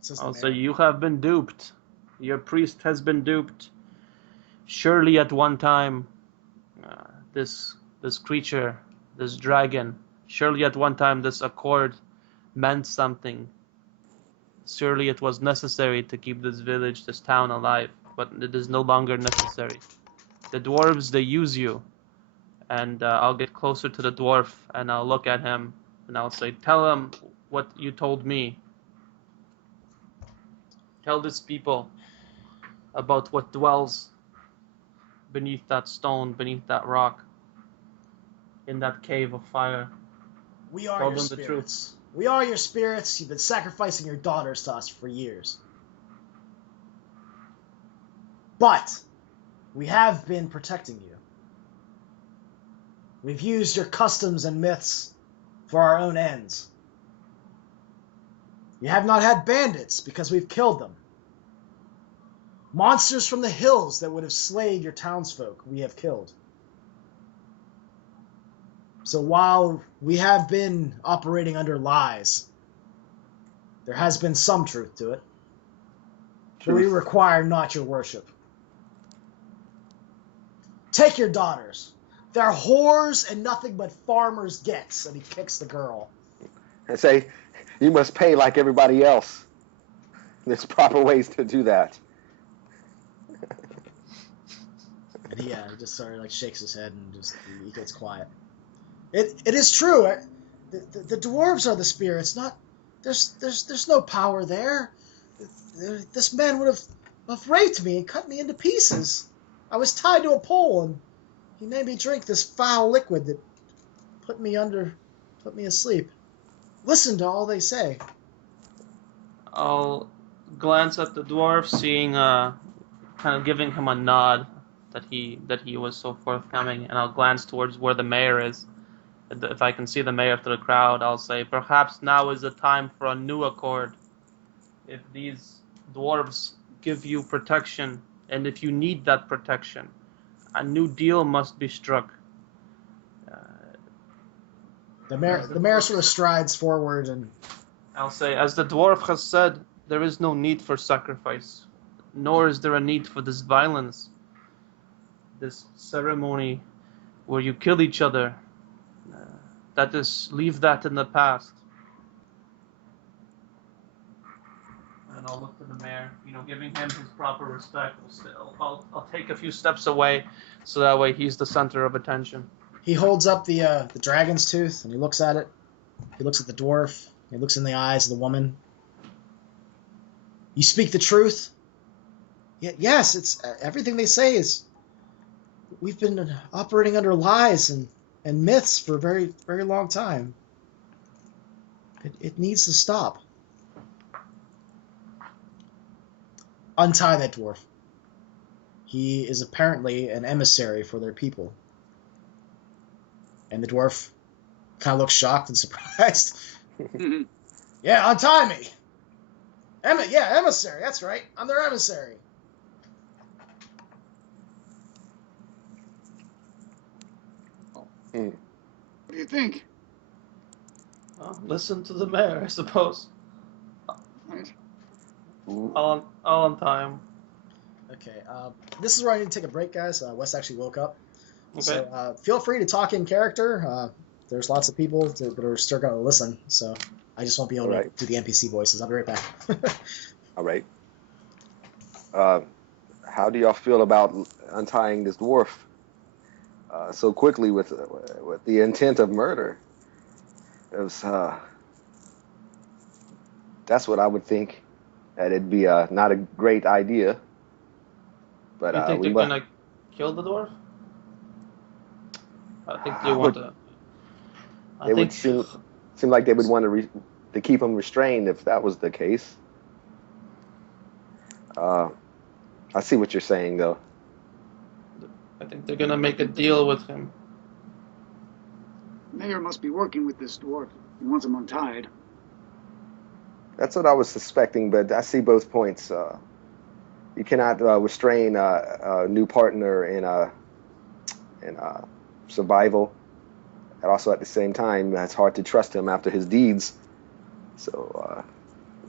Says the I'll mayor. say you have been duped. Your priest has been duped. Surely at one time, this creature, this dragon, surely at one time this accord meant something. Surely it was necessary to keep this village, this town alive, but it is no longer necessary. The dwarves, they use you. And I'll get closer to the dwarf and I'll look at him and I'll say, tell him what you told me. Tell this people about what dwells beneath that stone, beneath that rock, in that cave of fire. We are Tell your them the spirits. We are your spirits. You've been sacrificing your daughters to us for years. But we have been protecting you. We've used your customs and myths for our own ends. You have not had bandits because we've killed them. Monsters from the hills that would have slayed your townsfolk, we have killed. So while we have been operating under lies, there has been some truth to it. But we require not your worship. Take your daughters. They're whores and nothing but farmers gets. And he kicks the girl. And say, you must pay like everybody else. There's proper ways to do that. And he just sort of like shakes his head and just he gets quiet. It is true. The dwarves are the spirits. Not there's no power there. This man would have raped me and cut me into pieces. I was tied to a pole and he made me drink this foul liquid that put me asleep. Listen to all they say. I'll glance at the dwarf, seeing kind of giving him a nod that he was so forthcoming, and I'll glance towards where the mayor is. If I can see the mayor through the crowd, I'll say, perhaps now is the time for a new accord. If these dwarves give you protection, and if you need that protection, a new deal must be struck. The mayor sort of strides forward and I'll say, as the dwarf has said, there is no need for sacrifice, nor is there a need for this violence, this ceremony where you kill each other. Leave that in the past. And I'll look to the mayor, giving him his proper respect. I'll take a few steps away, so that way he's the center of attention. he holds up the dragon's tooth and he looks at it. He looks at the dwarf. He looks in the eyes of the woman. You speak the truth? Yes, it's everything they say is. We've been operating under lies and myths for a very, very long time. It needs to stop. Untie that dwarf. He is apparently an emissary for their people. And the dwarf kind of looks shocked and surprised. Yeah, untie me. Emissary, that's right. I'm their emissary. What do you think? Well, listen to the mayor, I suppose. Right. I'll untie him. Okay, this is where I need to take a break, guys. Wes actually woke up. Okay. So feel free to talk in character. There's lots of people that are still going to listen, so I just won't be able to do the NPC voices. I'll be right back. All right. How do y'all feel about untying this dwarf so quickly with the intent of murder? It was, that's what I would think. That it'd be not a great idea. But You think they're gonna kill the dwarf? I think they want to. It would seem like they would want to keep him restrained if that was the case. I see what you're saying, though. I think they're gonna make a deal with him. Mayor must be working with this dwarf. He wants him untied. That's what I was suspecting, but I see both points. You cannot restrain a new partner in survival, and also at the same time, it's hard to trust him after his deeds. So,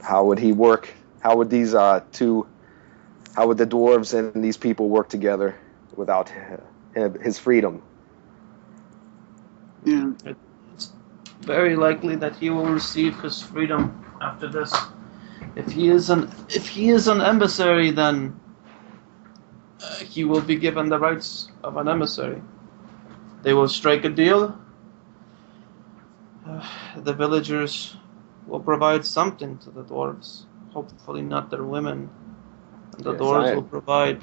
how would he work? How would these how would the dwarves and these people work together without his freedom? Yeah. It's very likely that he will receive his freedom after this. If he is an emissary, then he will be given the rights of an emissary. They will strike a deal. The villagers will provide something to the dwarves. Hopefully not their women. And the dwarves will provide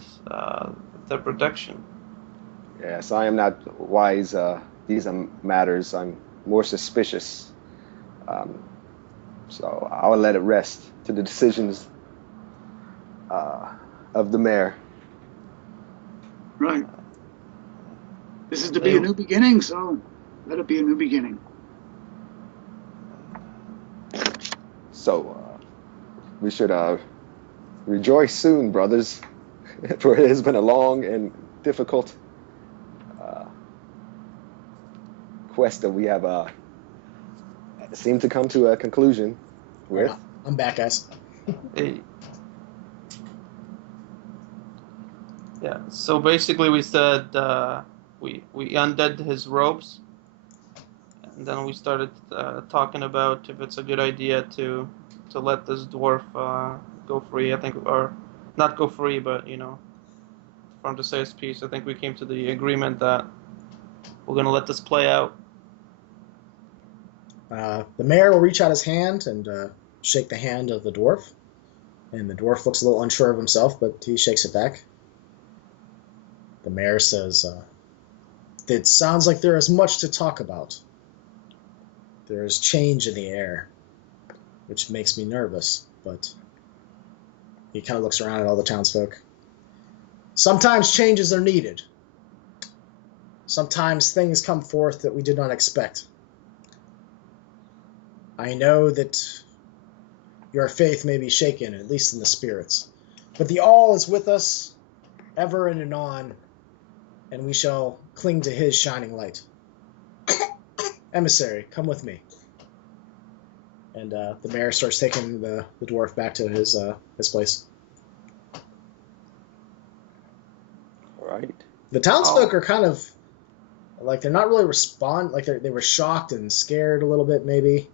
their protection. Yes, I am not wise. These matters. I'm more suspicious. So I will let it rest to the decisions of the mayor. Right. This is to be a new beginning, so let it be a new beginning. So we should rejoice soon, brothers, for it has been a long and difficult quest that we have seemed to come to a conclusion with. I'm back, guys. Hey. Yeah, so basically we said we undid his ropes, and then we started talking about if it's a good idea to let this dwarf go free. I think, or not go free, but for him to say his piece. I think we came to the agreement that we're gonna let this play out. The mayor will reach out his hand and shake the hand of the dwarf, and the dwarf looks a little unsure of himself, but he shakes it back. The mayor says, "It sounds like there is much to talk about. There is change in the air, which makes me nervous," but he kind of looks around at all the townsfolk. "Sometimes changes are needed. Sometimes things come forth that we did not expect. I know that your faith may be shaken, at least in the spirits, but the all is with us ever and anon, and we shall cling to his shining light. Emissary, come with me." And the mayor starts taking the dwarf back to his place. All right. The townsfolk are kind of like they're not really like they were shocked and scared a little bit maybe.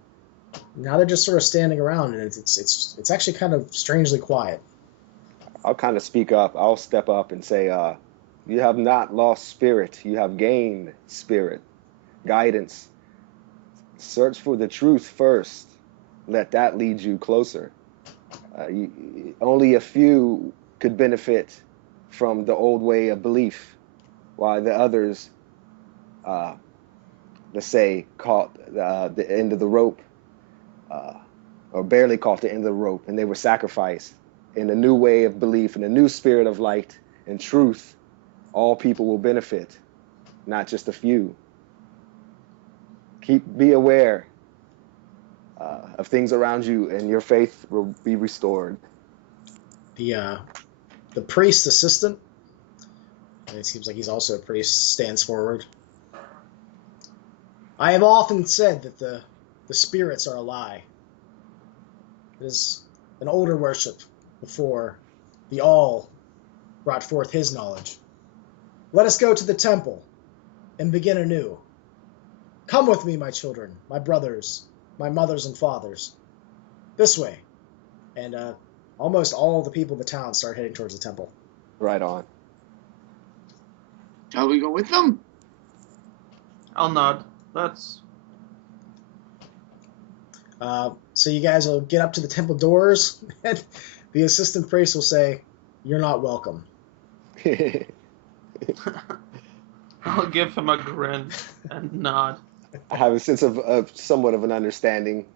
Now they're just sort of standing around, and it's actually kind of strangely quiet. I'll kind of speak up. I'll step up and say, you have not lost spirit. You have gained spirit, guidance. Search for the truth first. Let that lead you closer. Only a few could benefit from the old way of belief, while the others, let's say, caught the end of the rope, or barely caught the end of the rope, and they were sacrificed. In a new way of belief, in a new spirit of light and truth, all people will benefit, not just a few. Be aware of things around you, and your faith will be restored. The priest assistant, and it seems like he's also a priest, stands forward. "I have often said that the spirits are a lie. It is an older worship before the all brought forth his knowledge. Let us go to the temple and begin anew. Come with me, my children, my brothers, my mothers and fathers. This way." And almost all the people of the town start heading towards the temple. Right on. Shall we go with them? I'll nod. Let's. So you guys will get up to the temple doors, and the assistant priest will say, "You're not welcome." I'll give him a grin and nod. I have a sense of somewhat of an understanding.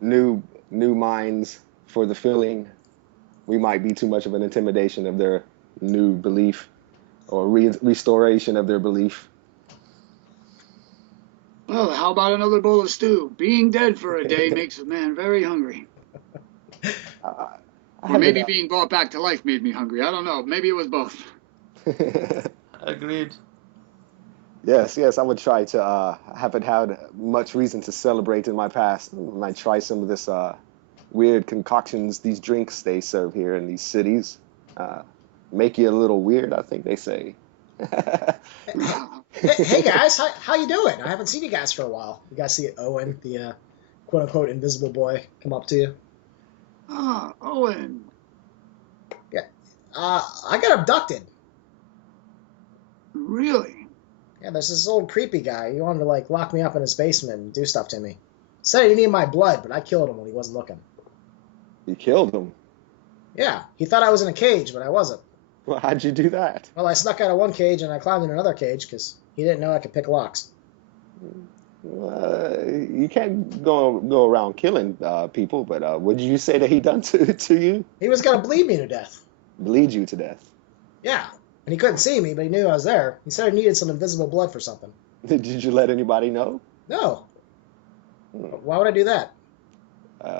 New minds for the feeling. We might be too much of an intimidation of their new belief or restoration of their belief. Well, how about another bowl of stew? Being dead for a day makes a man very hungry. Or maybe being brought back to life made me hungry. I don't know. Maybe it was both. Agreed. Yes, I would try to. Haven't had much reason to celebrate in my past. I might try some of this weird concoctions, these drinks they serve here in these cities. Make you a little weird, I think they say. Hey guys, how you doing? I haven't seen you guys for a while. You guys see Owen, the quote-unquote invisible boy, come up to you? Ah, Owen. Yeah. I got abducted. Really? Yeah, there's this old creepy guy. He wanted to, like, lock me up in his basement and do stuff to me. Said he needed my blood, but I killed him when he wasn't looking. You killed him? Yeah, he thought I was in a cage, but I wasn't. Well, how'd you do that? Well, I snuck out of one cage and I climbed in another cage because he didn't know I could pick locks. You can't go around killing people, but what did you say that he done to you? He was going to bleed me to death. Bleed you to death? Yeah, and he couldn't see me, but he knew I was there. He said I needed some invisible blood for something. Did you let anybody know? No. Why would I do that?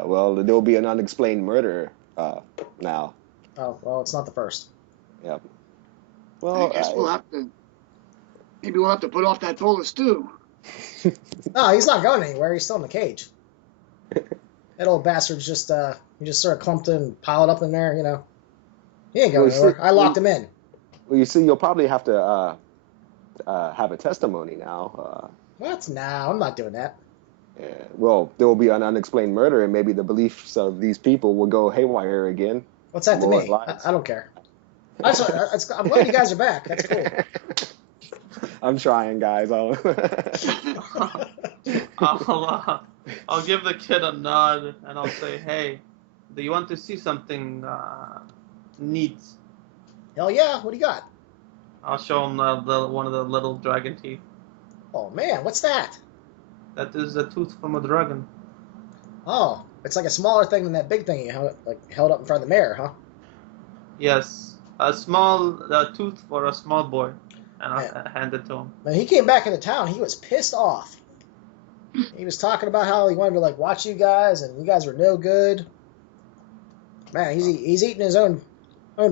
Well, there will be an unexplained murder now. Oh, well, it's not the first. Yep. Well, I guess maybe we'll have to put off that bowl of stew. No, he's not going anywhere. He's still in the cage. That old bastard's just he just sort of clumped and piled up in there, you know. He ain't going anywhere. I locked him in. Well, you see, you'll probably have to have a testimony now. What? Nah, I'm not doing that. Well, there will be an unexplained murder, and maybe the beliefs of these people will go haywire again. What's that to me? I don't care. I'm glad you guys are back. That's cool. I'm trying, guys. I'll give the kid a nod and I'll say, "Hey, do you want to see something neat?" Hell yeah! What do you got? I'll show him one of the little dragon teeth. Oh man, what's that? That is a tooth from a dragon. Oh, it's like a smaller thing than that big thing you held up in front of the mirror, huh? Yes, a small tooth for a small boy, and I hand it to him. When he came back into town, he was pissed off. He was talking about how he wanted to like watch you guys, and you guys were no good. Man, he's eating his own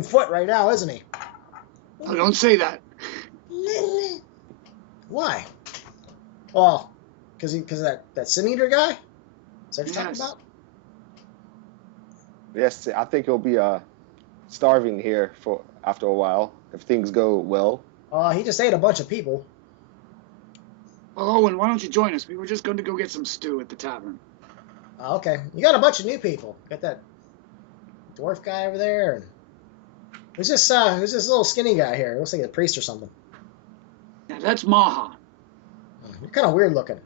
foot right now, isn't he? Oh, don't say that. Why? Well, because of that sin eater guy. Is that what you're talking about? Yes, I think he'll be starving here for after a while if things go well. He just ate a bunch of people. Well, Owen, why don't you join us? We were just going to go get some stew at the tavern. Okay. You got a bunch of new people. Got that dwarf guy over there, and who's this little skinny guy here? He looks like a priest or something. Yeah, that's Maha. You're kind of weird looking.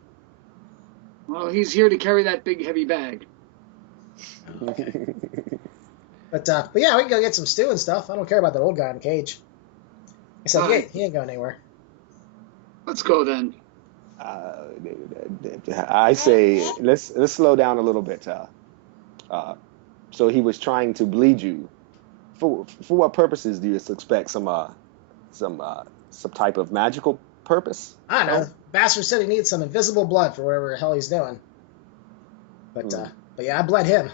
Well, he's here to carry that big heavy bag. But yeah, we can go get some stew and stuff. I don't care about that old guy in the cage. Except he ain't going anywhere. Let's go then. I say let's slow down a little bit. So he was trying to bleed you. For what purposes do you expect? Some type of magical purpose? I don't know. Bastard said he needs some invisible blood for whatever the hell he's doing. But yeah, I bled him.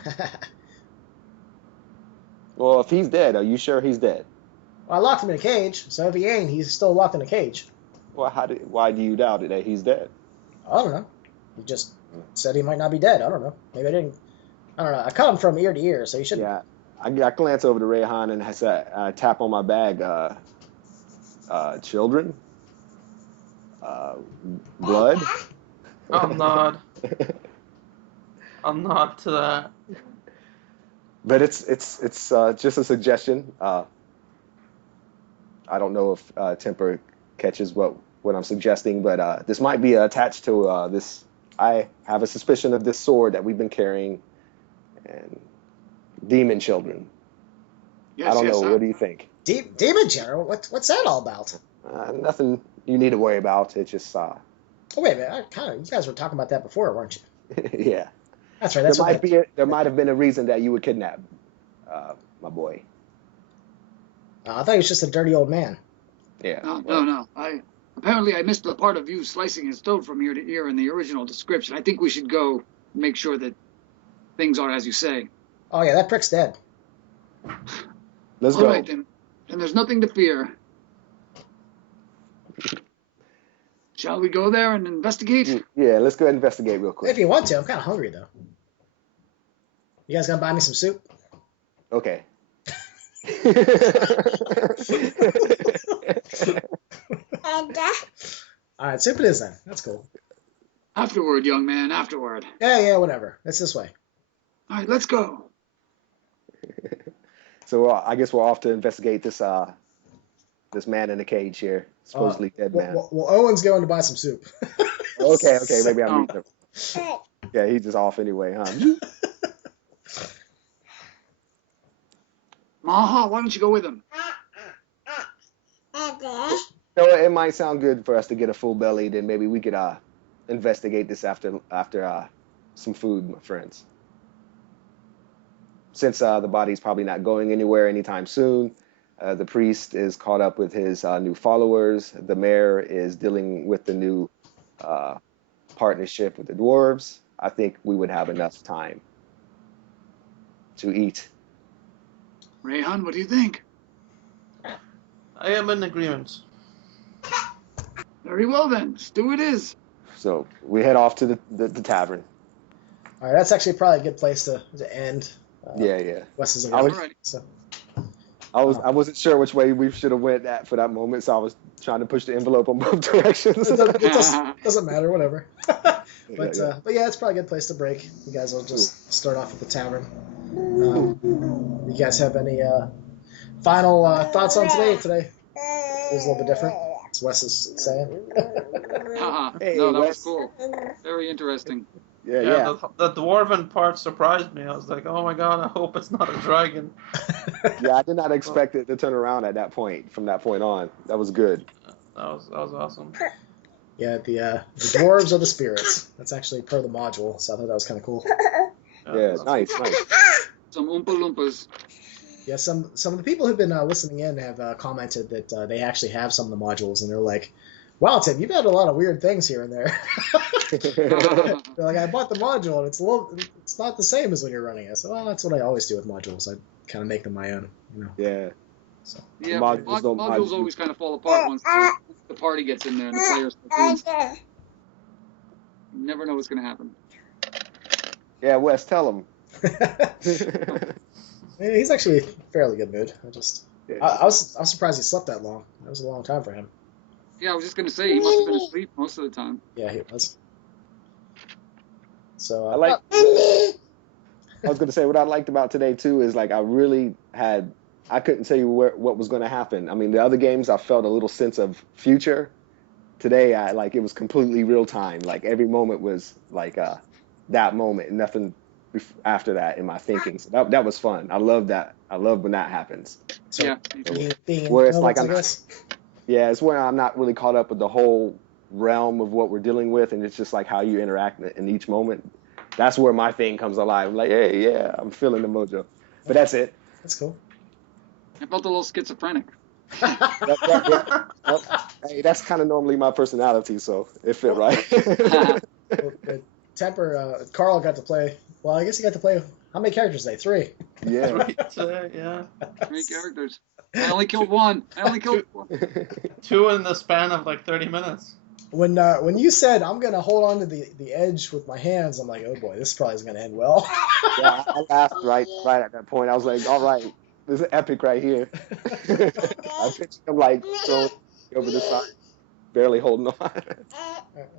Well, if he's dead, are you sure he's dead? Well, I locked him in a cage, so if he ain't, he's still locked in a cage. Well, why do you doubt it that he's dead? I don't know. He just said he might not be dead. I don't know. Maybe I didn't. I don't know. I cut him from ear to ear, so he shouldn't. Yeah, I glance over to Rayhan and I tap on my bag. Children? Blood? I'm not to that. But it's just a suggestion. I don't know if Temper catches what I'm suggesting, but this might be attached to this. I have a suspicion of this sword that we've been carrying, and demon children. Yes, I don't know. What do you think? Demon children? What's that all about? Nothing you need to worry about. It's just Oh wait a minute, you guys were talking about that before, weren't you? yeah. That's right. That's There might have been a reason that you were kidnapped, my boy. I thought he was just a dirty old man. Yeah. No. Apparently I missed the part of you slicing his throat from ear to ear in the original description. I think we should go make sure that things are as you say. Oh yeah, that prick's dead. Let's All go. right, then. And there's nothing to fear. Shall we go there and investigate? Yeah, let's go ahead and investigate real quick. If you want to, I'm kind of hungry though. You guys gonna buy me some soup? Okay. All right, soup it is then. That's cool. Afterward, young man, afterward. Yeah, whatever. It's this way. All right, let's go. So I guess we're off to investigate this man in the cage here, supposedly dead man. Well, Owen's going to buy some soup. Okay, maybe I'm meeting him. Yeah, he's just off anyway, huh? Maha, why don't you go with him? So it might sound good for us to get a full belly, then maybe we could investigate this after some food, my friends. Since the body's probably not going anywhere anytime soon, the priest is caught up with his new followers. The mayor is dealing with the new partnership with the dwarves. I think we would have enough time to eat. Rayhan, what do you think? I am in agreement. Very well then, stew it is. So we head off to the tavern. All right, that's actually probably a good place to end. Yeah. Wes is I away. I wasn't sure which way we should have went at for that moment, so I was trying to push the envelope on both directions. It doesn't matter, whatever. But yeah, it's probably a good place to break. You guys will just start off at the tavern. You guys have any final thoughts on today? Today was a little bit different, as Wes is saying. Hey, No, that Wes. was cool. Very interesting. Yeah. The dwarven part surprised me. I was like, oh my god, I hope it's not a dragon. Yeah, I did not expect it to turn around at that point. From that point on, that was good. That was awesome. Yeah, the dwarves are the spirits. That's actually per the module, so I thought that was kind of cool. Yeah, nice. Some Oompa Loompas. Yeah, some of the people who've been listening in have commented that they actually have some of the modules, and they're like, "Wow, Tim, you've had a lot of weird things here and there." They're like, "I bought the module, and it's not the same as when you're running it." So, well, that's what I always do with modules. I kind of make them my own, you know. Yeah. So. Yeah, Modules modules always kind of fall apart once the party gets in there and the players start doing. You never know what's going to happen. Yeah, Wes, tell him. Yeah, he's actually in a fairly good mood. Yeah. I was surprised he slept that long. That was a long time for him. Yeah, I was just going to say, he must have been asleep most of the time. Yeah, he was. So I was going to say what I liked about today too is like I couldn't tell you what was going to happen. I mean, the other games I felt a little sense of future. Today it was completely real time. Like every moment was like that moment, and nothing after that in my thinking. So that was fun. I love that. I love when that happens. So Yeah. being Where it's like I guess. Yeah, it's where I'm not really caught up with the whole realm of what we're dealing with, and it's just like how you interact in each moment. That's where my thing comes alive. I'm like, hey, yeah, I'm feeling the mojo. But that's it. That's cool. I felt a little schizophrenic. Hey, that's kind of normally my personality, so it fit right. Well, Temper, Carl got to play. Well, I guess he got to play. How many characters today? 3. Yeah. Yeah. 3 characters. I only killed one. 2 in the span of like 30 minutes. When you said I'm gonna hold on to the edge with my hands, I'm like, oh boy, this probably is gonna end well. Yeah, I laughed right at that point. I was like, all right, this is epic right here. I pictured him like throwing over the side, barely holding on. Are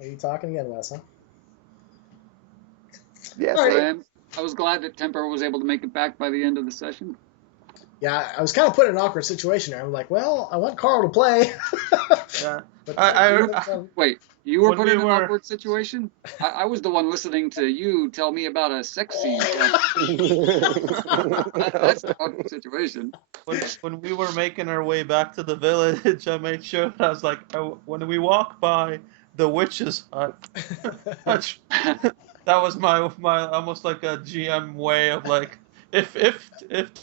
you talking again, Wes? Huh? Yes. All right. I was glad that Temper was able to make it back by the end of the session. Yeah, I was kind of put in an awkward situation there. I'm like, well, I want Carl to play. Yeah. But Wait, you were When put we in an were- awkward situation? I was the one listening to you tell me about a sex scene. So that's an awkward situation. when we were making our way back to the village, I made sure that I was like, when we walk by the witch's hut, which, that was my almost like a GM way of like, if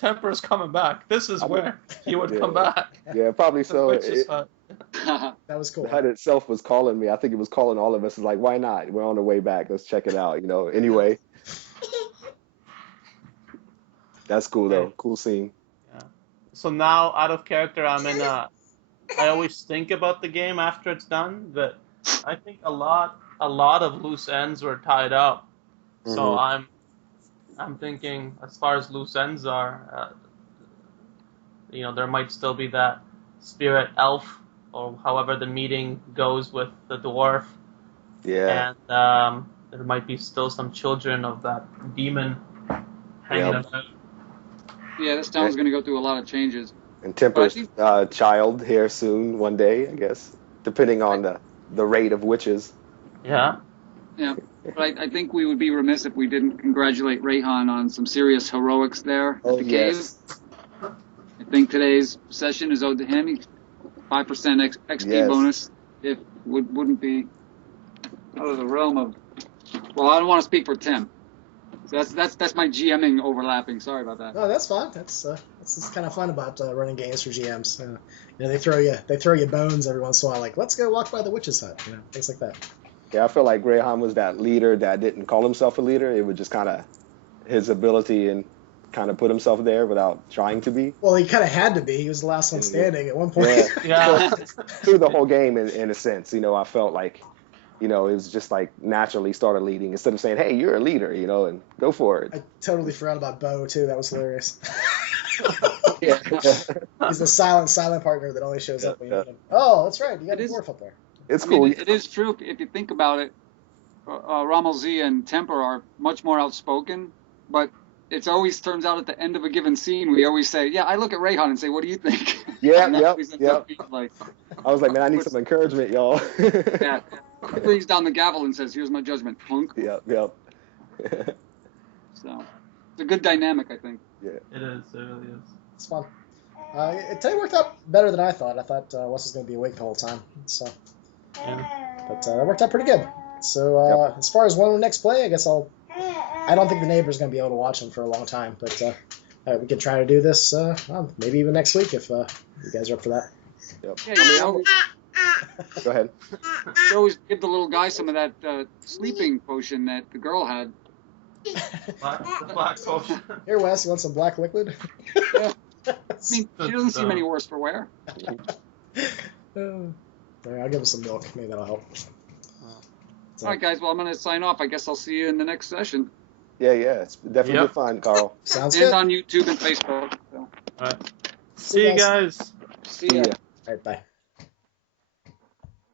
Temper's coming back, this is where he would come back. Yeah, probably The so. witch's hut. that was cool. The hut itself was calling me. I think it was calling all of us. It's like, why not? We're on the way back. Let's check it out. Anyway, that's cool though. Cool scene. Yeah. So now, out of character, I'm in a. I always think about the game after it's done, but I think a lot of loose ends were tied up. So I'm thinking, as far as loose ends are, there might still be that spirit elf, or however the meeting goes with the dwarf. Yeah. And there might be still some children of that demon hanging about. Yeah, this town's going to go through a lot of changes. And Temper's child here soon, one day, I guess, depending on the rate of witches. Yeah. Yeah, but I think we would be remiss if we didn't congratulate Rayhan on some serious heroics there at the cave. I think today's session is owed to him. He's 5% XP bonus. If wouldn't be out of the realm of. Well, I don't want to speak for Tim. So that's my GMing overlapping. Sorry about that. No, that's fine. That's kind of fun about running games for GMs. They throw you bones every once in a while, like let's go walk by the witch's hut, things like that. Yeah, I feel like Graham was that leader that didn't call himself a leader. It was just kind of his ability and kind of put himself there without trying to be. Well, he kind of had to be. He was the last one standing at one point. Yeah. Through the whole game, in a sense, I felt like, it was just like naturally started leading instead of saying, "Hey, you're a leader," and go for it. I totally forgot about Bo too. That was hilarious. Yeah. He's the silent partner that only shows up when you need him. Oh, that's right. You got a dwarf up there. It's cool. It is true if you think about it. Rommel Z and Temper are much more outspoken, but it always turns out at the end of a given scene, we always say, "Yeah, I look at Rayhan and say, what do you think?" Yeah, yep. Like, I was like, man, I need some encouragement, y'all. Yeah. He brings down the gavel and says, "Here's my judgment, punk." Yep. So, it's a good dynamic, I think. Yeah. It is. It really is. It's fun. It worked out better than I thought. I thought Wes was going to be awake the whole time. So, but it worked out pretty good. So as far as when we next play, I guess I don't think the neighbor's going to be able to watch them for a long time, but we can try to do this maybe even next week if you guys are up for that. Yep. Yeah, Go ahead. you always give the little guy some of that sleeping potion that the girl had. Black potion. Here, Wes, you want some black liquid? I mean, she doesn't seem any worse for wear. I'll give him some milk. Maybe that'll help. All right, guys. Well, I'm going to sign off. I guess I'll see you in the next session. Yeah. It's definitely fun, Carl. Sounds And good. on YouTube and Facebook. So. All right. See you guys. See ya. All right, bye.